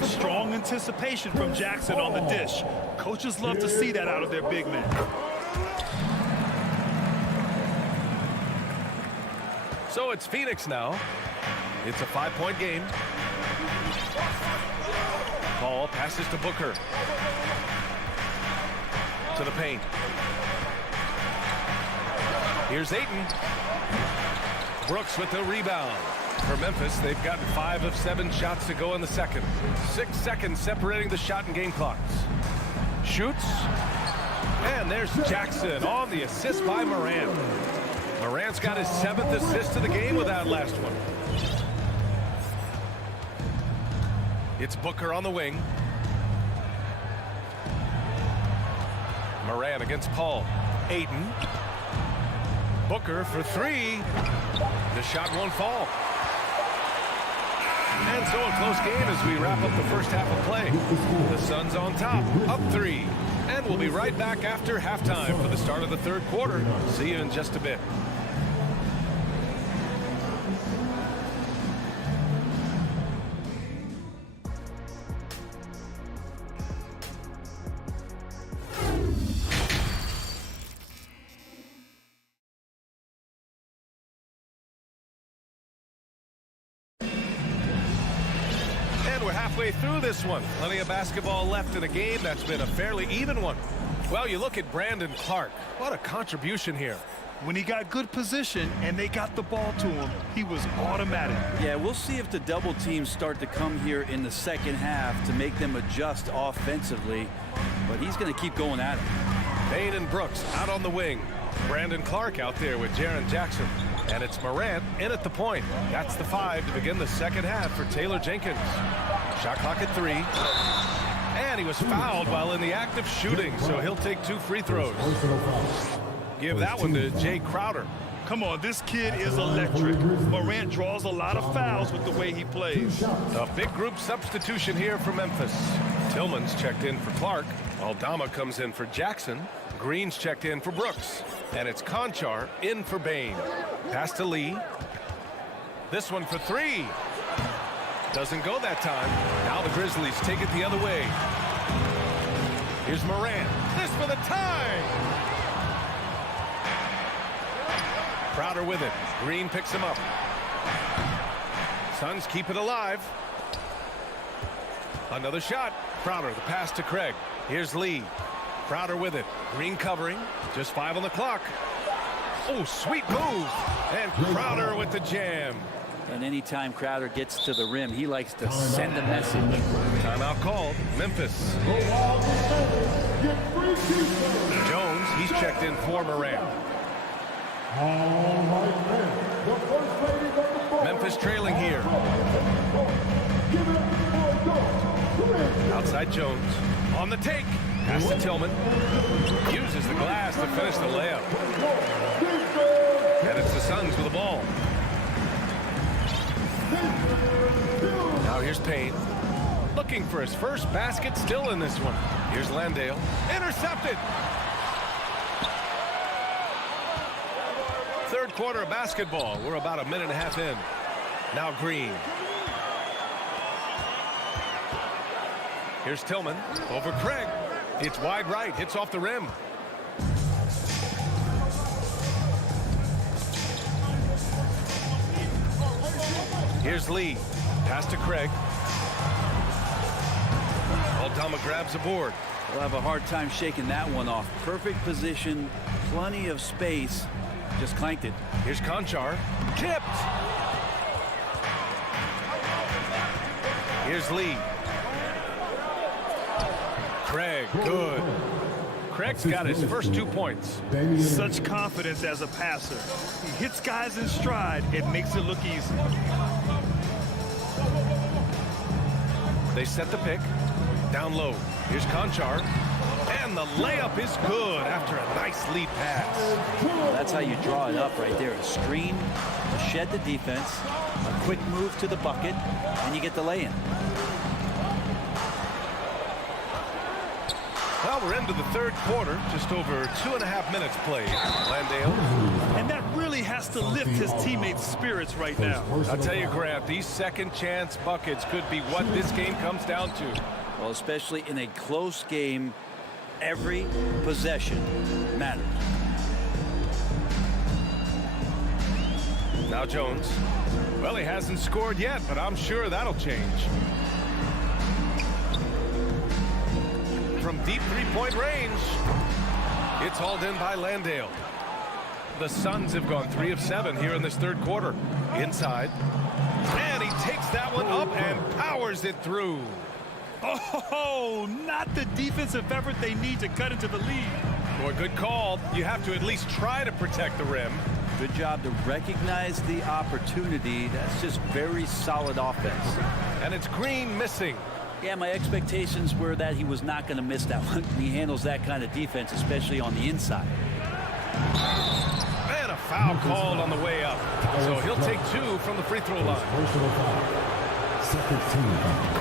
Strong anticipation from Jackson on the dish. Coaches love to see that out of their big men. So it's Phoenix now. It's a 5-point game. Paul passes to Booker. To the paint. Here's Ayton. Brooks with the rebound. For Memphis, they've gotten 5 of 7 shots to go in the second. 6 seconds separating the shot and game clocks. Shoots. And there's Jackson on the assist by Morant. Morant's got his 7th assist of the game with that last one. It's Booker on the wing. Morant against Paul. Ayton. Booker for 3. The shot won't fall. And so a close game as we wrap up the first half of play. The Suns on top, up 3. And we'll be right back after halftime for the start of the third quarter. See you in just a bit. We're halfway through this one. Plenty of basketball left in a game that's been a fairly even one. Well, you look at Brandon Clark. What a contribution here. When he got good position and they got the ball to him, he was automatic. Yeah, we'll see if the double teams start to come here in the second half to make them adjust offensively. But he's going to keep going at it. Bain and Brooks out on the wing. Brandon Clark out there with Jaren Jackson. And it's Morant in at the point. That's the 5 to begin the second half for Taylor Jenkins. Shot clock at 3. And he was fouled while in the act of shooting, so he'll take 2 free throws. Give that one to Jay Crowder. Come on, this kid is electric. Morant draws a lot of fouls with the way he plays. A big group substitution here for Memphis. Tillman's checked in for Clark. Aldama comes in for Jackson. Green's checked in for Brooks. And it's Conchar in for Bain. Pass to Lee. This one for 3. Doesn't go that time. Now the Grizzlies take it the other way. Here's Morant. This for the tie. Crowder with it. Green picks him up. Suns keep it alive. Another shot. Crowder, the pass to Craig. Here's Lee. Crowder with it. Green covering. Just 5 on the clock. Oh, sweet move. And Crowder with the jam. And anytime Crowder gets to the rim, he likes to send a message. Timeout called. Memphis. Jones, he's checked in for Morant. Memphis trailing here. Outside Jones. On the take. Pass to Tillman. Uses the glass to finish the layup. And it's the Suns with the ball. Now here's Payne. Looking for his first basket still in this one. Here's Landale. Intercepted. third quarter of basketball. We're about a minute and a half in. Now Green. Here's Tillman over Craig. It's wide right, hits off the rim. Here's Lee. Pass to Craig. Aldama grabs a board. We'll have a hard time shaking that one off. Perfect position, plenty of space. Just clanked it. Here's Conchar. Tipped. Here's Lee. Craig, good. Craig's got his first 2 points. Such confidence as a passer. He hits guys in stride. It makes it look easy. They set the pick. Down low. Here's Conchar. And the layup is good after a nice lead pass. That's how you draw it up right there. A screen to shed the defense, a quick move to the bucket, and you get the lay-in. Well, we're into the third quarter. Just over 2.5 minutes played. Landale. And that really has to lift his teammates' spirits right now. I'll tell you, Grant, these second chance buckets could be what this game comes down to. Well, especially in a close game, every possession matters. Now Jones. Well, he hasn't scored yet, but I'm sure that'll change. From deep three-point range, it's hauled in by Landale. The Suns have gone 3 of 7 here in this third quarter. Inside. And he takes that one up and powers it through. Oh, not the defensive effort they need to cut into the lead. Boy, good call. You have to at least try to protect the rim. Good job to recognize the opportunity. That's just very solid offense. And it's Green missing. Yeah, my expectations were that he was not going to miss that one. He handles that kind of defense, especially on the inside. And a foul called on the way up. So he'll take 2 from the free throw line.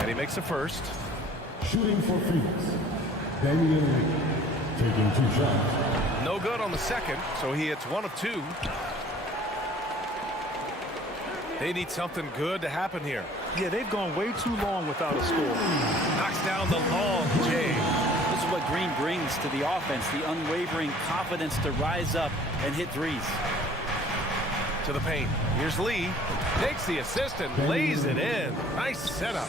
And he makes the first. Shooting for Phoenix, Damian Lee, taking 2 shots. No good on the second, so he hits 1 of 2. They need something good to happen here. Yeah, they've gone way too long without a score. Knocks down the long J. This is what Green brings to the offense, the unwavering confidence to rise up and hit threes. To the paint. Here's Lee. Takes the assist and lays it in. Nice setup.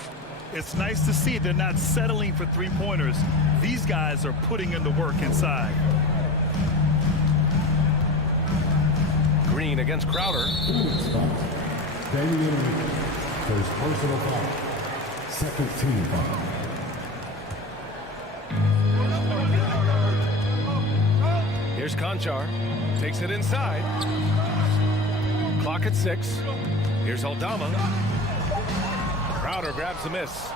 It's nice to see they're not settling for three-pointers. These guys are putting in the work inside. Green against Crowder. Damian Lee, first personal foul, second team foul. Here's Conchar. Takes it inside. Clock at 6. Here's Aldama. Crowder grabs the miss.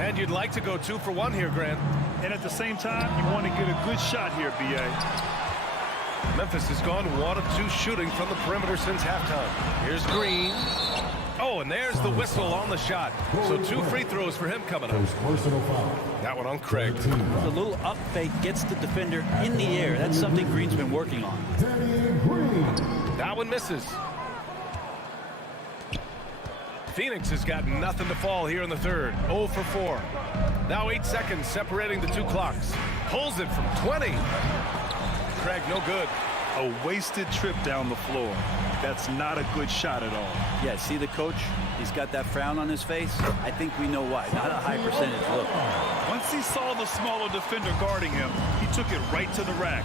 And you'd like to go 2 for 1 here, Grant. And at the same time, you want to get a good shot here, B.A. Memphis has gone 1 of 2 shooting from the perimeter since halftime. Here's Green. Oh, and there's the whistle on the shot. So 2 free throws for him coming up. That one on Craig. The little up fake gets the defender in the air. That's something Green's been working on. That one misses. Phoenix has got nothing to fall here in the third. 0 for 4. Now 8 seconds separating the 2 clocks. Pulls it from 20. Craig, no good. A wasted trip down the floor. That's not a good shot at all. Yeah, see the coach? He's got that frown on his face. I think we know why. Not a high percentage look. Once he saw the smaller defender guarding him, he took it right to the rack.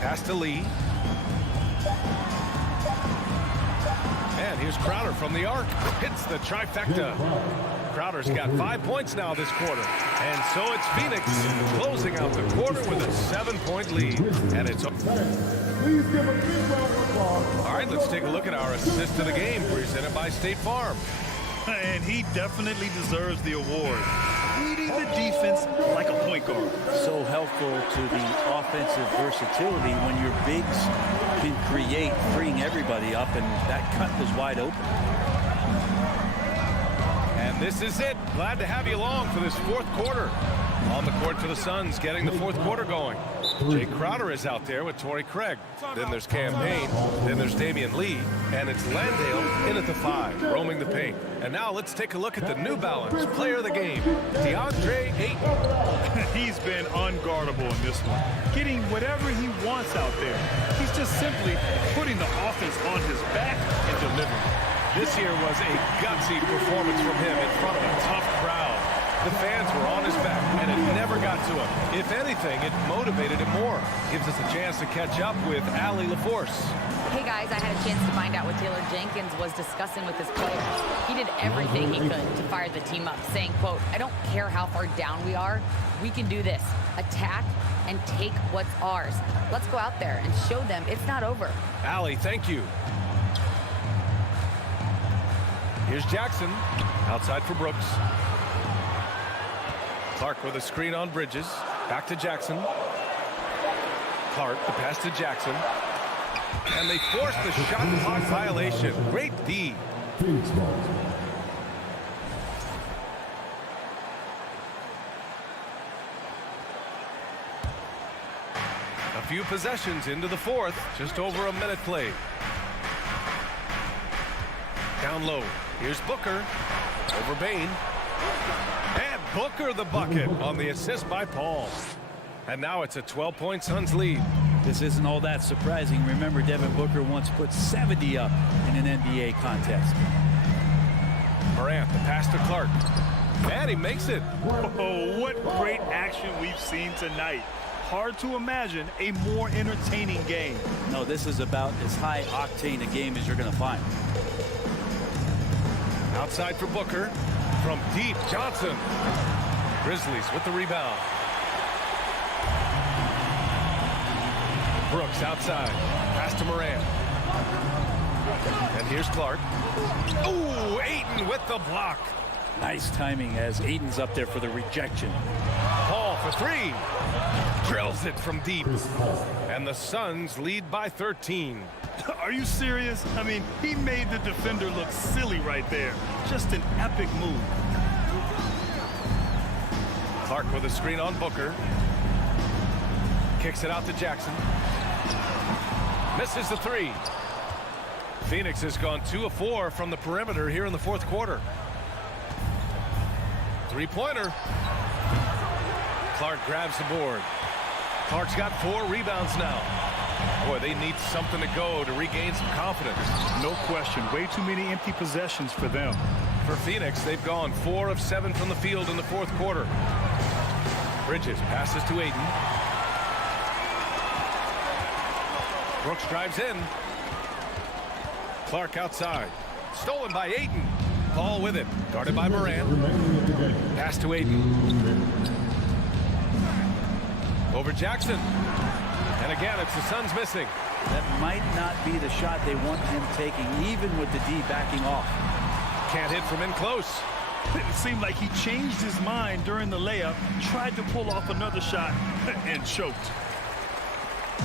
Pass to Lee. And here's Crowder from the arc. Hits the trifecta. Crowder's got 5 points now this quarter. And so it's Phoenix closing out the quarter with a 7-point lead. And it's... All right, let's take a look at our assist of the game presented by State Farm. And he definitely deserves the award. Leading the defense like a point guard. So helpful to the offensive versatility when your bigs can create, freeing everybody up, and that cut was wide open. And this is it. Glad to have you along for this fourth quarter. On the court for the Suns, getting the fourth quarter going. Jay Crowder is out there with Torrey Craig. Then there's Cam Payne. Then there's Damian Lee. And it's Landale in at the 5, roaming the paint. And now let's take a look at the New Balance player of the game, DeAndre Ayton. He's been unguardable in this one, getting whatever he wants out there. He's just simply putting the offense on his back and delivering. This year was a gutsy performance from him in front of a tough crowd. The fans were on his back, and it never got to him. If anything, it motivated him more. Gives us a chance to catch up with Allie LaForce. Hey guys, I had a chance to find out what Taylor Jenkins was discussing with his players. He did everything he could to fire the team up, saying, quote, "I don't care how far down we are, we can do this. Attack and take what's ours. Let's go out there and show them it's not over." Allie, thank you. Here's Jackson, outside for Brooks. Clark with a screen on Bridges. Back to Jackson. Clark, the pass to Jackson. And they force the shot clock violation. Great D. A few possessions into the fourth. Just over a minute played. Down low. Here's Booker. Over Bain. And Booker the bucket on the assist by Paul. And now it's a 12-point Suns lead. This isn't all that surprising. Remember, Devin Booker once put 70 up in an NBA contest. Morant, the pass to Clark. And he makes it. Oh, what great action we've seen tonight. Hard to imagine a more entertaining game. No, this is about as high octane a game as you're going to find. Outside for Booker. From deep, Johnson. Grizzlies with the rebound. Brooks outside. Pass to Morant. And here's Clark. Ooh, Ayton with the block. Nice timing as Ayton's up there for the rejection. Paul for 3. Drills it from deep. And the Suns lead by 13. Are you serious? I mean, he made the defender look silly right there. Just an epic move. Clark with a screen on Booker. Kicks it out to Jackson. Misses the 3. Phoenix has gone 2 of 4 from the perimeter here in the fourth quarter. Three-pointer. Clark grabs the board. Clark's got 4 rebounds now. Boy, they need something to go to regain some confidence. No question. Way too many empty possessions for them. For Phoenix, they've gone 4 of 7 from the field in the fourth quarter. Bridges passes to Ayton. Brooks drives in. Clark outside. Stolen by Ayton. Paul with it. Guarded by Morant. Pass to Ayton. Over Jackson. And again, it's the Suns missing. That might not be the shot they want him taking, even with the D backing off. Can't hit from in close. It seemed like he changed his mind during the layup, tried to pull off another shot, and choked.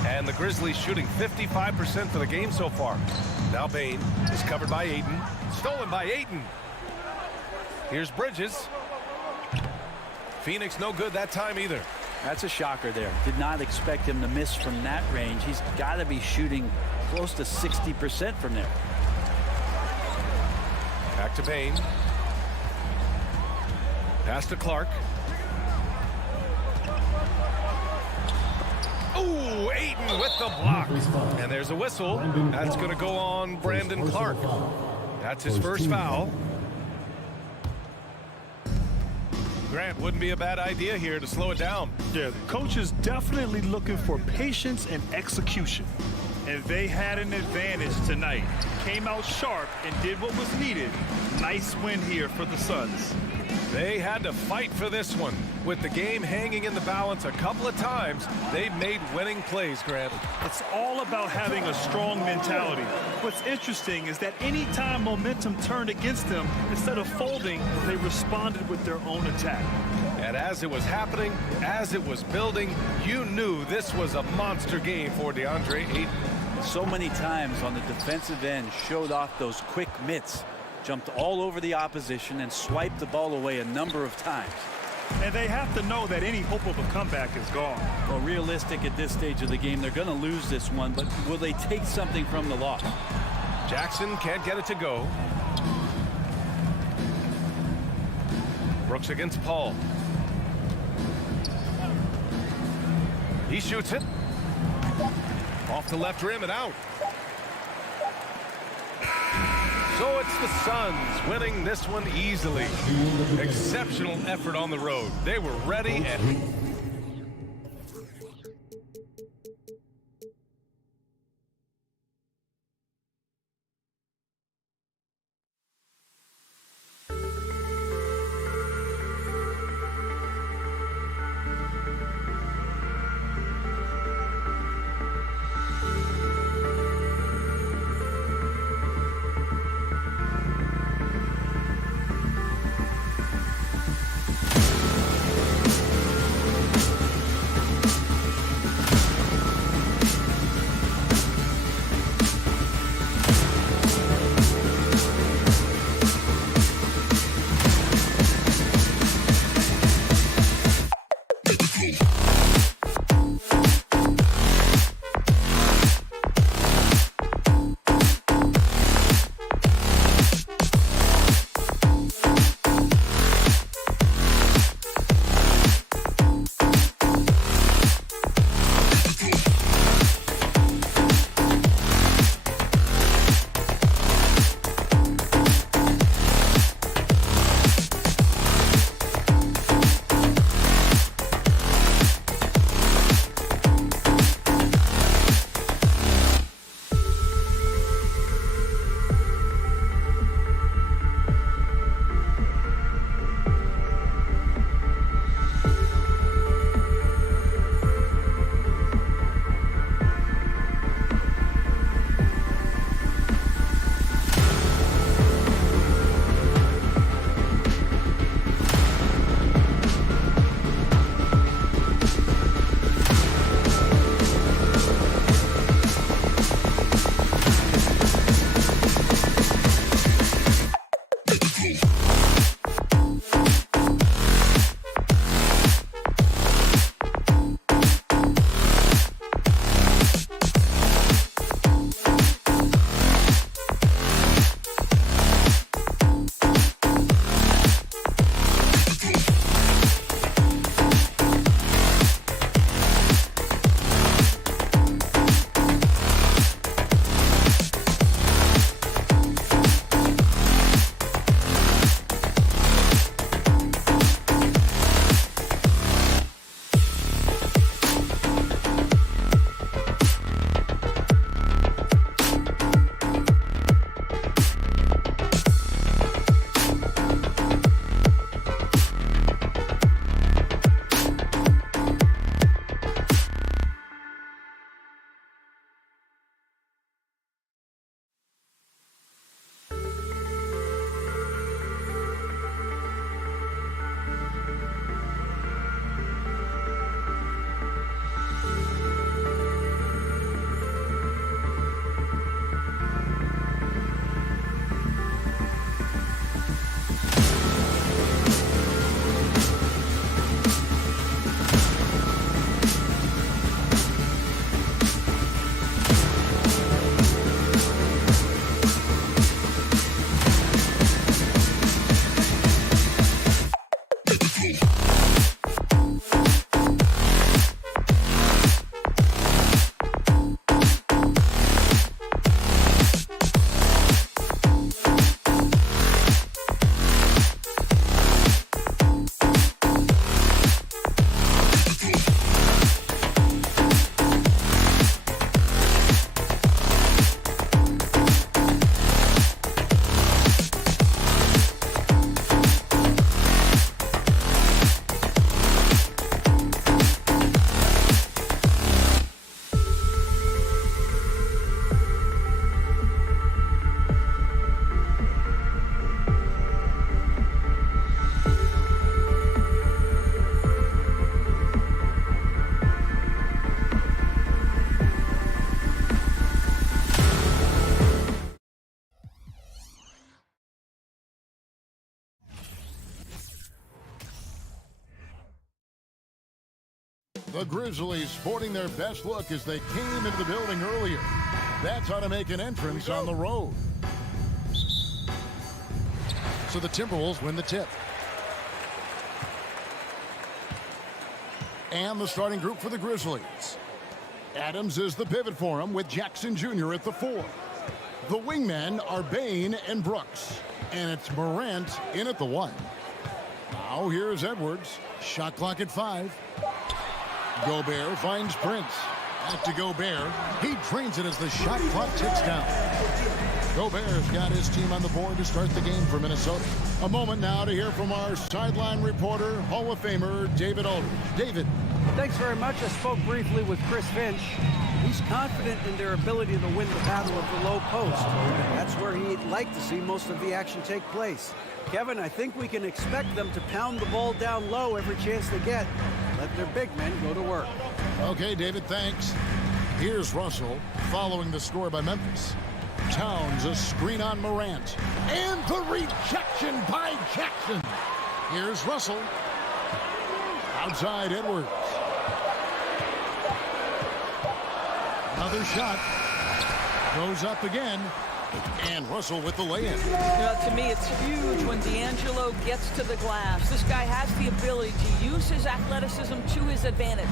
And the Grizzlies shooting 55% for the game so far. Now Bain is covered by Ayton. Stolen by Ayton. Here's Bridges. Phoenix no good that time either. That's a shocker there. Did not expect him to miss from that range. He's got to be shooting close to 60% from there. Back to Bain. Pass to Clark. Ooh, Ayton with the block. And there's a whistle. That's going to go on Brandon Clark. That's his first foul. Grant, wouldn't be a bad idea here to slow it down. Yeah, the coach is definitely looking for patience and execution. And they had an advantage tonight. Came out sharp and did what was needed. Nice win here for the Suns. They had to fight for this one. With the game hanging in the balance a couple of times, they've made winning plays, Grant. It's all about having a strong mentality. What's interesting is that anytime momentum turned against them, instead of folding, they responded with their own attack. And as it was happening, as it was building, you knew this was a monster game for DeAndre Ayton. So many times on the defensive end showed off those quick mitts. jumped all over the opposition and swiped the ball away a number of times. And they have to know that any hope of a comeback is gone. Well, realistic at this stage of the game, they're going to lose this one, but will they take something from the loss? Jackson can't get it to go. Brooks against Paul. He shoots it. Off the left rim and out. So it's the Suns winning this one easily. Exceptional effort on the road. They were ready and... The Grizzlies sporting their best look as they came into the building earlier. That's how to make an entrance on the road. So the Timberwolves win the tip. And the starting group for the Grizzlies. Adams is the pivot for him with Jackson Jr. at the 4. The wingmen are Bain and Brooks. And it's Morant in at the 1. Now here's Edwards. Shot clock at 5. Gobert finds Prince. Back to Gobert. He drains it as the shot clock ticks down. Gobert's got his team on the board to start the game for Minnesota. A moment now to hear from our sideline reporter, Hall of Famer David Aldridge. David. Thanks very much. I spoke briefly with Chris Finch. He's confident in their ability to win the battle of the low post. That's where he'd like to see most of the action take place. Kevin, I think we can expect them to pound the ball down low every chance they get. Let their big men go to work. Okay, David, thanks. Here's Russell following the score by Memphis. Towns a screen on Morant. And the rejection by Jackson. Here's Russell. Outside Edwards. Another shot. Goes up again. And Russell with the lay-in. To me, it's huge when D'Angelo gets to the glass. This guy has the ability to use his athleticism to his advantage.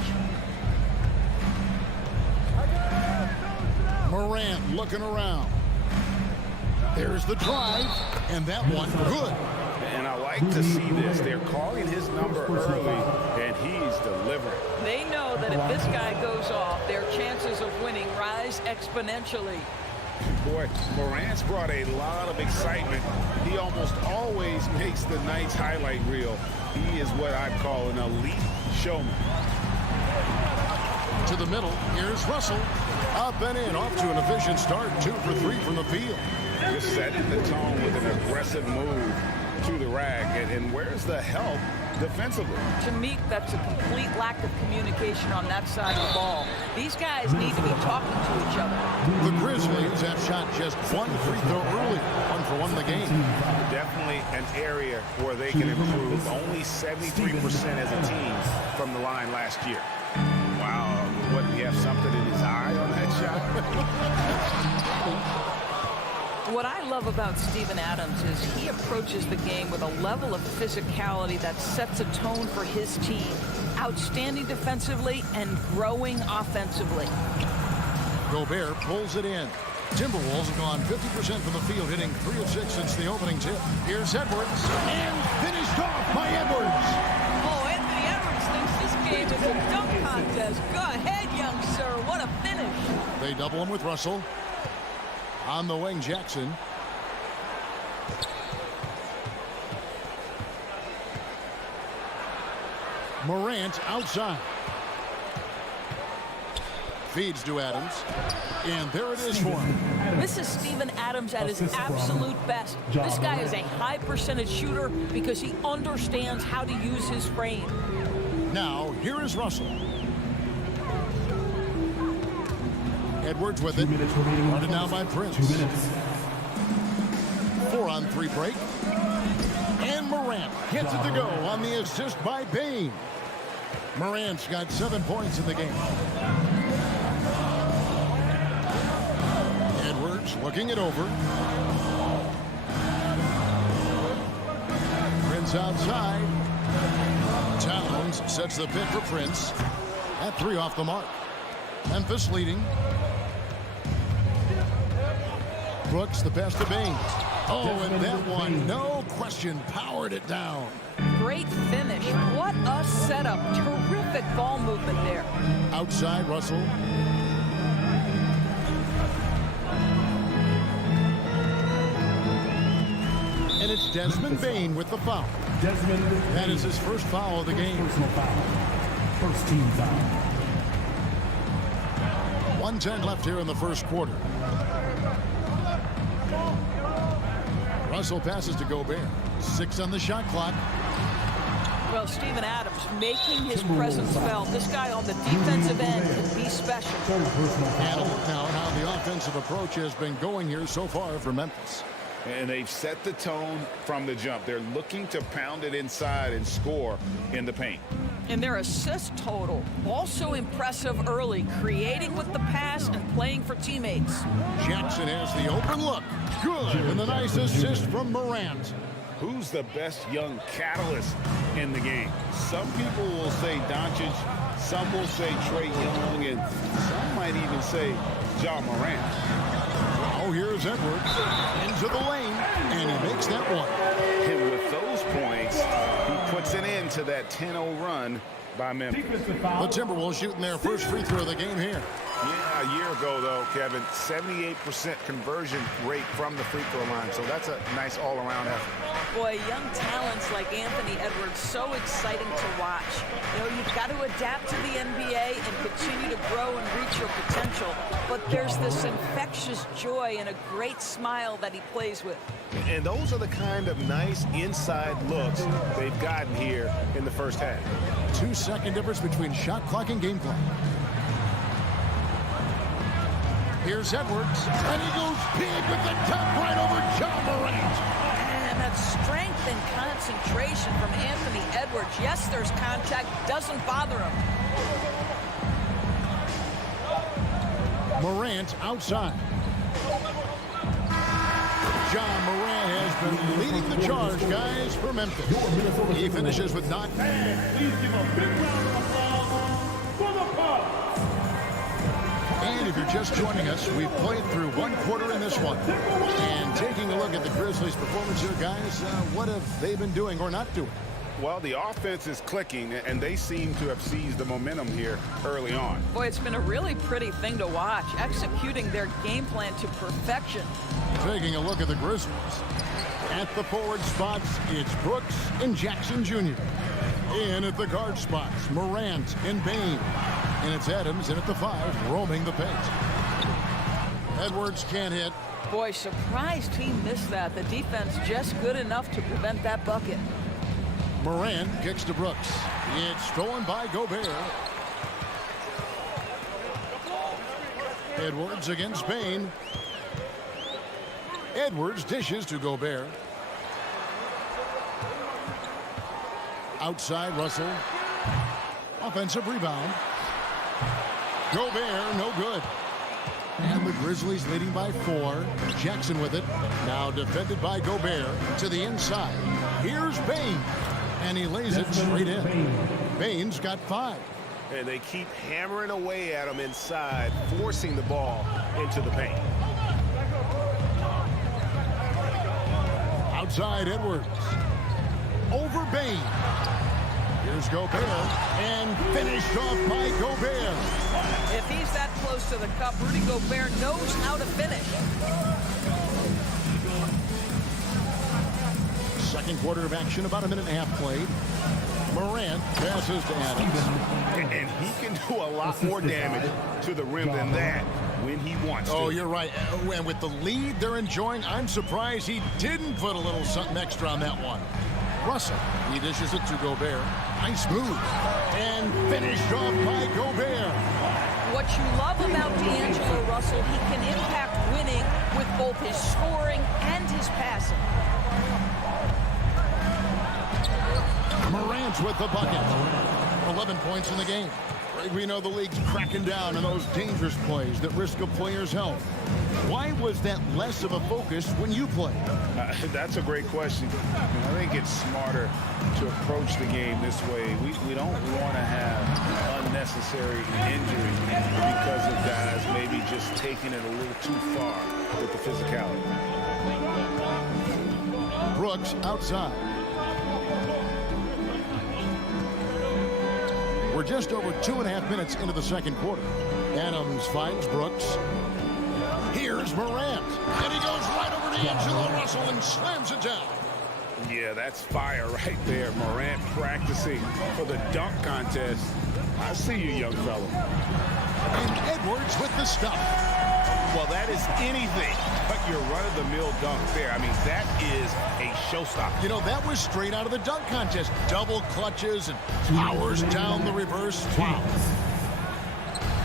Morant looking around. There's the drive, and that one good. And I like to see this. They're calling his number early, and he's delivering. They know that if this guy goes off, their chances of winning rise exponentially. Boy, Morant's brought a lot of excitement. He almost always makes the night's highlight reel. He is what I call an elite showman. To the middle, here's Russell. Up and in, off to an efficient start. 2 for 3 from the field. Just setting the tone with an aggressive move to the rack. And where's the help defensively? To me, that's a complete lack of communication on that side of the ball. These guys need to be talking to each other. The Grizzlies have shot just 1 free throw early. 1 for 1 in the game. Definitely an area where they can improve. Only 73% as a team from the line last year. Wow, what, he have something in his eye on that shot? What I love about Steven Adams is he approaches the game with a level of physicality that sets a tone for his team. Outstanding defensively and growing offensively. Gobert pulls it in. Timberwolves have gone 50% from the field, hitting 3 of 6 since the opening tip. Here's Edwards, and finished off by Edwards. Oh, Anthony Edwards thinks this game is a dunk contest. Go ahead, young sir. What a finish. They double him with Russell. On the wing, Jackson. Morant outside. Feeds to Adams. And there it is for him. This is Steven Adams at his absolute best. This guy is a high percentage shooter because he understands how to use his frame. Now, here is Russell. Edwards with it. Guarded now by Prince. 4-on-3 break. And Morant gets it to go on the assist by Bain. Morant's got 7 points in the game. Edwards looking it over. Prince outside. Towns sets the pick for Prince. At 3 off the mark. Memphis leading. Brooks, the pass to Bain. Oh, and that one, no question, powered it down. Great finish. What a setup. Terrific ball movement there. Outside, Russell. And it's Desmond Bain with the foul. That is his first foul of the game. First team foul. 1:10 left here in the first quarter. Russell passes to Gobert. 6 on the shot clock. Well, Steven Adams making his presence felt. This guy on the defensive end can be special. And a look now at how the offensive approach has been going here so far for Memphis. And they've set the tone from the jump. They're looking to pound it inside and score in the paint. And their assist total, also impressive early, creating with the pass and playing for teammates. Jackson has the open look. Good. And the nice assist from Morant. Who's the best young catalyst in the game? Some people will say Doncic, some will say Trae Young, and some might even say Ja Morant. Oh, here's Edwards into the lane, and he makes that one. And with those points, he puts an end to that 10-0 run by Memphis. The Timberwolves shooting their first free throw of the game here. Yeah, a year ago, though, Kevin, 78% conversion rate from the free throw line. So that's a nice all-around effort. Boy, young talents like Anthony Edwards, so exciting to watch. You know, you've got to adapt to the NBA and continue to grow and reach your potential. But there's this infectious joy and a great smile that he plays with. And those are the kind of nice inside looks they've gotten here in the first half. 2-second difference between shot clock and game clock. Here's Edwards, and he goes big with the top right over Ja Morant. And that strength and concentration from Anthony Edwards. Yes, there's contact, doesn't bother him. Morant outside. Ja Morant has been leading the charge, guys, for Memphis. He finishes with 9. Please give a big round of applause for the Pharos. And if you're just joining us, we've played through one quarter in this one. And taking a look at the Grizzlies' performance here, guys, what have they been doing or not doing? Well, the offense is clicking, and they seem to have seized the momentum here early on. Boy, it's been a really pretty thing to watch, executing their game plan to perfection. Taking a look at the Grizzlies. At the forward spots, it's Brooks and Jackson Jr. In at the guard spots, Morant and Bane. And it's Adams in at the 5, roaming the paint. Edwards can't hit. Boy, surprised he missed that. The defense just good enough to prevent that bucket. Morant kicks to Brooks. It's stolen by Gobert. Edwards against Bane. Edwards dishes to Gobert. Outside Russell. Offensive rebound. Gobert, no good. And the Grizzlies leading by 4. Jackson with it. Now defended by Gobert to the inside. Here's Bane. And he lays it straight in. Bane's got 5. And they keep hammering away at him inside, forcing the ball into the paint. Outside Edwards. Over Bane. Here's Gobert, and finished off by Gobert. If he's that close to the cup, Rudy Gobert knows how to finish. Second quarter of action, about a minute and a half played. Morant passes to Adams. And he can do a lot more damage to the rim than that when he wants to. Oh, you're right. And with the lead they're enjoying, I'm surprised he didn't put a little something extra on that one. Russell, he dishes it to Gobert. Nice move. And finished off by Gobert. What you love about D'Angelo Russell, he can impact winning with both his scoring and his passing. Morant with the bucket. 11 points in the game. We know the league's cracking down on those dangerous plays that risk a player's health. Why was that less of a focus when you played? That's a great question. I think it's smarter to approach the game this way. We don't want to have unnecessary injury because of guys maybe just taking it a little too far with the physicality. Brooks outside. We're just over 2.5 minutes into the second quarter. Adams finds Brooks. Here's Morant. And he goes right over to D'Angelo Russell and slams it down. Yeah, that's fire right there. Morant practicing for the dunk contest. I see you, young fella. And Edwards with the stuff. Well, that is anything but your run-of-the-mill dunk there. I mean, that is a showstopper. You know, that was straight out of the dunk contest. Double clutches and powers down the reverse. Wow.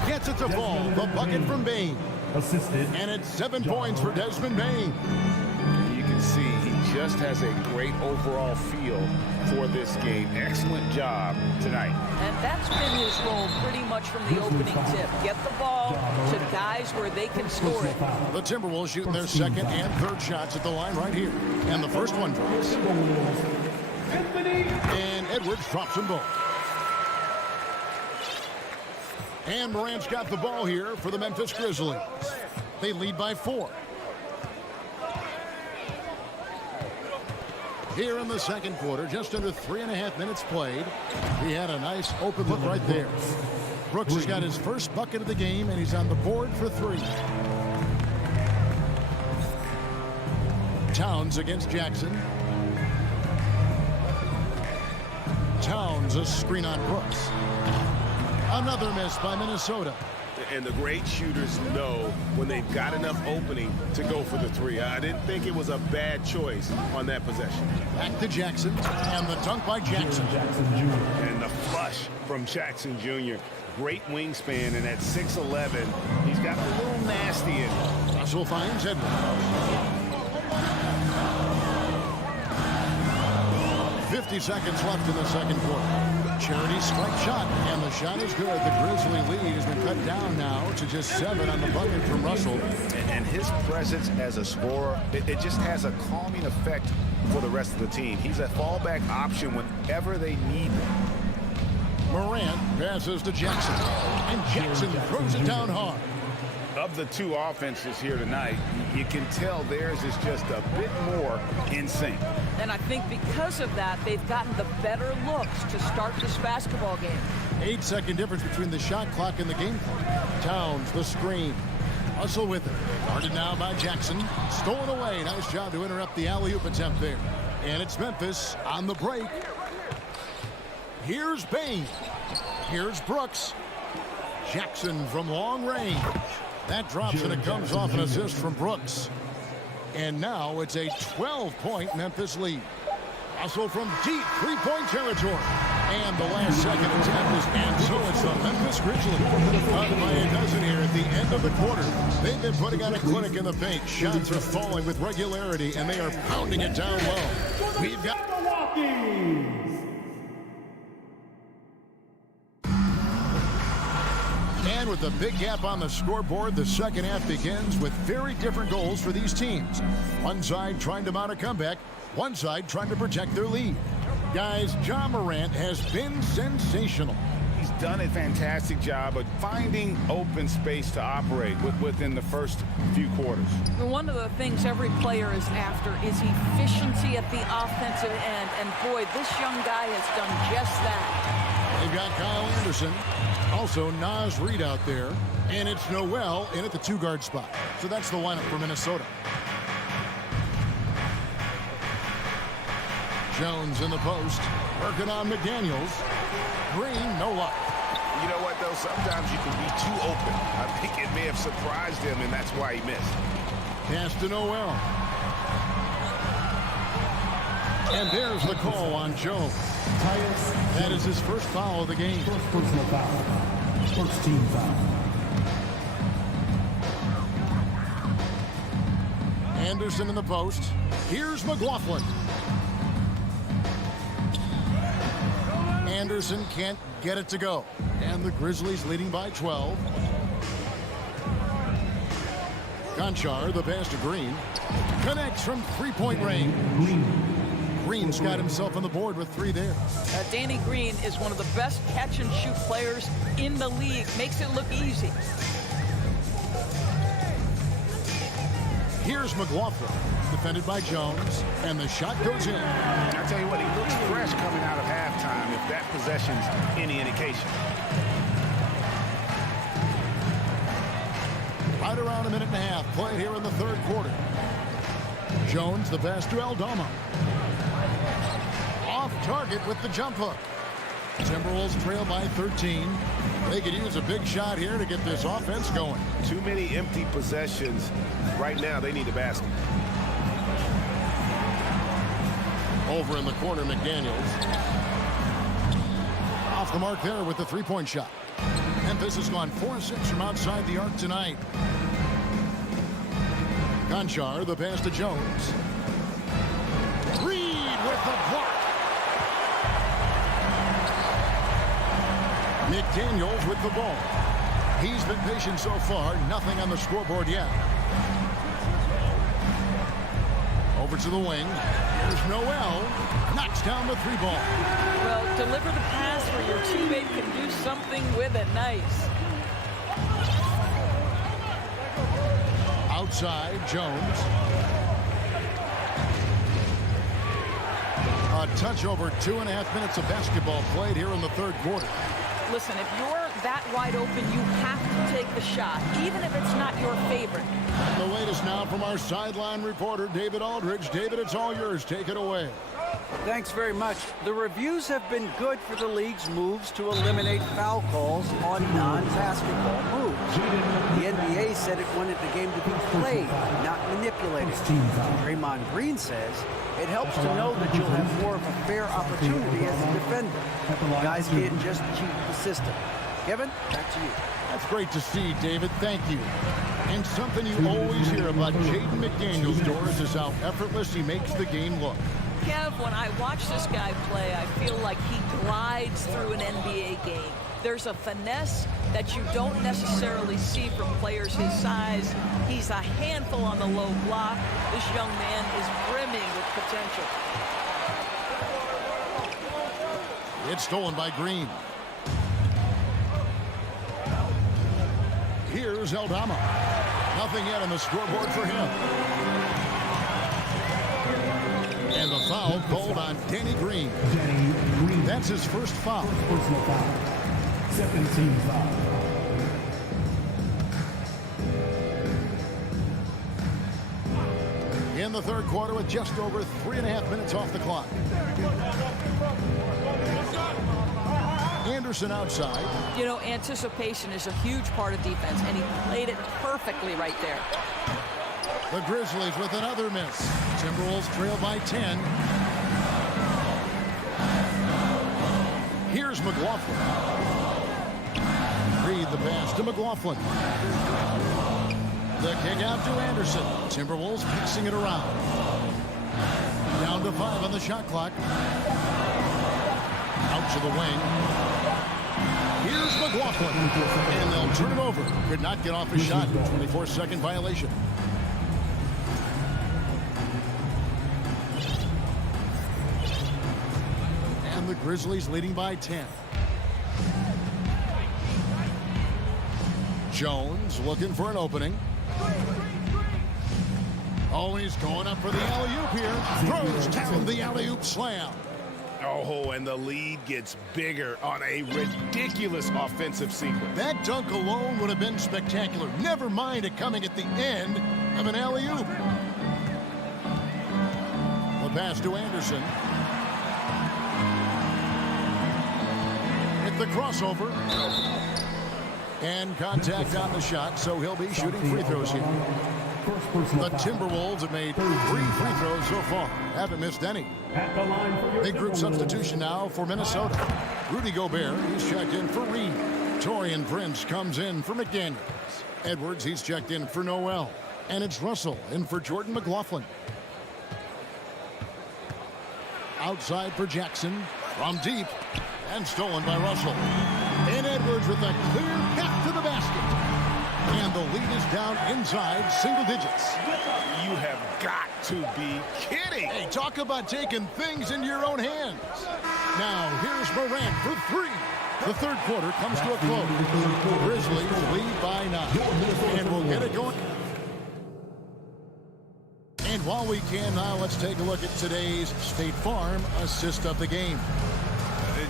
Gets it to fall. The bucket from Bane. Assisted. And it's 7 points for Desmond Bane. You can can see he just has a great overall feel for this game. Excellent job tonight. And that's been his role pretty much from the opening tip. Get the ball to guys where they can score it. The Timberwolves shooting their second and third shots at the line right here. And the first one drops. And Edwards drops them both. And Morant's got the ball here for the Memphis Grizzlies. They lead by 4. Here in the second quarter, just under 3.5 minutes played. He had a nice open look right there. Brooks has got his first bucket of the game, and he's on the board for 3. Towns against Jackson. Towns, a screen on Brooks. Another miss by Minnesota. And the great shooters know when they've got enough opening to go for the 3. I didn't think it was a bad choice on that possession. Back to Jackson, and the dunk by Jackson. And the flush from Jackson Jr. Great wingspan, and at 6'11", he's got a little nasty in him. Russell finds Edwards. 50 seconds left in the second quarter. Charity strike shot, and the shot is good. The Grizzly lead has been cut down now to just 7 on the bucket from Russell. And his presence as a scorer, it just has a calming effect for the rest of the team. He's a fallback option whenever they need him. Morant passes to Jackson, and Jackson throws it down hard. Of the 2 offenses here tonight, you can tell theirs is just a bit more in sync. And I think because of that, they've gotten the better looks to start this basketball game. 8-second difference between the shot clock and the game clock. Towns, the screen. Russell with it. Guarded now by Jackson. Stolen away. Nice job to interrupt the alley-oop attempt there. And it's Memphis on the break. Here's Bain. Here's Brooks. Jackson from long range. That drops, and it comes off an assist from Brooks. And now it's a 12-point Memphis lead. Also from deep three-point territory. And the last second attempt is, and so it's the Memphis Grizzlies. Up by a dozen here at the end of the quarter. They've been putting on a clinic in the paint. Shots are falling with regularity, and they are pounding it down low. We've got And with a big gap on the scoreboard, the second half begins with very different goals for these teams. One side trying to mount a comeback, one side trying to protect their lead. Guys, Ja Morant has been sensational. He's done a fantastic job of finding open space to operate within the first few quarters. One of the things every player is after is efficiency at the offensive end. And boy, this young guy has done just that. They've got Kyle Anderson. Also, Naz Reid out there. And it's Noel in at the 2-guard spot. So that's the lineup for Minnesota. Jones in the post. Working on McDaniels. Green, no luck. You know what, though? Sometimes you can be too open. I think it may have surprised him, and that's why he missed. Pass to Noel. And there's the call on Jones. That is his first foul of the game. First personal foul. First team foul. Anderson in the post. Here's McLaughlin. Anderson can't get it to go. And the Grizzlies leading by 12. Conchar, the pass to Green. Connects from three-point range. Green's got himself on the board with 3 there. Danny Green is one of the best catch-and-shoot players in the league. Makes it look easy. Here's McLaughlin, defended by Jones, and the shot goes in. I'll tell you what, he looks fresh coming out of halftime, if that possession's any indication. Right around a minute and a half played here in the third quarter. Jones, the pass to Aldama. Off target with the jump hook. Timberwolves trail by 13. They could use a big shot here to get this offense going. Too many empty possessions. Right now, they need a basket. Over in the corner, McDaniels. Off the mark there with the three-point shot. Memphis has gone 4-6 from outside the arc tonight. Conchar, the pass to Jones. Reed with the block. McDaniels with the ball. He's been patient so far. Nothing on the scoreboard yet. Over to the wing. Here's Noel. Knocks down the 3-ball. Well, deliver the pass where your teammate can do something with it. Nice. Outside, Jones. A touch over 2.5 minutes of basketball played here in the third quarter. Listen, if you're that wide open, you have to take the shot, even if it's not your favorite. The latest now from our sideline reporter, David Aldridge. David, it's all yours. Take it away. Thanks very much. The reviews have been good for the league's moves to eliminate foul calls on non-basketball moves. The NBA said it wanted the game to be played, not manipulated. Draymond Green says it helps to know that you'll have more of a fair opportunity as a defender. Guys can't just cheat the system. Kevin, back to you. That's great to see, David. Thank you. And something you always hear about Jaden McDaniels, Doris, is how effortless he makes the game look. Kev, when I watch this guy play, I feel like he glides through an NBA game. There's a finesse that you don't necessarily see from players his size. He's a handful on the low block. This young man is brimming with potential. It's stolen by Green. Here's Eldama. Nothing yet on the scoreboard for him. And the foul called on Danny Green. That's his first foul. Personal foul. Second team foul. In the third quarter with just over 3.5 minutes off the clock. Anderson outside. You know, anticipation is a huge part of defense, and he played it perfectly right there. The Grizzlies with another miss. Timberwolves trail by 10. Here's McLaughlin. Reed the pass to McLaughlin. The kick out to Anderson. Timberwolves passing it around. Down to 5 on the shot clock. Out to the wing. Here's McLaughlin. And they'll turn it over. Could not get off his shot. 24-second violation. And the Grizzlies leading by 10. Jones looking for an opening. Oh, he's going up for the alley-oop here. Throws down the alley-oop slam. Oh, and the lead gets bigger on a ridiculous offensive sequence. That dunk alone would have been spectacular. Never mind it coming at the end of an alley-oop. The pass to Anderson. Hit the crossover. And contact on the shot, so he'll be shooting free throws here. The Timberwolves have made 3 free throws so far. Haven't missed any. Big group substitution now for Minnesota. Rudy Gobert, he's checked in for Reed. Taurean Prince comes in for McDaniels. Edwards, he's checked in for Noel. And it's Russell in for Jordan McLaughlin. Outside for Jackson. From deep. And stolen by Russell. And Edwards with a clear path to the basket. And the lead is down inside single digits. You have got to be kidding. Hey, talk about taking things into your own hands. Now, here's Morant for 3. The third quarter comes to a close. The Grizzlies lead by 9. And we'll get it going. And while we can now, let's take a look at today's State Farm assist of the game.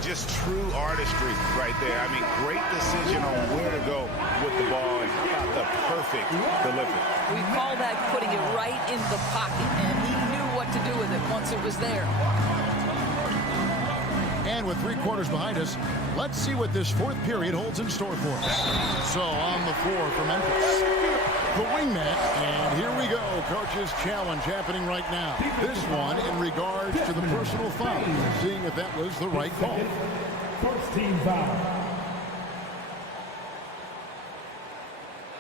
Just true artistry right there. I mean, great decision on where to go with the ball and how about the perfect delivery. We call that putting it right in the pocket, and he knew what to do with it once it was there. And with 3 quarters behind us, let's see what this fourth period holds in store for us. So on the floor for Memphis, the wingman, and here we go. Coach's challenge happening right now. This one in regards to the personal foul, seeing if that was the right call. First team foul.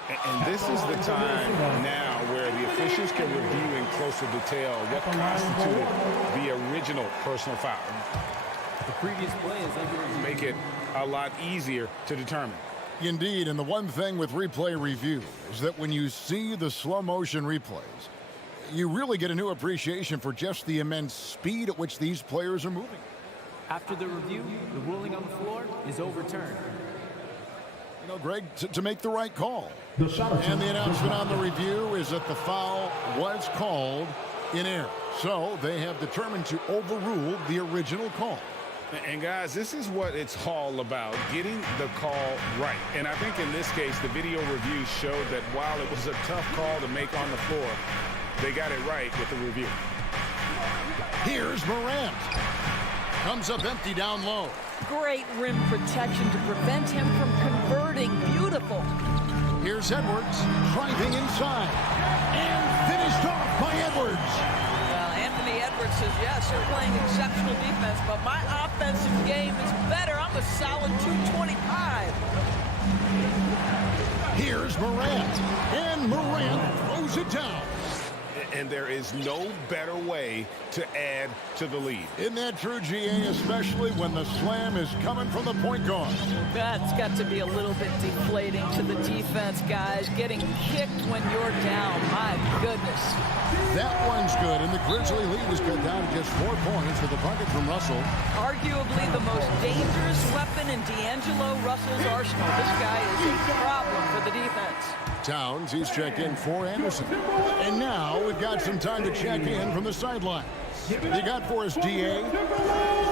And this is the time now where the officials can review in closer detail what constituted the original personal foul. The previous play is under review. Make it a lot easier to determine. Indeed, and the one thing with replay review is that when you see the slow motion replays, you really get a new appreciation for just the immense speed at which these players are moving. After the review, the ruling on the floor is overturned. You know, Greg, to make the right call. And the announcement on the review is that the foul was called in error. So they have determined to overrule the original call. And guys, this is what it's all about, getting the call right. And I think in this case, the video review showed that while it was a tough call to make on the floor, they got it right with the review. Here's Morant. Comes up empty down low. Great rim protection to prevent him from converting. Beautiful. Here's Edwards driving inside. And finished off by Edwards. Well, Anthony Edwards says, yes, you're playing exceptional defense, but my offensive game is better. I'm a solid 225. Here's Morant. And Morant throws it down. And there is no better way to add to the lead. Isn't that true, GA, especially when the slam is coming from the point guard? That's got to be a little bit deflating to the defense, guys. Getting kicked when you're down. My goodness. That one's good, and the Grizzly lead is cut down to just 4 points with a bucket from Russell. Arguably the most dangerous weapon in D'Angelo Russell's arsenal. This guy is a problem for the defense. Towns, he's checked in for Anderson. And now we've got some time to check in from the sideline. You got for us, DA?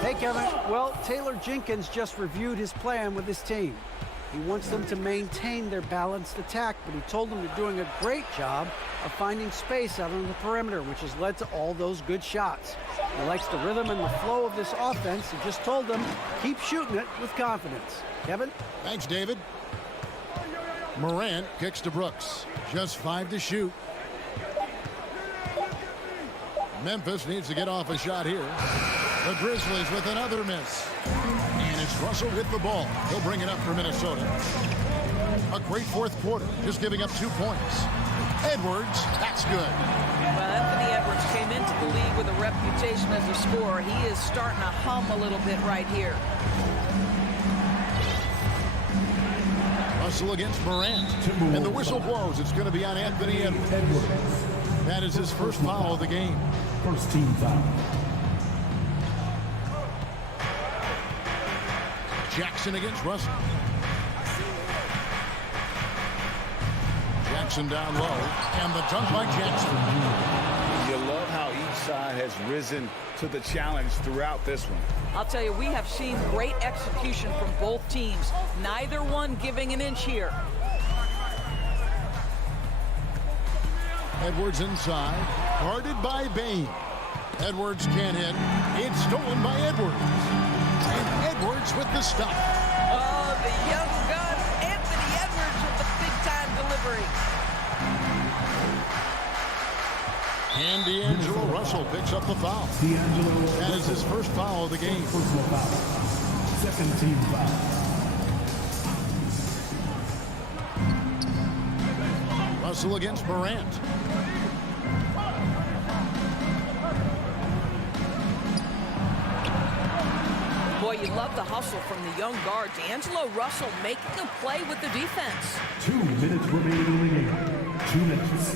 Hey, Kevin. Well, Taylor Jenkins just reviewed his plan with his team. He wants them to maintain their balanced attack, but he told them they're doing a great job of finding space out on the perimeter, which has led to all those good shots. He likes the rhythm and the flow of this offense. He just told them, keep shooting it with confidence. Kevin? Thanks, David. Morant kicks to Brooks. Just 5 to shoot. Memphis needs to get off a shot here. The Grizzlies with another miss. And it's Russell with the ball. He'll bring it up for Minnesota. A great fourth quarter, just giving up 2 points. Edwards, that's good. Well, Anthony Edwards came into the league with a reputation as a scorer. He is starting to hum a little bit right here. Russell against Morant. And the whistle blows. It's going to be on Anthony Edwards. That is his first foul of the game. First team foul. Jackson against Russell. Jackson down low. And the dunk by Jackson. You love how each side has risen to the challenge throughout this one. I'll tell you, we have seen great execution from both teams. Neither one giving an inch here. Edwards inside, guarded by Bain. Edwards can't hit. It's stolen by Edwards. And Edwards with the stop. Oh, the young gun, Anthony Edwards with the big-time delivery. And D'Angelo Russell picks up the foul. That is his first foul of the game. Personal foul. Second team foul. Russell against Morant. Boy, you love the hustle from the young guard. D'Angelo Russell making a play with the defense. 2 minutes remaining in the game. 2 minutes.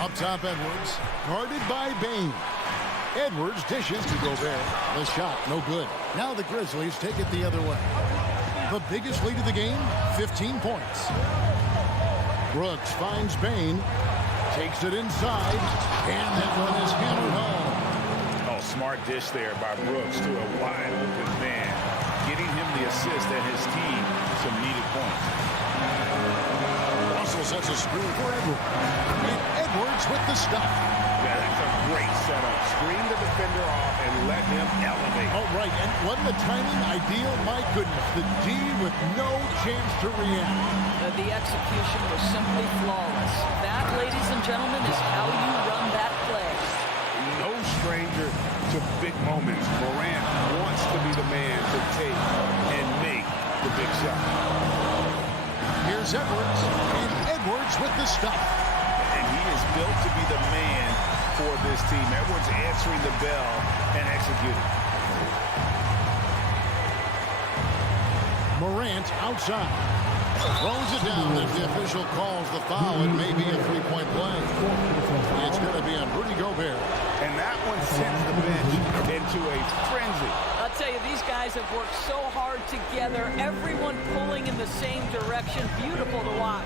Up top, Edwards, guarded by Bain. Edwards dishes to Gobert. The shot, no good. Now the Grizzlies take it the other way. The biggest lead of the game, 15 points. Brooks finds Bain, takes it inside, and that one is hammered home. Oh, smart dish there by Brooks to a wide open man, getting him the assist and his team some needed points. Russell sets a screen for Edwards. And Edwards with the stop. Yeah, that's a great setup. Screen the defender off and let him elevate. Oh, right. And wasn't the timing ideal? My goodness. The D with no chance to react. The execution was simply flawless. That, ladies and gentlemen, is how you run that play. No stranger to big moments. Morant wants to be the man to take and make the big shot. Here's Edwards. And Edwards with the stop. And he is built to be the man for this team. Edwards answering the bell and executing. Morant outside. Throws it down. If the official calls the foul, it may be a three-point play. It's going to be on Rudy Gobert. And that one sends the bench into a frenzy. I'll tell you, these guys have worked so hard together. Everyone pulling in the same direction. Beautiful to watch.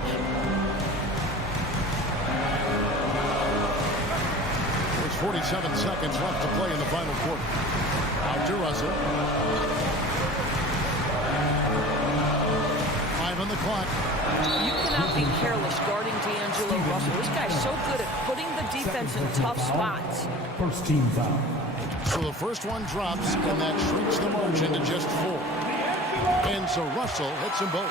There's 47 seconds left to play in the final quarter. Out to Russell. 5 on the clock. You cannot be careless guarding D'Angelo Russell. This guy's so good at putting the defense in tough spots. First team foul. So the first one drops, and that shrinks the margin to just 4. And so Russell hits them both.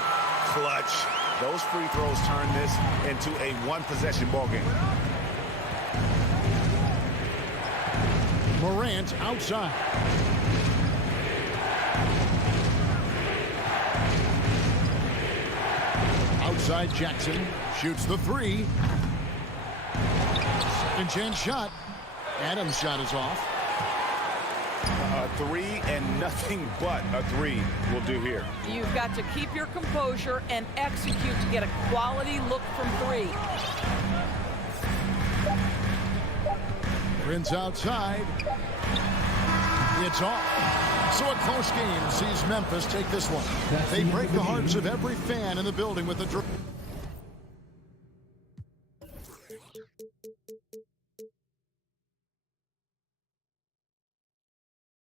Clutch. Those free throws turn this into a one-possession ball game. Morant outside. Outside Jackson shoots the 3. Second chance shot. Adams' shot is off. A 3 and nothing but a 3 will do here. You've got to keep your composure and execute to get a quality look from 3. Prince outside. It's off. So a close game sees Memphis take this one. They break the hearts of every fan in the building with a